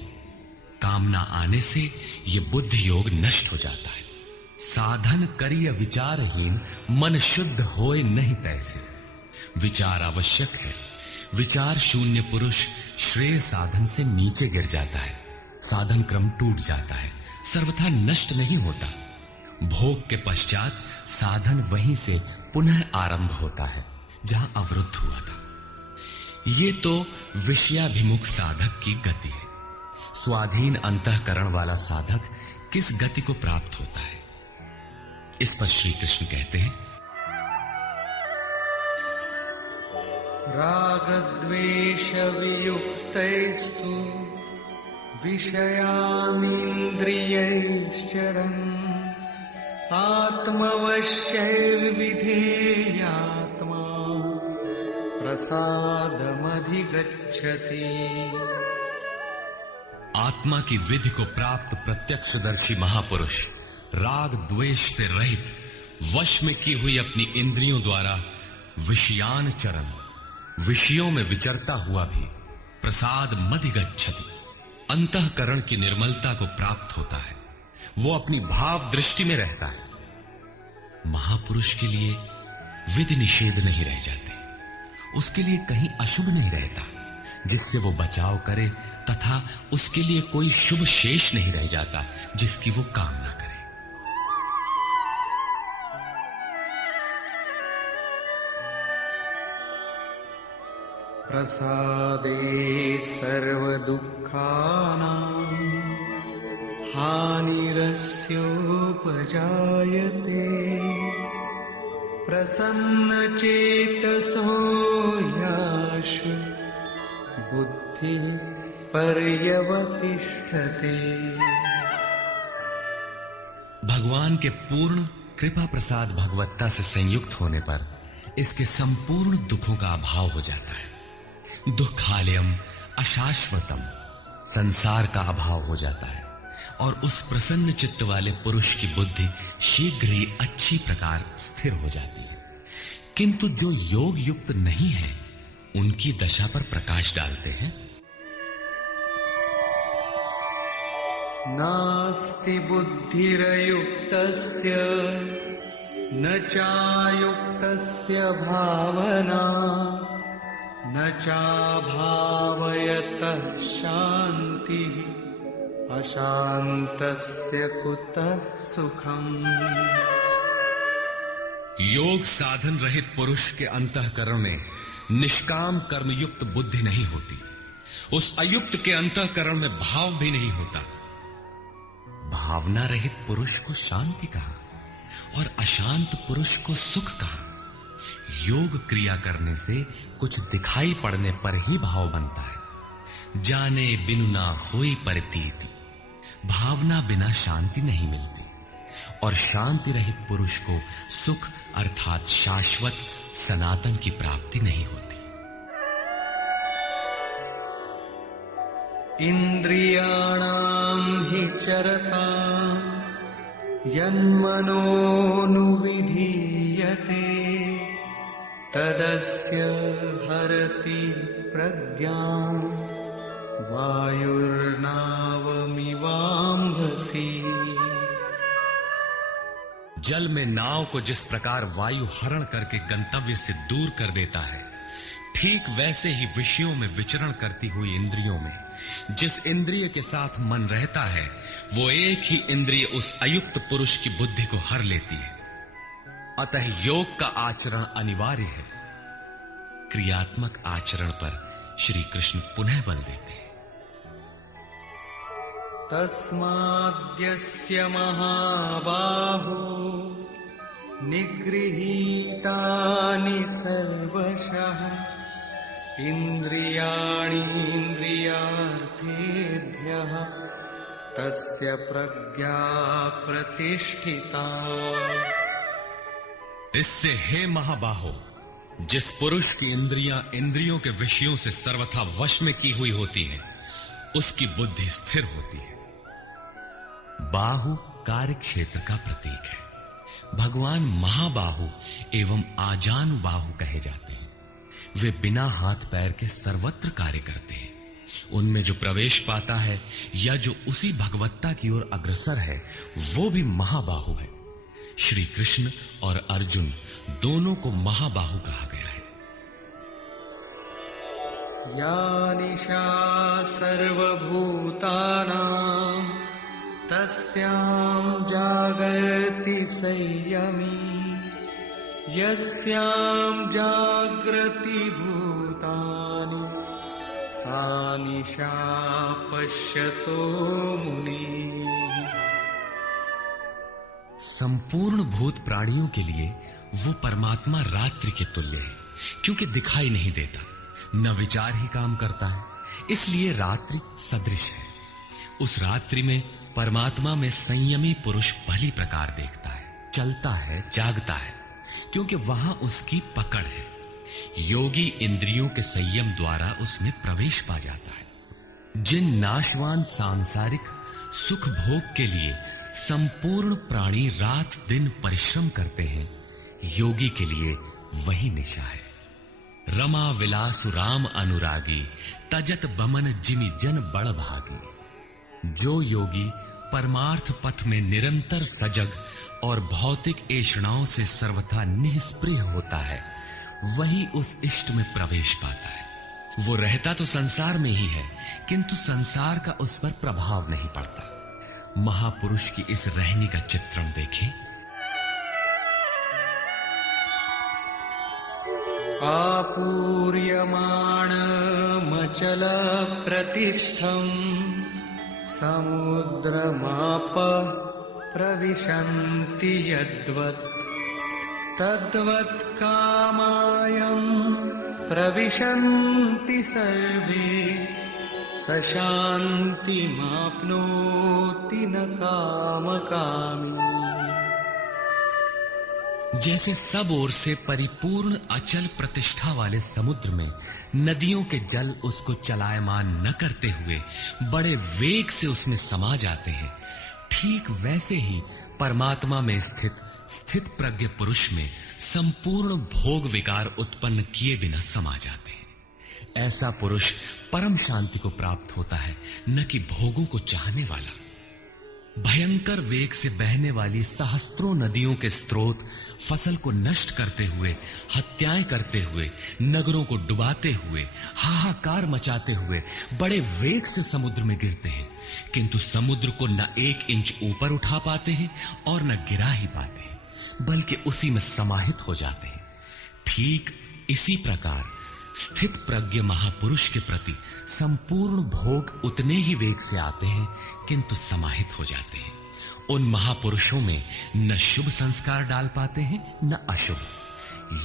कामना आने से यह बुद्धि योग नष्ट हो जाता है। साधन करिय विचारहीन, मन शुद्ध होए नहीं तैसे। विचार आवश्यक है। विचार शून्य पुरुष श्रेय साधन से नीचे गिर जाता है। साधन क्रम टूट जाता है, सर्वथा नष्ट नहीं होता। भोग के पश्चात साधन वहीं से पुनः आरंभ होता है जहां अवरुद्ध हुआ था। ये तो विषयाभिमुख साधक की गति है। स्वाधीन अंतःकरण वाला साधक किस गति को प्राप्त होता है, इस पर श्री कृष्ण कहते हैं, रागद्वेष वियुक्तैस्तु विषयानिन्द्रियैश्चरन् आत्मवश्यैर्विधेयात्मा प्रसादमधिगच्छति। आत्मा की विधि को प्राप्त प्रत्यक्षदर्शी महापुरुष राग द्वेष से रहित, वश में की हुई अपनी इंद्रियों द्वारा विषयान चरण, विषयों में विचरता हुआ भी प्रसाद मधिगच्छति, अंतःकरण की निर्मलता को प्राप्त होता है। वो अपनी भाव दृष्टि में रहता है। महापुरुष के लिए विधि निषेध नहीं रह जाते। उसके लिए कहीं अशुभ नहीं रहता जिससे वो बचाव करे, तथा उसके लिए कोई शुभ शेष नहीं रह जाता जिसकी वो कामना करे। प्रसादे सर्वदुःखानां हानिरस्योपजायते प्रसन्नचेतसो याशु बुद्धि पर्यवतिष्ठते। भगवान के पूर्ण कृपा प्रसाद भगवत्ता से संयुक्त होने पर इसके संपूर्ण दुखों का अभाव हो जाता है। दुःखालयम अशाश्वतम, संसार का अभाव हो जाता है और उस प्रसन्न चित्त वाले पुरुष की बुद्धि शीघ्र ही अच्छी प्रकार स्थिर हो जाती है। किंतु जो योग युक्त नहीं है, उनकी दशा पर प्रकाश डालते हैं। नास्ति बुद्धिरयुक्तस्य न चायुक्तस्य भावना न चाभावयतः शांति अशांतस्य कुतः सुखम्। योग साधन रहित पुरुष के अंतःकरण में निष्काम कर्मयुक्त बुद्धि नहीं होती। उस अयुक्त के अंतःकरण में भाव भी नहीं होता। भावना रहित पुरुष को शांति कहा और अशांत पुरुष को सुख कहा। योग क्रिया करने से कुछ दिखाई पड़ने पर ही भाव बनता है। जाने बिनु ना होई प्रतीति, भावना बिना शांति नहीं मिलती और शांति रहित पुरुष को सुख अर्थात शाश्वत सनातन की प्राप्ति नहीं होती। इंद्रियाणां हि चरतां यन्मनोनुविधीयते तदस्य हरति प्रज्ञां वायुर्नावमिवाम्भसि। जल में नाव को जिस प्रकार वायु हरण करके गंतव्य से दूर कर देता है, ठीक वैसे ही विषयों में विचरण करती हुई इंद्रियों में जिस इंद्रिय के साथ मन रहता है, वो एक ही इंद्रिय उस अयुक्त पुरुष की बुद्धि को हर लेती है। अतः योग का आचरण अनिवार्य है। क्रियात्मक आचरण पर श्री कृष्ण पुनः बल देते हैं। तस्माद्यस्य महाबाहो निगृहीतानि सर्वशः इंद्रियाणीन्द्रियार्थेभ्यः तस्य प्रज्ञा प्रतिष्ठिता। इससे हे महाबाहो, जिस पुरुष की इंद्रियां इंद्रियों के विषयों से सर्वथा वश में की हुई होती हैं, उसकी बुद्धि स्थिर होती है। बाहु कार्य क्षेत्र का प्रतीक है। भगवान महाबाहु एवं आजानुबाहु कहे जाते हैं। वे बिना हाथ पैर के सर्वत्र कार्य करते हैं। उनमें जो प्रवेश पाता है या जो उसी भगवत्ता की ओर अग्रसर है, वो भी महाबाहु है। श्री कृष्ण और अर्जुन दोनों को महाबाहु कहा गया है। या निशा सर्वभूतानां तस्यां जागर्ति संयमी यस्यां जागृति भूतानि सा निशा पश्यतो मुनिः। संपूर्ण भूत प्राणियों के लिए वो परमात्मा रात्रि के तुल्य है, क्योंकि दिखाई नहीं देता, न विचार ही काम करता है, इसलिए रात्रि सदृश है। उस रात्रि में परमात्मा में संयमी पुरुष भली प्रकार देखता है, चलता है, जागता है, क्योंकि वहां उसकी पकड़ है। योगी इंद्रियों के संयम द्वारा उसमें प्रवेश पा जाता है। जिन नाशवान सांसारिक सुख भोग के लिए संपूर्ण प्राणी रात दिन परिश्रम करते हैं, योगी के लिए वही निशा है। रमा विलासु राम अनुरागी तजत बमन जिमि जन बड़ भागी। जो योगी परमार्थ पथ में निरंतर सजग और भौतिक ऐषणाओं से सर्वथा निष्प्रिय होता है, वही उस इष्ट में प्रवेश पाता है। वो रहता तो संसार में ही है, किंतु संसार का उस पर प्रभाव नहीं पड़ता। महापुरुष की इस रहनी का चित्रण देखें। आपूर्यमाणमचल प्रतिष्ठम् समुद्रमाप प्रविशन्ति यद्वत् तद्वत् कामायं प्रविशन्ति सर्वे स शान्तिमाप्नोति न कामकामी। जैसे सब ओर से परिपूर्ण अचल प्रतिष्ठा वाले समुद्र में नदियों के जल उसको चलायमान न करते हुए बड़े वेग से उसमें समा जाते हैं, ठीक वैसे ही परमात्मा में स्थित प्रज्ञ पुरुष में संपूर्ण भोग विकार उत्पन्न किए बिना समा जाते हैं। ऐसा पुरुष परम शांति को प्राप्त होता है, न कि भोगों को चाहने वाला। भयंकर वेग से बहने वाली सहस्त्रों नदियों के स्रोत फसल को नष्ट करते हुए, हत्याएं करते हुए, नगरों को डुबाते हुए, हाहाकार मचाते हुए बड़े वेग से समुद्र में गिरते हैं, किंतु समुद्र को न 1 इंच ऊपर उठा पाते हैं और न गिरा ही पाते हैं, बल्कि उसी में समाहित हो जाते हैं। ठीक इसी प्रकार स्थित प्रज्ञ महापुरुष के प्रति संपूर्ण भोग उतने ही वेग से आते हैं, किंतु समाहित हो जाते हैं। उन महापुरुषों में न शुभ संस्कार डाल पाते हैं न अशुभ।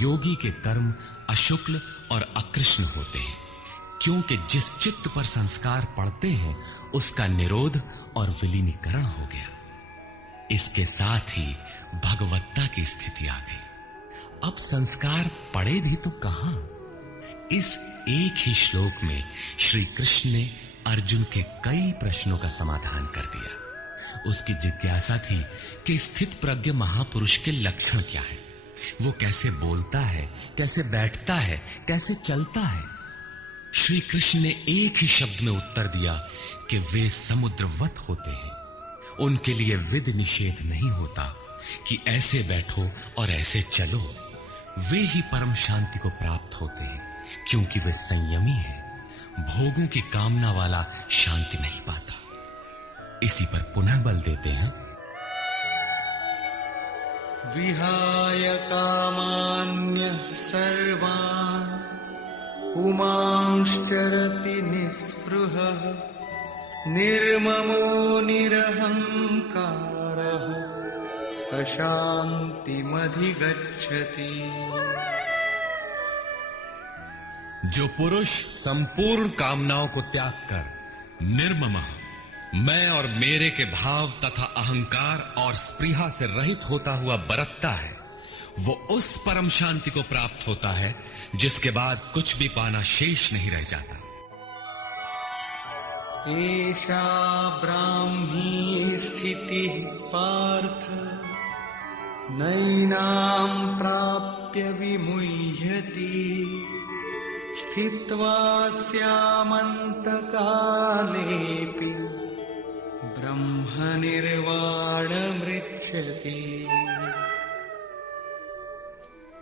योगी के कर्म अशुक्ल और अकृष्ण होते हैं, क्योंकि जिस चित्त पर संस्कार पड़ते हैं उसका निरोध और विलीनीकरण हो गया। इसके साथ ही भगवत्ता की स्थिति आ गई। अब संस्कार पड़े भी तो कहां? इस एक ही श्लोक में श्री कृष्ण ने अर्जुन के कई प्रश्नों का समाधान कर दिया। उसकी जिज्ञासा थी कि स्थित प्रज्ञ महापुरुष के लक्षण क्या है, वो कैसे बोलता है, कैसे बैठता है, कैसे चलता है। श्री कृष्ण ने एक ही शब्द में उत्तर दिया कि वे समुद्रवत होते हैं। उनके लिए विधि निषेध नहीं होता कि ऐसे बैठो और ऐसे चलो। वे ही परम शांति को प्राप्त होते हैं, क्योंकि वे संयमी हैं। भोगों की कामना वाला शांति नहीं पाता। इसी पर पुनः बल देते हैं। विहाय कामान्यः सर्वान् पुमांश्चरति निःस्पृहः निर्ममो निरहंकारः स शान्तिमधिगच्छति। जो पुरुष संपूर्ण कामनाओं को त्याग कर निर्मम, मैं और मेरे के भाव तथा अहंकार और स्पृहा से रहित होता हुआ बरतता है, वो उस परम शांति को प्राप्त होता है जिसके बाद कुछ भी पाना शेष नहीं रह जाता। एषा ब्राह्मी स्थितिः पार्थ नैनां प्राप्य विमुह्यति स्थित्वा स्यामन्तकालेऽपि ब्रह्मनिर्वाणमृच्छति।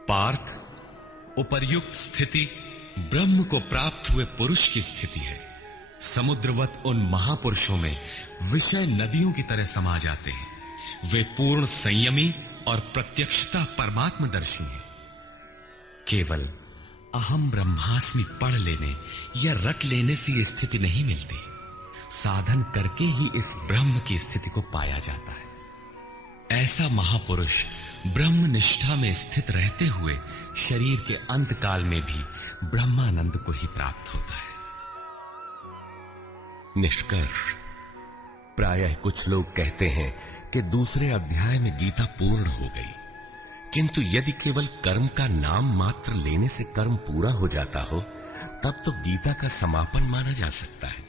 पार्थ, उपर्युक्त स्थिति ब्रह्म को प्राप्त हुए पुरुष की स्थिति है। समुद्रवत उन महापुरुषों में विषय नदियों की तरह समा जाते हैं। वे पूर्ण संयमी और प्रत्यक्षता परमात्मदर्शी हैं। केवल अहम ब्रह्मास्मि पढ़ लेने या रट लेने से ये स्थिति नहीं मिलती। साधन करके ही इस ब्रह्म की स्थिति को पाया जाता है। ऐसा महापुरुष ब्रह्म निष्ठा में स्थित रहते हुए शरीर के अंत काल में भी ब्रह्मानंद को ही प्राप्त होता है। निष्कर्ष, प्रायः कुछ लोग कहते हैं कि दूसरे अध्याय में गीता पूर्ण हो गई, किंतु यदि केवल कर्म का नाम मात्र लेने से कर्म पूरा हो जाता हो, तब तो गीता का समापन माना जा सकता है।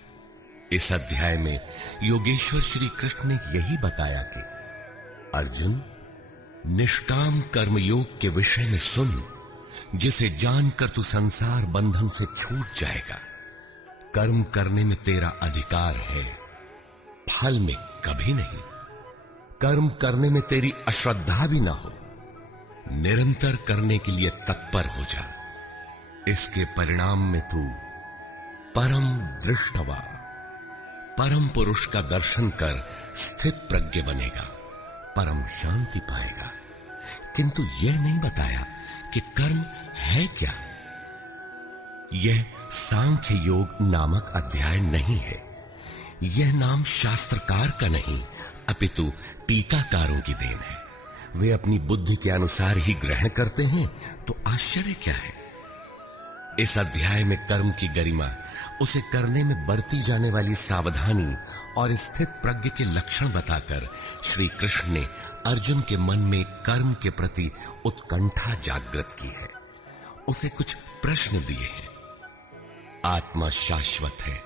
इस अध्याय में योगेश्वर श्री कृष्ण ने यही बताया कि अर्जुन, निष्काम कर्मयोग के विषय में सुन, जिसे जानकर तू संसार बंधन से छूट जाएगा। कर्म करने में तेरा अधिकार है, फल में कभी नहीं। कर्म करने में तेरी अश्रद्धा भी ना हो, निरंतर करने के लिए तत्पर हो जा। इसके परिणाम में तू परम दृष्टवा, परम पुरुष का दर्शन कर स्थित प्रज्ञ बनेगा, परम शांति पाएगा। किंतु यह नहीं बताया कि कर्म है क्या। यह सांख्य योग नामक अध्याय नहीं है। यह नाम शास्त्रकार का नहीं, अपितु टीकाकारों की देन है। वे अपनी बुद्धि के अनुसार ही ग्रहण करते हैं, तो आश्चर्य क्या है। इस अध्याय में कर्म की गरिमा उसे करने में बरती जाने वाली सावधानी और स्थित प्रज्ञ के लक्षण बताकर श्री कृष्ण ने अर्जुन के मन में कर्म के प्रति उत्कंठा जागृत की है। उसे कुछ प्रश्न दिए हैं। आत्मा शाश्वत है,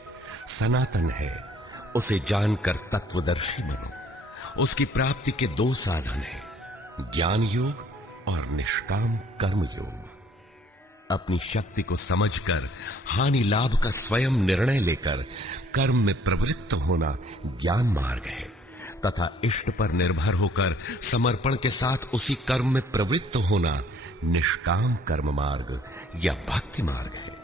सनातन है, उसे जानकर तत्वदर्शी बनो। उसकी प्राप्ति के दो साधन हैं, ज्ञान योग और निष्काम कर्म योग। अपनी शक्ति को समझकर हानि लाभ का स्वयं निर्णय लेकर कर्म में प्रवृत्त होना ज्ञान मार्ग है तथा इष्ट पर निर्भर होकर समर्पण के साथ उसी कर्म में प्रवृत्त होना निष्काम कर्म मार्ग या भक्ति मार्ग है।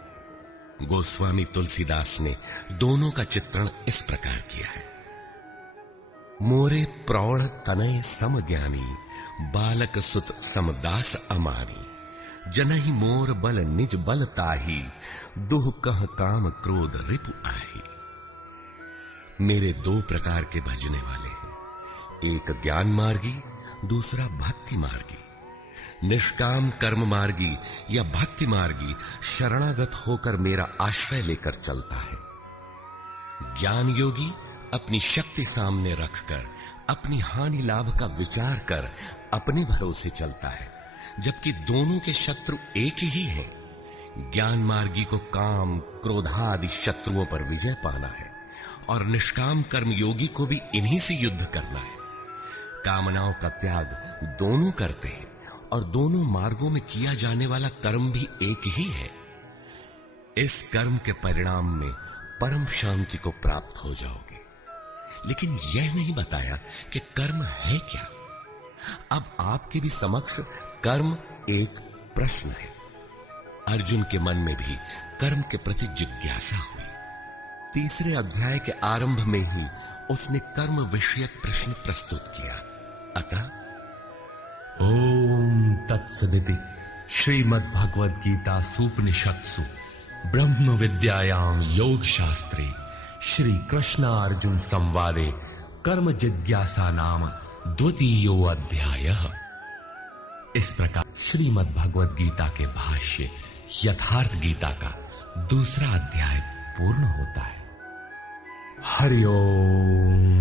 गोस्वामी तुलसीदास ने दोनों का चित्रण इस प्रकार किया है। मोरे प्रौढ़ तनय सम ज्ञानी, बालक सुत समदास अमानी। जनहि मोर बल निज बल ताही, दुह कह काम क्रोध रिपु आही। मेरे दो प्रकार के भजने वाले हैं, एक ज्ञान मार्गी, दूसरा भक्ति मार्गी। निष्काम कर्म मार्गी या भक्ति मार्गी शरणागत होकर मेरा आश्रय लेकर चलता है। ज्ञान योगी अपनी शक्ति सामने रखकर अपनी हानि लाभ का विचार कर अपने भरोसे चलता है, जबकि दोनों के शत्रु एक ही हैं। ज्ञान मार्गी को काम क्रोधादि शत्रुओं पर विजय पाना है और निष्काम कर्म योगी को भी इन्हीं से युद्ध करना है। कामनाओं का त्याग दोनों करते हैं और दोनों मार्गों में किया जाने वाला कर्म भी एक ही है। इस कर्म के परिणाम में परम शांति को प्राप्त हो जाओगे। लेकिन यह नहीं बताया कि कर्म है क्या। अब आपके भी समक्ष कर्म एक प्रश्न है। अर्जुन के मन में भी कर्म के प्रति जिज्ञासा हुई। तीसरे अध्याय के आरंभ में ही उसने कर्म विषयक प्रश्न प्रस्तुत किया। अतः ओम तत्सदिति श्रीमद् भगवद गीता सूपनिषत्सु ब्रह्म विद्यायाम योग शास्त्रे श्री कृष्ण अर्जुन संवादे कर्म जिज्ञासा नाम द्वितीयो अध्यायः। इस प्रकार श्रीमद् भगवद गीता के भाष्य यथार्थ गीता का दूसरा अध्याय पूर्ण होता है। हरि ओम।